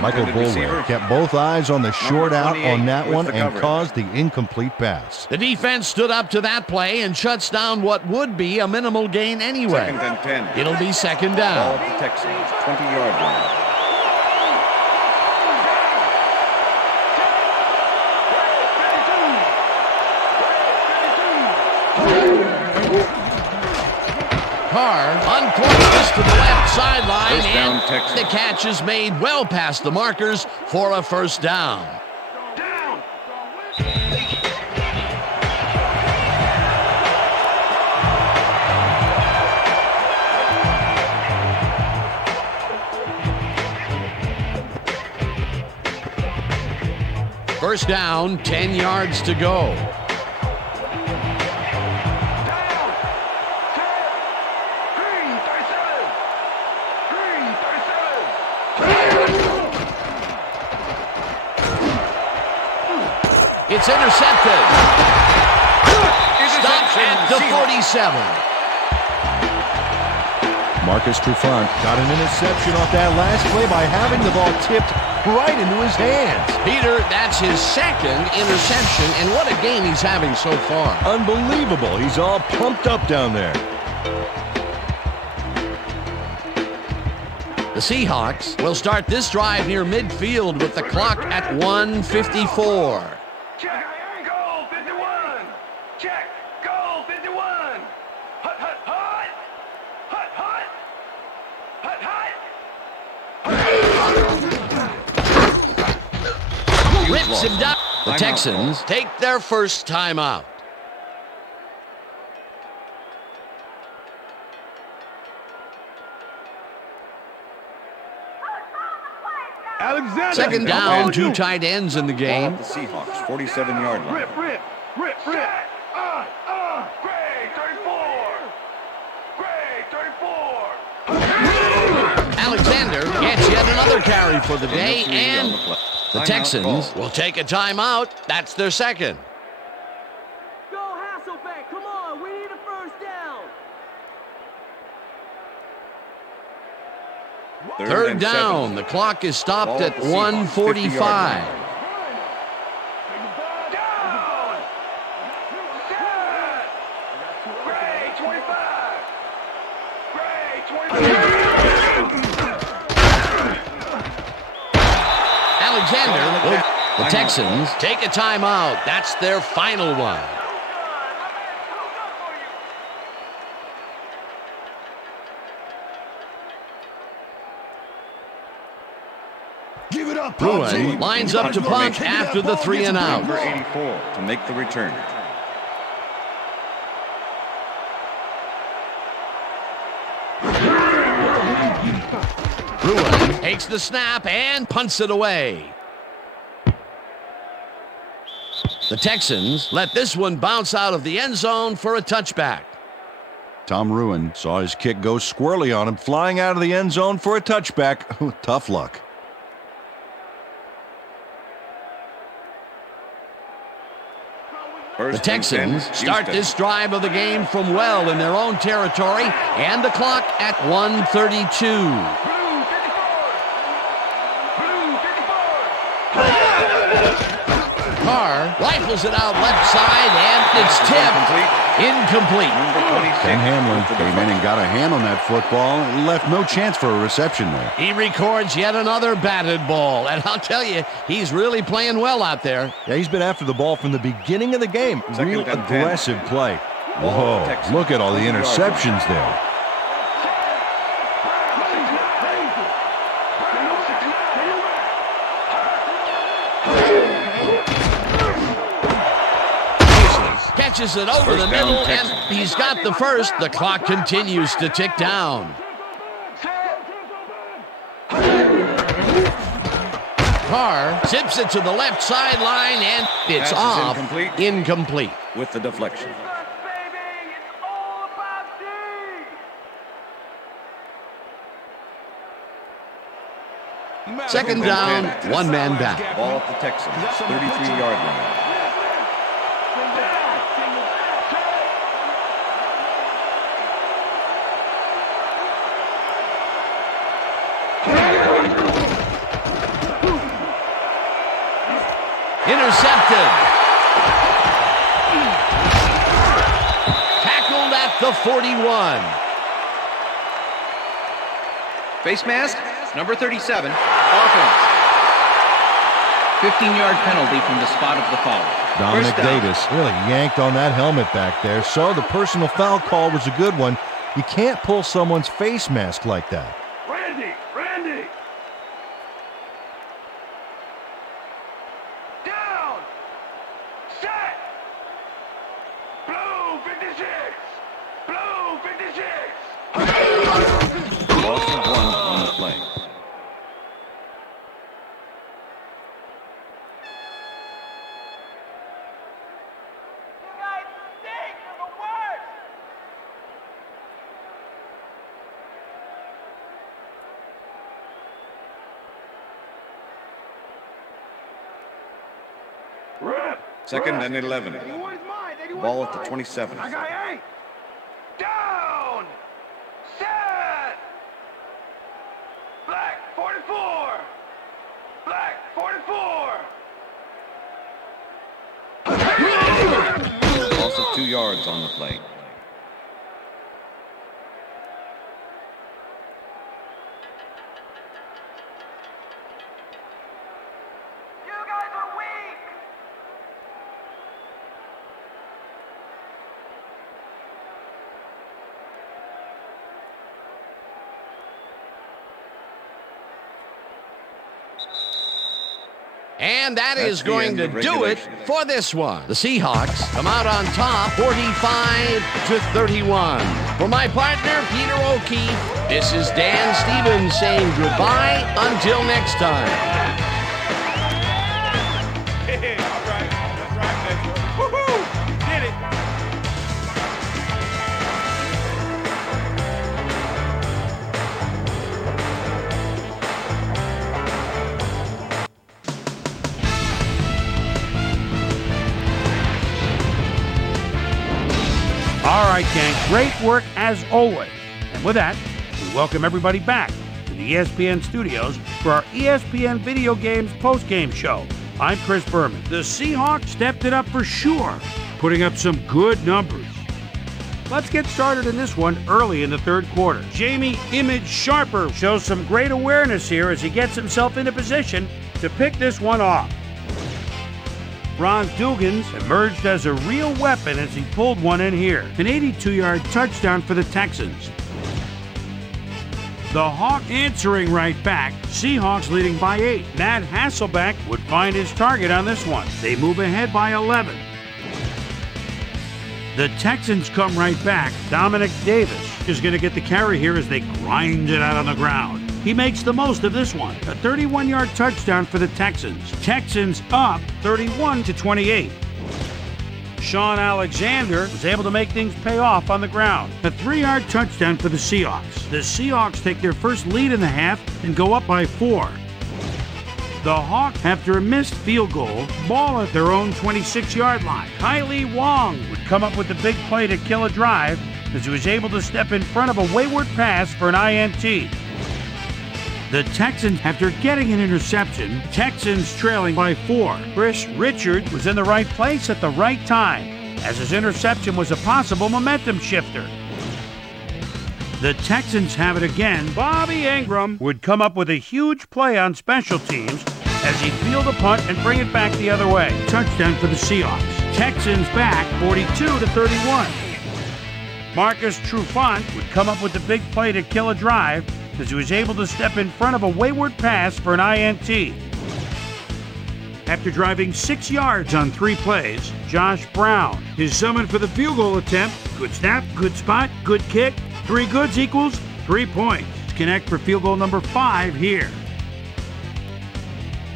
Michael Boulware kept both eyes on the short out on that one and caused the incomplete pass. The defense stood up to that play and shuts down what would be a minimal gain anyway. 2nd and 10. It'll be second down. Ball at the Texans, 20-yard line. Carr uncorks to the left sideline, First down, and Texans. the catch is made well past the markers for a first down. First down, 10 yards to go. It's intercepted. Stopped at the 47. Marcus Trufant got an interception off that last play by having the ball tipped right into his hands. Peter, that's his second interception, and what a game he's having so far. Unbelievable. He's all pumped up down there. The Seahawks will start this drive near midfield with the clock at 1:54. Check, goal 51. Check, goal 51. Hut, hut, hut. Hut, hut. Hut, hut. Rips him down. The Texans take their first timeout. Alexander. Second down, two tight ends in the Ball game. at the Seahawks, 47-yard line. Rip. Gray 34. Gray 34. Alexander gets yet another carry for the day, and the Timeout Texans call. will take a timeout. That's their second. Go Hasselbeck, come on, we need a first down. Third and down. 7. The clock is stopped Ball at at the Seahawks, 1:45. 50-yard line. Gray 25. Gray 25. Alexander, the Texans take a timeout. That's their final one. Give it up, Bruin lines up to punt after the 3 and out. Number 84 to make the return. Bruin takes the snap and punts it away. The Texans let this one bounce out of the end zone for a touchback. Tom Ruin saw his kick go squirrely on him, flying out of the end zone for a touchback. Tough luck. The Texans start this drive of the game from well in their own territory, and the clock at 1:32. Carr rifles it out left side, and it's tipped. Incomplete. Ken Hamlin came in and got a hand on that football and left no chance for a reception there. He records yet another batted ball, and I'll tell you, he's really playing well out there. Yeah, he's been after the ball from the beginning of the game. Real aggressive play. Whoa, look at all the interceptions there. Catches it over the middle, and he's got the first. The clock continues to tick down. Carr zips it to the left sideline, and it's off. Incomplete. With the deflection. Second down, one man back. Ball at the Texans, 33-yard line. intercepted. Tackled at the 41. Face mask, number 37, offense. 15-yard penalty from the spot of the foul. Dominic Davis really yanked on that helmet back there, so the personal foul call was a good one. You can't pull someone's face mask like that. Randy! Down! Set! Blue 56! Blue 56! Loss of 1 on the play. Second and 11. Ball at the 27. I got 8. Down! Set! Black 44! Black 44! Loss of 2 yards on the play. And that is going to do it for this one. The Seahawks come out on top 45-31. For my partner, Peter O'Keefe, this is Dan Stevens saying goodbye until next time. Hey, all right. That's right, Metro. Woohoo! Did it! All right, gang, great work as always. And with that, we welcome everybody back to the ESPN studios for our ESPN Video Games postgame show. I'm Chris Berman. The Seahawks stepped it up for sure, putting up some good numbers. Let's get started in this one early in the third quarter. Jamie Image Sharper shows some great awareness here as he gets himself into position to pick this one off. Ron Dugans emerged as a real weapon as he pulled one in here. An 82-yard touchdown for the Texans. The Hawks answering right back. Seahawks leading by 8. Matt Hasselbeck would find his target on this one. They move ahead by 11. The Texans come right back. Dominic Davis is going to get the carry here as they grind it out on the ground. He makes the most of this one. A 31-yard touchdown for the Texans. Texans up 31-28. Sean Alexander was able to make things pay off on the ground. A 3-yard touchdown for the Seahawks. The Seahawks take their first lead in the half and go up by 4. The Hawks, after a missed field goal, ball at their own 26-yard line. Kylie Wong would come up with the big play to kill a drive as he was able to step in front of a wayward pass for an INT. The Texans, after getting an interception, Texans trailing by 4. Chris Richard was in the right place at the right time, as his interception was a possible momentum shifter. The Texans have it again. Bobby Ingram would come up with a huge play on special teams as he'd field a punt and bring it back the other way. Touchdown for the Seahawks. Texans back 42-31. Marcus Trufant would come up with the big play to kill a drive as he was able to step in front of a wayward pass for an INT. After driving 6 yards on 3 plays, Josh Brown is summoned for the field goal attempt. Good snap, good spot, good kick. 3 goods equals 3 points. Connect for field goal number 5 here.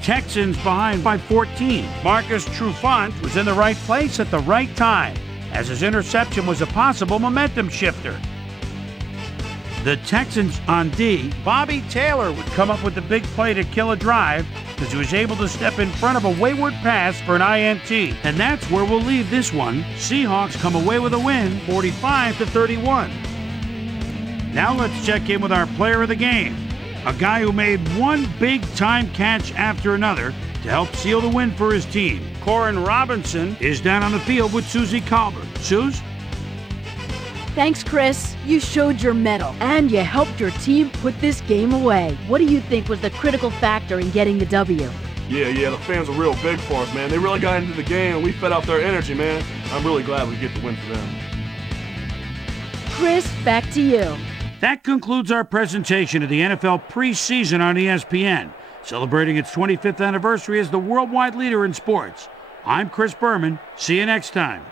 Texans behind by 14. Marcus Trufant was in the right place at the right time, as his interception was a possible momentum shifter. The Texans on D. Bobby Taylor would come up with the big play to kill a drive as he was able to step in front of a wayward pass for an INT. And that's where we'll leave this one. Seahawks come away with a win, 45-31. Now let's check in with our player of the game, a guy who made one big-time catch after another to help seal the win for his team. Corin Robinson is down on the field with Susie Colbert. Suze? Thanks, Chris. You showed your mettle, and you helped your team put this game away. What do you think was the critical factor in getting the W? Yeah, the fans were real big for us, man. They really got into the game, and we fed off their energy, man. I'm really glad we get the win for them. Chris, back to you. That concludes our presentation of the NFL preseason on ESPN, celebrating its 25th anniversary as the worldwide leader in sports. I'm Chris Berman. See you next time.